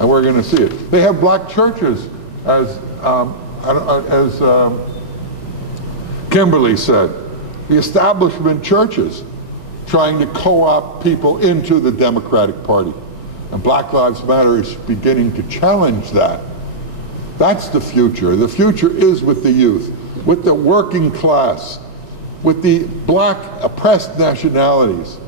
And we're going to see it. They have black churches, as Kimberly said, the establishment churches trying to co-opt people into the Democratic Party. And Black Lives Matter is beginning to challenge that. That's the future. The future is with the youth, with the working class, with the black oppressed nationalities.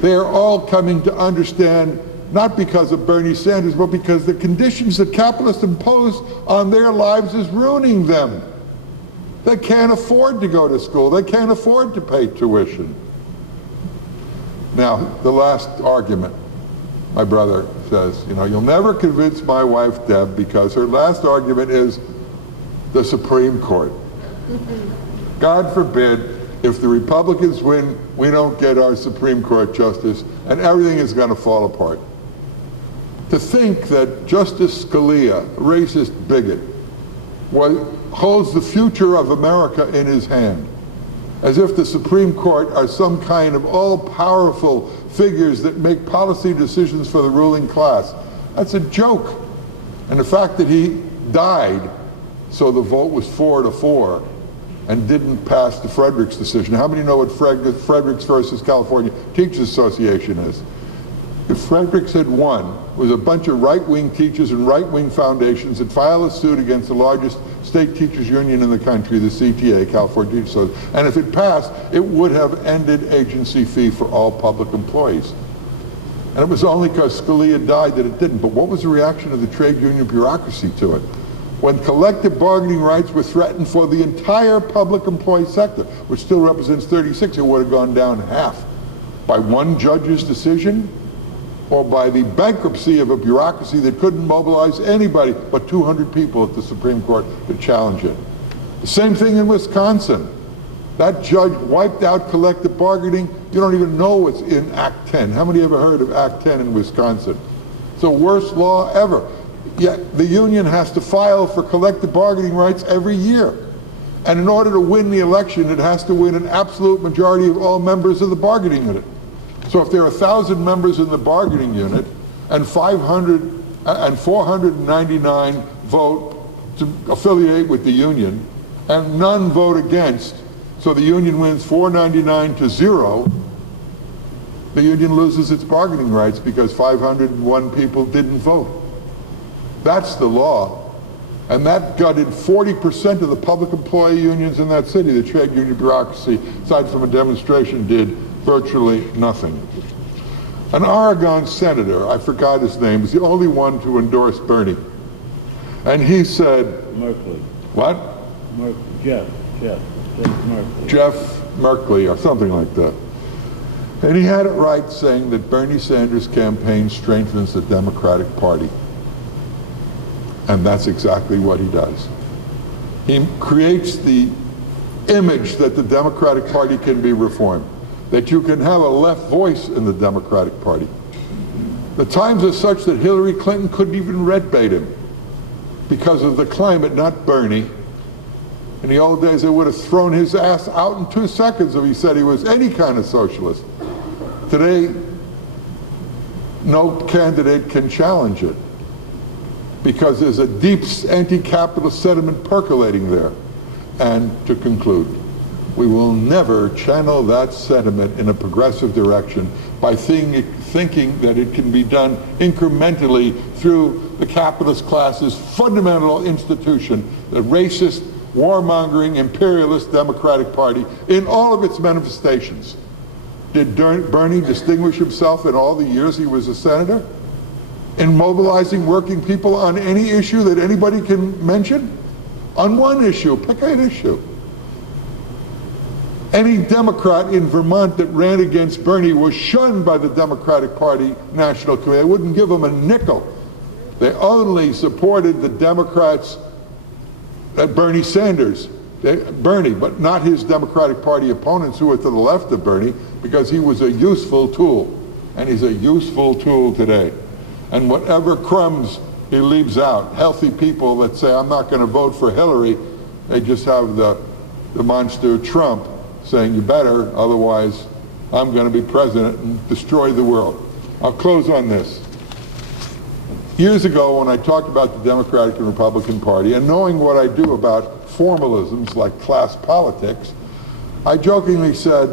They are all coming to understand, not because of Bernie Sanders, but because the conditions that capitalists impose on their lives is ruining them. They can't afford to go to school. They can't afford to pay tuition. Now, the last argument, my brother says, you know, you'll never convince my wife, Deb, because her last argument is the Supreme Court. God forbid, if the Republicans win, we don't get our Supreme Court justice, and everything is going to fall apart. To think that Justice Scalia, a racist bigot, holds the future of America in his hand, as if the Supreme Court are some kind of all-powerful figures that make policy decisions for the ruling class. That's a joke. And the fact that he died, so the vote was 4-4, and didn't pass the Fredericks decision. How many know what Fredericks versus California Teachers Association is? If Fredericks had won, it was a bunch of right-wing teachers and right-wing foundations that filed a suit against the largest state teachers union in the country, the CTA, California Teachers Association. And if it passed, it would have ended agency fee for all public employees. And it was only because Scalia died that it didn't. But what was the reaction of the trade union bureaucracy to it? When collective bargaining rights were threatened for the entire public employee sector, which still represents 36, it would have gone down half. By one judge's decision, or by the bankruptcy of a bureaucracy that couldn't mobilize anybody but 200 people at the Supreme Court to challenge it. The same thing in Wisconsin. That judge wiped out collective bargaining. You don't even know what's in Act 10. How many ever heard of Act 10 in Wisconsin? It's the worst law ever. Yet the union has to file for collective bargaining rights every year. And in order to win the election, it has to win an absolute majority of all members of the bargaining unit. So if there are 1,000 members in the bargaining unit and 499 vote to affiliate with the union and none vote against, so the union wins 499 to 0, the union loses its bargaining rights because 501 people didn't vote. That's the law. And that gutted 40% of the public employee unions in that city. The trade union bureaucracy, aside from a demonstration, did virtually nothing. An Oregon senator, I forgot his name, is the only one to endorse Bernie. And he said... Merkley. What? Jeff Merkley. Jeff Merkley, or something like that. And he had it right saying that Bernie Sanders' campaign strengthens the Democratic Party. And that's exactly what he does. He creates the image that the Democratic Party can be reformed, that you can have a left voice in the Democratic Party. The times are such that Hillary Clinton couldn't even red bait him because of the climate, not Bernie. In the old days, they would have thrown his ass out in 2 seconds if he said he was any kind of socialist. Today, no candidate can challenge it. because there's a deep anti-capitalist sentiment percolating there. And to conclude, we will never channel that sentiment in a progressive direction by thinking that it can be done incrementally through the capitalist class's fundamental institution, the racist, warmongering, imperialist Democratic Party in all of its manifestations. Did Bernie distinguish himself in all the years he was a senator in mobilizing working people on any issue that anybody can mention? On one issue, pick an issue. Any Democrat in Vermont that ran against Bernie was shunned by the Democratic Party National Committee. They wouldn't give him a nickel. They only supported the Democrats, Bernie Sanders, Bernie, but not his Democratic Party opponents who were to the left of Bernie, because he was a useful tool, and he's a useful tool today. And whatever crumbs he leaves out, healthy people that say, I'm not going to vote for Hillary, they just have the monster Trump saying, you better, otherwise I'm going to be president and destroy the world. I'll close on this. Years ago, when I talked about the Democratic and Republican Party, and knowing what I do about formalisms like class politics, I jokingly said,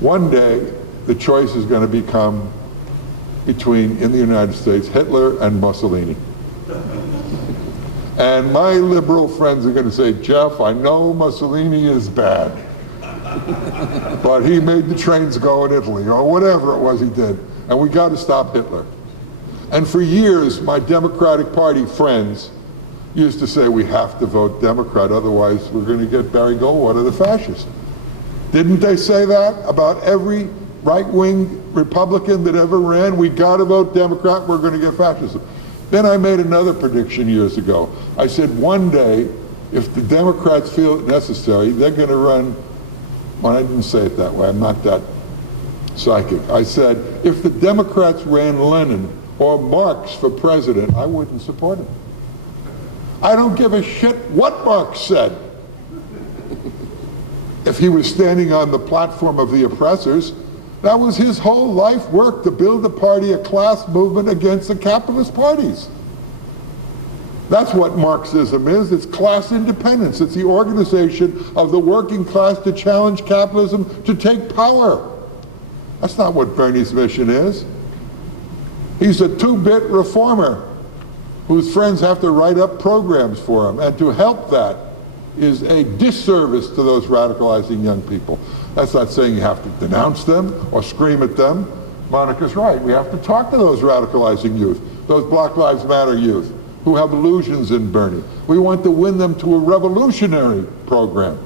one day the choice is going to become between, in the United States, Hitler and Mussolini. And my liberal friends are going to say, Jeff, I know Mussolini is bad, but he made the trains go in Italy, or whatever it was he did, and we got to stop Hitler. And for years, my Democratic Party friends used to say, we have to vote Democrat, otherwise we're going to get Barry Goldwater, the fascist. Didn't they say that about every right-wing Republican that ever ran? We got to vote Democrat, we're going to get fascism. Then I made another prediction years ago. I said, one day, if the Democrats feel it necessary, they're going to run, well, I didn't say it that way, I'm not that psychic. I said, if the Democrats ran Lenin or Marx for president, I wouldn't support him. I don't give a shit what Marx said. If he was standing on the platform of the oppressors, that was his whole life work, to build a party, a class movement against the capitalist parties. That's what Marxism is. It's class independence. It's the organization of the working class to challenge capitalism, to take power. That's not what Bernie's mission is. He's a two-bit reformer whose friends have to write up programs for him, and to help that is a disservice to those radicalizing young people. That's not saying you have to denounce them or scream at them. Monica's right. We have to talk to those radicalizing youth, those Black Lives Matter youth who have illusions in Bernie. We want to win them to a revolutionary program.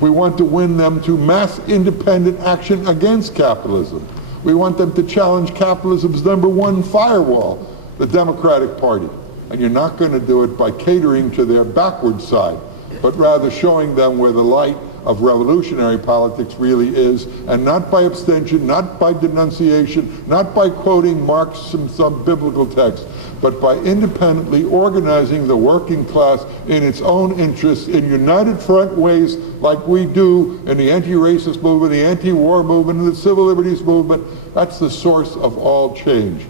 We want to win them to mass independent action against capitalism. We want them to challenge capitalism's #1 firewall, the Democratic Party. And you're not going to do it by catering to their backward side, but rather showing them where the light of revolutionary politics really is, and not by abstention, not by denunciation, not by quoting Marx from some biblical text, but by independently organizing the working class in its own interests in united front ways like we do in the anti-racist movement, the anti-war movement, and the civil liberties movement. That's the source of all change.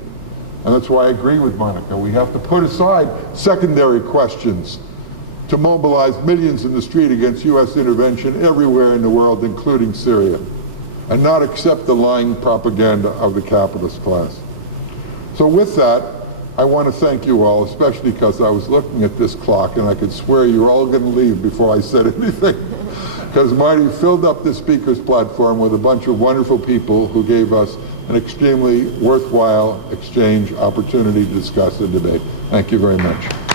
And that's why I agree with Monica. We have to put aside secondary questions to mobilize millions in the street against U.S. intervention everywhere in the world, including Syria, and not accept the lying propaganda of the capitalist class. So with that, I want to thank you all, especially because I was looking at this clock and I could swear you were all going to leave before I said anything, because Marty filled up the speaker's platform with a bunch of wonderful people who gave us an extremely worthwhile exchange opportunity to discuss and debate. Thank you very much.